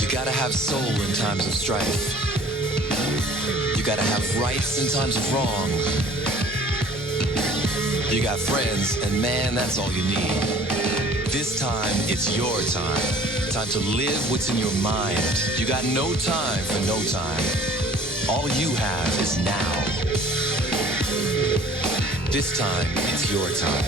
You gotta have soul in times of strife. You gotta have rights in times of wrong. You got friends, and man, that's all you need. This time, it's your time. Time to live what's in your mind. You got no time for no time. All you have is now. This time, it's your time.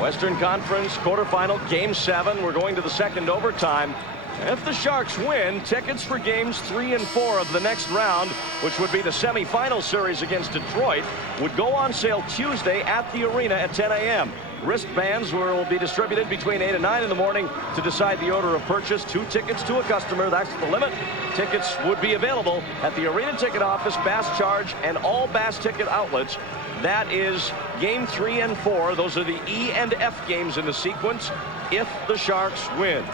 Western Conference quarterfinal, Game 7. We're going to the second overtime. If the Sharks win, tickets for Games 3 and 4 of the next round, which would be the semifinal series against Detroit, would go on sale Tuesday at the arena at 10 a.m. Wristbands will be distributed between 8 and 9 in the morning to decide the order of purchase. 2 tickets to a customer. That's the limit. Tickets would be available at the arena ticket office, Bass Charge, and all Bass ticket outlets. That is game 3 and 4. Those are the E and F games in the sequence if the Sharks win.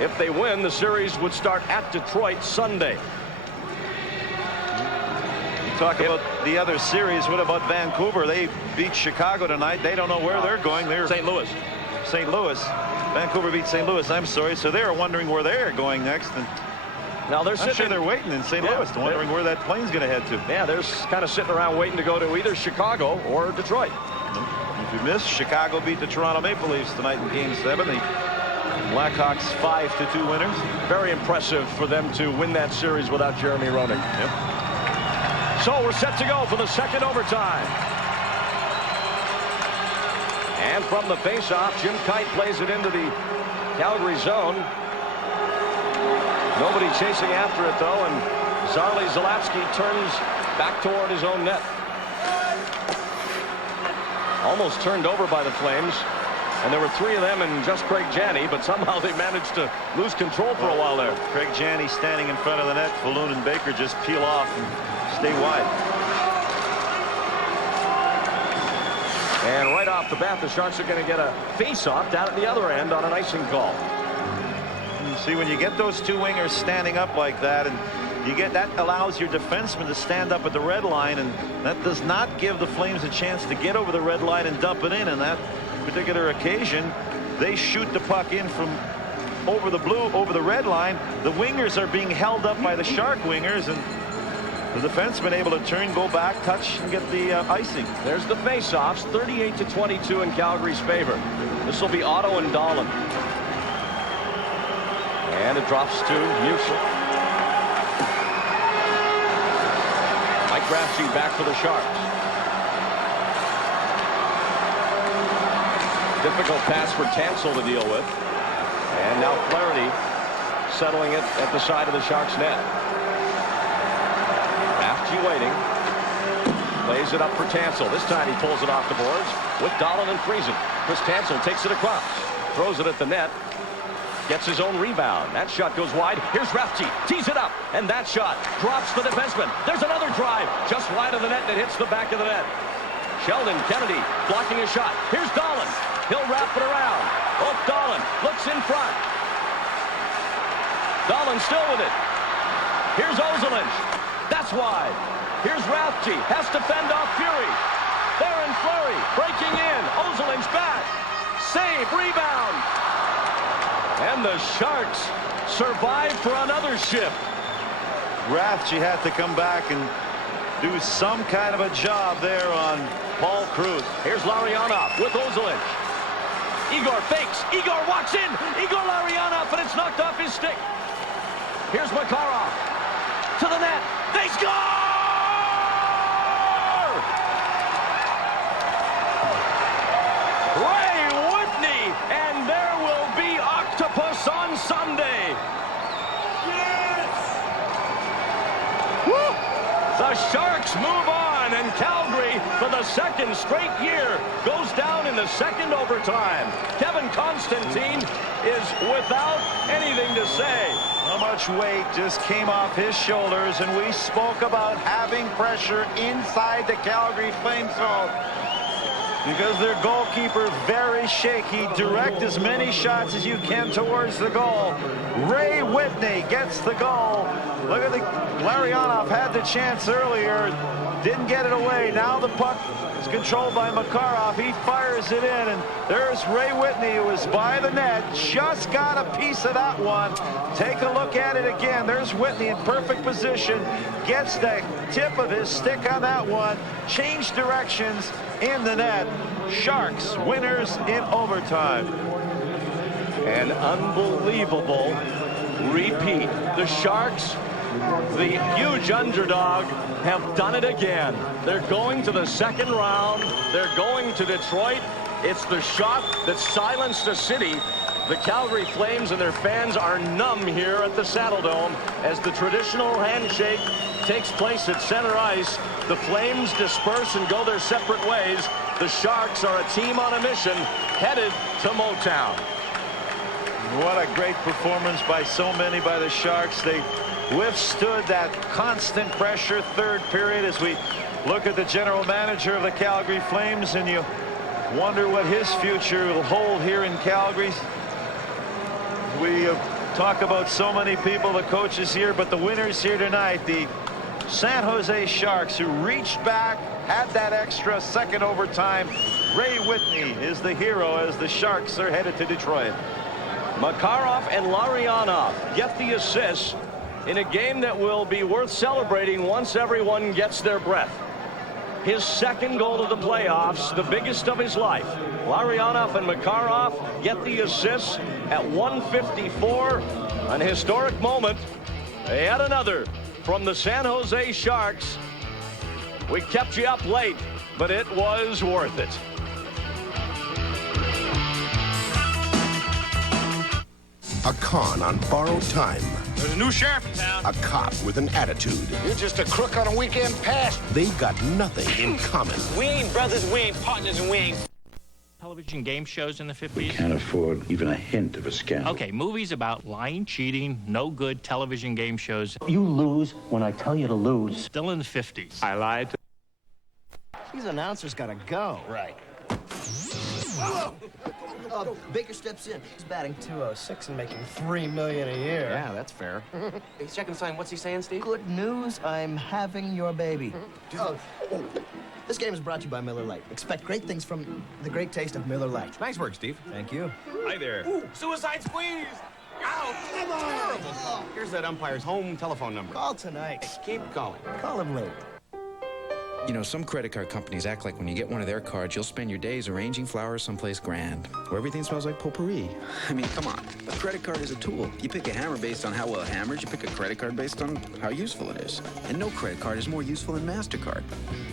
If they win, the series would start at Detroit Sunday. Talk about the other series. What about Vancouver? They beat Chicago tonight. They don't know where they're going. They're St. Louis. St. Louis. Vancouver beat St. Louis. I'm sorry. So they're wondering where they're going next. And now they're sitting. I'm sure they're waiting in St. Louis, wondering where that plane's going to head to. Yeah, they're kind of sitting around waiting to go to either Chicago or Detroit. If you missed, Chicago beat the Toronto Maple Leafs tonight in Game 7. The Blackhawks 5-2 winners. Very impressive for them to win that series without Jeremy Roenick. Yep. So we're set to go for the second overtime. And from the faceoff, Jim Kite plays it into the Calgary zone. Nobody chasing after it, though, and Zarley Zalapsky turns back toward his own net. Almost turned over by the Flames. And there were 3 of them and just Craig Janney, but somehow they managed to lose control for a while there. Craig Janney standing in front of the net. Falloon and Baker just peel off and stay wide. And right off the bat, the Sharks are going to get a face-off down at the other end on an icing call. You see, when you get those 2 wingers standing up like that, and you get that allows your defenseman to stand up at the red line, and that does not give the Flames a chance to get over the red line and dump it in. And that particular occasion, they shoot the puck in from over the red line. The wingers are being held up by the Shark wingers, and the defenseman able to turn, go back, touch, and get the icing. There's the face-offs, 38-22 in Calgary's favor. This will be Otto and Dahlin. And it drops to Musil. Mike Rafsky back for the Sharks. Difficult pass for Tansel to deal with. And now Flaherty settling it at the side of the Sharks net. Rafsky waiting. Plays it up for Tansel. This time he pulls it off the boards with Dahlin and Friesen. Chris Tansel takes it across. Throws it at the net. Gets his own rebound. That shot goes wide. Here's Rafsky. Tees it up. And that shot drops the defenseman. There's another drive. Just wide of the net that hits the back of the net. Sheldon Kennedy blocking a shot. Here's Dahlin. He'll wrap it around. Oh, Dahlin looks in front. Dahlin still with it. Here's Ozolinsh. That's wide. Here's Rafsky. Has to fend off Fury. Theron Fleury breaking in. Ozolinsh back. Save. Rebound. And the Sharks survive for another shift. Rafsky had to come back and do some kind of a job there on Paul Cruz. Here's Larionov with Ozolinsh. Igor fakes. Igor walks in. Igor Larionov, and it's knocked off his stick. Here's Makarov to the net. They score! Ray Whitney, and there will be octopus on Sunday. Yes! Woo! The Sharks move on, and Calgary, for the second straight year, goes down in the second overtime. Kevin Constantine is without anything to say. How much weight just came off his shoulders, and we spoke about having pressure inside the Calgary Flames zone because their goalkeeper very shaky. Direct as many shots as you can towards the goal. Ray Whitney gets the goal. Look at the Larionov had the chance earlier, didn't get it away. Now the puck is controlled by Makarov. He fires it in, and there's Ray Whitney, who was by the net, just got a piece of that one. Take a look at it again. There's Whitney in perfect position, gets the tip of his stick on that one, changed directions in the net. Sharks winners in overtime. An unbelievable repeat. The Sharks, the huge underdog, have done it again. They're going to the second round. They're going to Detroit. It's the shot that silenced the city. The Calgary Flames and their fans are numb here at the Saddle Dome as the traditional handshake takes place at center ice. The Flames disperse and go their separate ways. The Sharks are a team on a mission headed to Motown. What a great performance by so many by the Sharks. They withstood that constant pressure third period as we look at the general manager of the Calgary Flames, and you wonder what his future will hold here in Calgary. We talk about so many people, the coaches here, but the winners here tonight, the San Jose Sharks, who reached back, had that extra second overtime. Ray Whitney is the hero as the Sharks are headed to Detroit. Makarov and Larionov get the assists in a game that will be worth celebrating once everyone gets their breath. His second goal of the playoffs, the biggest of his life. Larionov and Makarov get the assists at 1:54. An historic moment. Yet another from the San Jose Sharks. We kept you up late, but it was worth it. A con on borrowed time. There's a new sheriff in town. A cop with an attitude. You're just a crook on a weekend pass. They've got nothing in common. We ain't brothers, we ain't partners, and we ain't television game shows in the 50s. We can't afford even a hint of a scandal. Okay, movies about lying, cheating, no good television game shows. You lose when I tell you to lose. Still in the 50s. I lied. These announcers gotta go. Right. Baker steps in. He's batting .206 and making $3 million a year. Yeah, that's fair. He's checking the sign. What's he saying, Steve? Good news. I'm having your baby. This game is brought to you by Miller Lite. Expect great things from the great taste of Miller Lite. Nice work, Steve. Thank you. Hi there. Ooh, suicide squeeze! Ow, come on! Terrible. Here's that umpire's home telephone number. Call tonight. Keep calling. Call him late. You know, some credit card companies act like when you get one of their cards, you'll spend your days arranging flowers someplace grand, where everything smells like potpourri. I mean, come on. A credit card is a tool. You pick a hammer based on how well hammered, you pick a credit card based on how useful it is. And no credit card is more useful than MasterCard,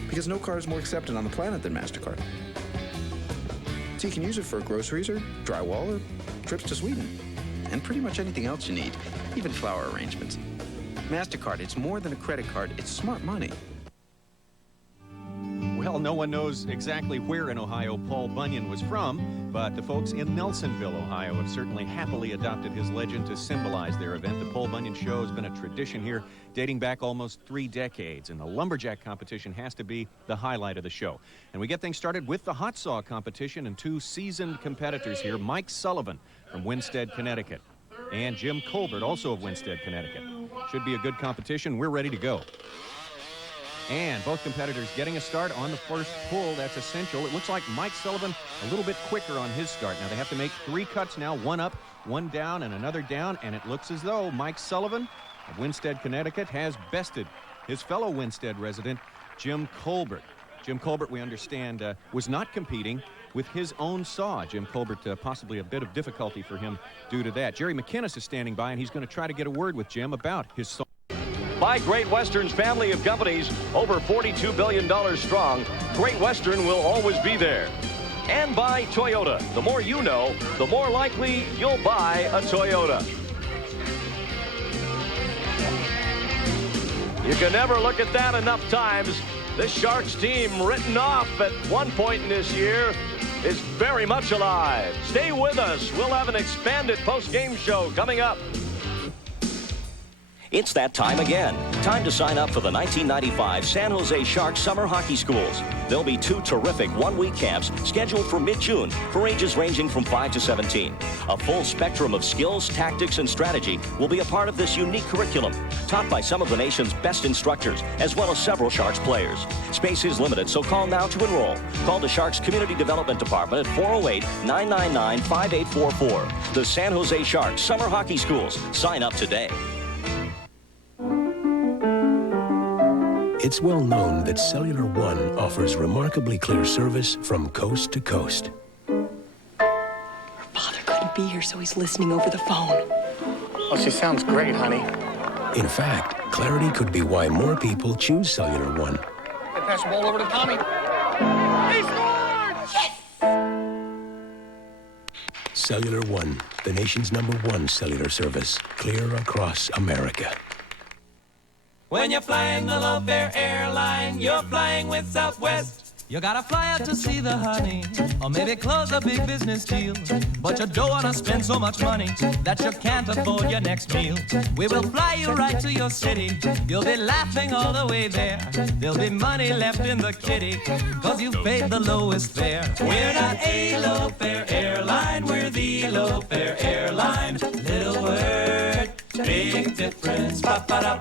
because no card is more accepted on the planet than MasterCard. So you can use it for groceries or drywall or trips to Sweden, and pretty much anything else you need, even flower arrangements. MasterCard, it's more than a credit card, it's smart money. Well, no one knows exactly where in Ohio Paul Bunyan was from, but the folks in Nelsonville, Ohio, have certainly happily adopted his legend to symbolize their event. The Paul Bunyan Show has been a tradition here dating back almost 3 decades, and the lumberjack competition has to be the highlight of the show. And we get things started with the hot saw competition and 2 seasoned competitors here, Mike Sullivan from Winstead, Connecticut, and Jim Colbert, also of Winstead, Connecticut. Should be a good competition. We're ready to go. And both competitors getting a start on the first pull. That's essential. It looks like Mike Sullivan a little bit quicker on his start. Now they have to make 3 cuts now, 1 up, 1 down, and another down. And it looks as though Mike Sullivan of Winstead, Connecticut has bested his fellow Winstead resident, Jim Colbert. Jim Colbert, we understand, was not competing with his own saw. Jim Colbert, possibly a bit of difficulty for him due to that. Jerry McInnes is standing by, and he's going to try to get a word with Jim about his saw. By Great Western's family of companies, over $42 billion strong, Great Western will always be there. And by Toyota. The more you know, the more likely you'll buy a Toyota. You can never look at that enough times. This Sharks team, written off at one point in this year, is very much alive. Stay with us. We'll have an expanded post-game show coming up. It's that time again. Time to sign up for the 1995 San Jose Sharks Summer Hockey Schools. There'll be 2 terrific one-week camps scheduled for mid-June for ages ranging from 5 to 17. A full spectrum of skills, tactics, and strategy will be a part of this unique curriculum, taught by some of the nation's best instructors, as well as several Sharks players. Space is limited, so call now to enroll. Call the Sharks Community Development Department at 408-999-5844. The San Jose Sharks Summer Hockey Schools. Sign up today. It's well known that Cellular One offers remarkably clear service from coast to coast. Father couldn't be here, so he's listening over the phone. Oh, she sounds great, honey. In fact, clarity could be why more people choose Cellular One. Hey, pass the ball over to Tommy. He scored! Yes! Cellular One, the nation's #1 cellular service, clear across America. When you're flying the Love Air airline, you're flying with Southwest. You gotta fly out to see the honey, or maybe close a big business deal. But you don't wanna spend so much money that you can't afford your next meal. We will fly you right to your city. You'll be laughing all the way there. There'll be money left in the kitty, cause you paid the lowest fare. We're not a low-fare airline, we're the low-fare airline. Little word, big difference. Ba-ba-da.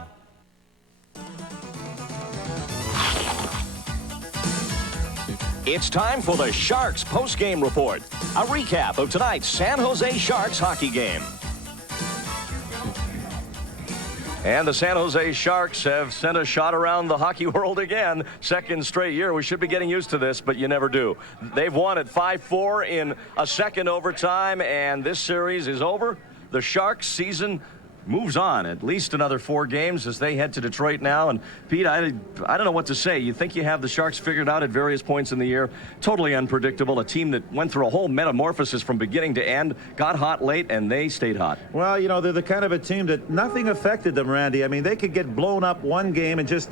It's time for the Sharks post-game report. A recap of tonight's San Jose Sharks hockey game. And the San Jose Sharks have sent a shot around the hockey world again. Second straight year. We should be getting used to this, but you never do. They've won at 5-4 in a second overtime, and this series is over. The Sharks season moves on at least another 4 games as they head to Detroit now. And Pete, I don't know what to say. You think you have the Sharks figured out at various points in the year. Totally unpredictable. A team that went through a whole metamorphosis from beginning to end, got hot late, and they stayed hot. Well, you know, they're the kind of a team that nothing affected them, Randy. I mean, they could get blown up one game and just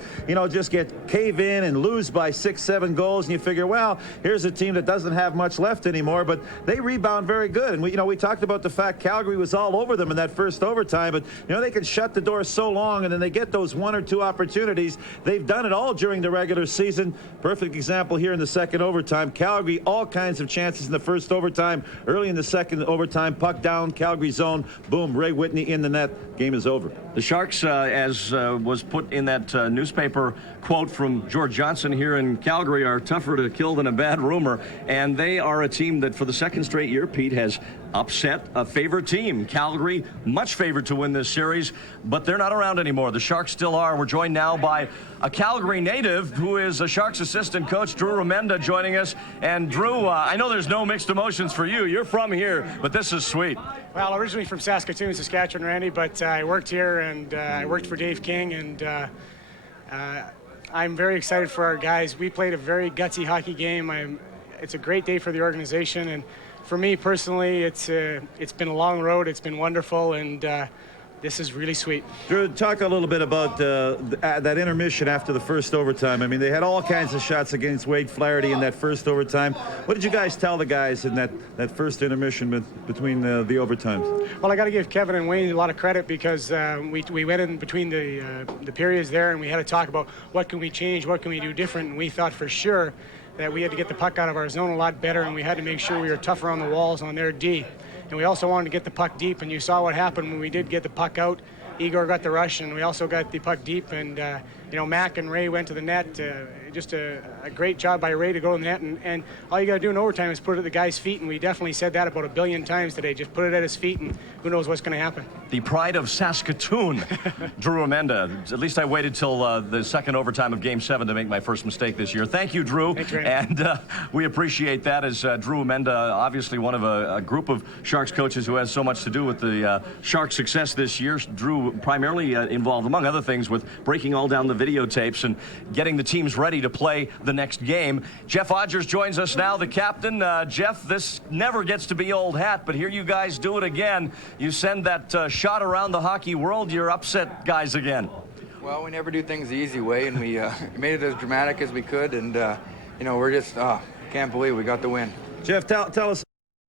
get cave in and lose by 6-7 goals, and you figure, well, here's a team that doesn't have much left anymore, but they rebound very good. And we talked about the fact Calgary was all over them in that first overtime, but they can shut the door so long, and then they get those 1 or 2 opportunities. They've done it all during the regular season. Perfect example here in the second overtime. Calgary, all kinds of chances in the first overtime. Early in the second overtime, puck down, Calgary zone, boom, Ray Whitney in the net. Game is over. The Sharks, as was put in that newspaper quote from George Johnson here in Calgary, are tougher to kill than a bad rumor. And they are a team that for the second straight year, Pete, has upset a favorite team. Calgary, much favored to win this series, but they're not around anymore. The Sharks still are. We're joined now by a Calgary native who is a Sharks assistant coach, Drew Remenda, joining us. And Drew, I know there's no mixed emotions for you. You're from here, but this is sweet. Well, originally from Saskatoon, Saskatchewan, Randy, but I worked here and I worked for Dave King, and I'm very excited for our guys. We played a very gutsy hockey game. It's a great day for the organization, and for me personally, it's been a long road. It's been wonderful, and this is really sweet. Drew, talk a little bit about that intermission after the first overtime. I mean, they had all kinds of shots against Wade Flaherty in that first overtime. What did you guys tell the guys in that first intermission between the overtimes? Well, I got to give Kevin and Wayne a lot of credit because we went in between the periods there, and we had to talk about what can we change, what can we do different, and we thought for sure that we had to get the puck out of our zone a lot better, and we had to make sure we were tougher on the walls on their D. And we also wanted to get the puck deep, and you saw what happened when we did get the puck out. Igor got the rush, and we also got the puck deep, and Mac and Ray went to the net. Just a great job by Ray to go in the net, and all you got to do in overtime is put it at the guy's feet, and we definitely said that about 1 billion times today. Just put it at his feet, and who knows what's going to happen. The pride of Saskatoon, Drew Remenda. At least I waited till the second overtime of Game 7 to make my first mistake this year. Thank you, Drew. Thanks, Ray. And we appreciate that, as Drew Remenda, obviously one of a group of Sharks coaches who has so much to do with the Sharks' success this year. Drew primarily involved, among other things, with breaking all down the videotapes and getting the teams ready to play the next game. Jeff Odgers joins us now, the captain. Jeff, this never gets to be old hat, but here you guys do it again. You send that shot around the hockey world. You're upset guys again. Well, we never do things the easy way, and we made it as dramatic as we could, and we're just can't believe we got the win. Jeff, tell us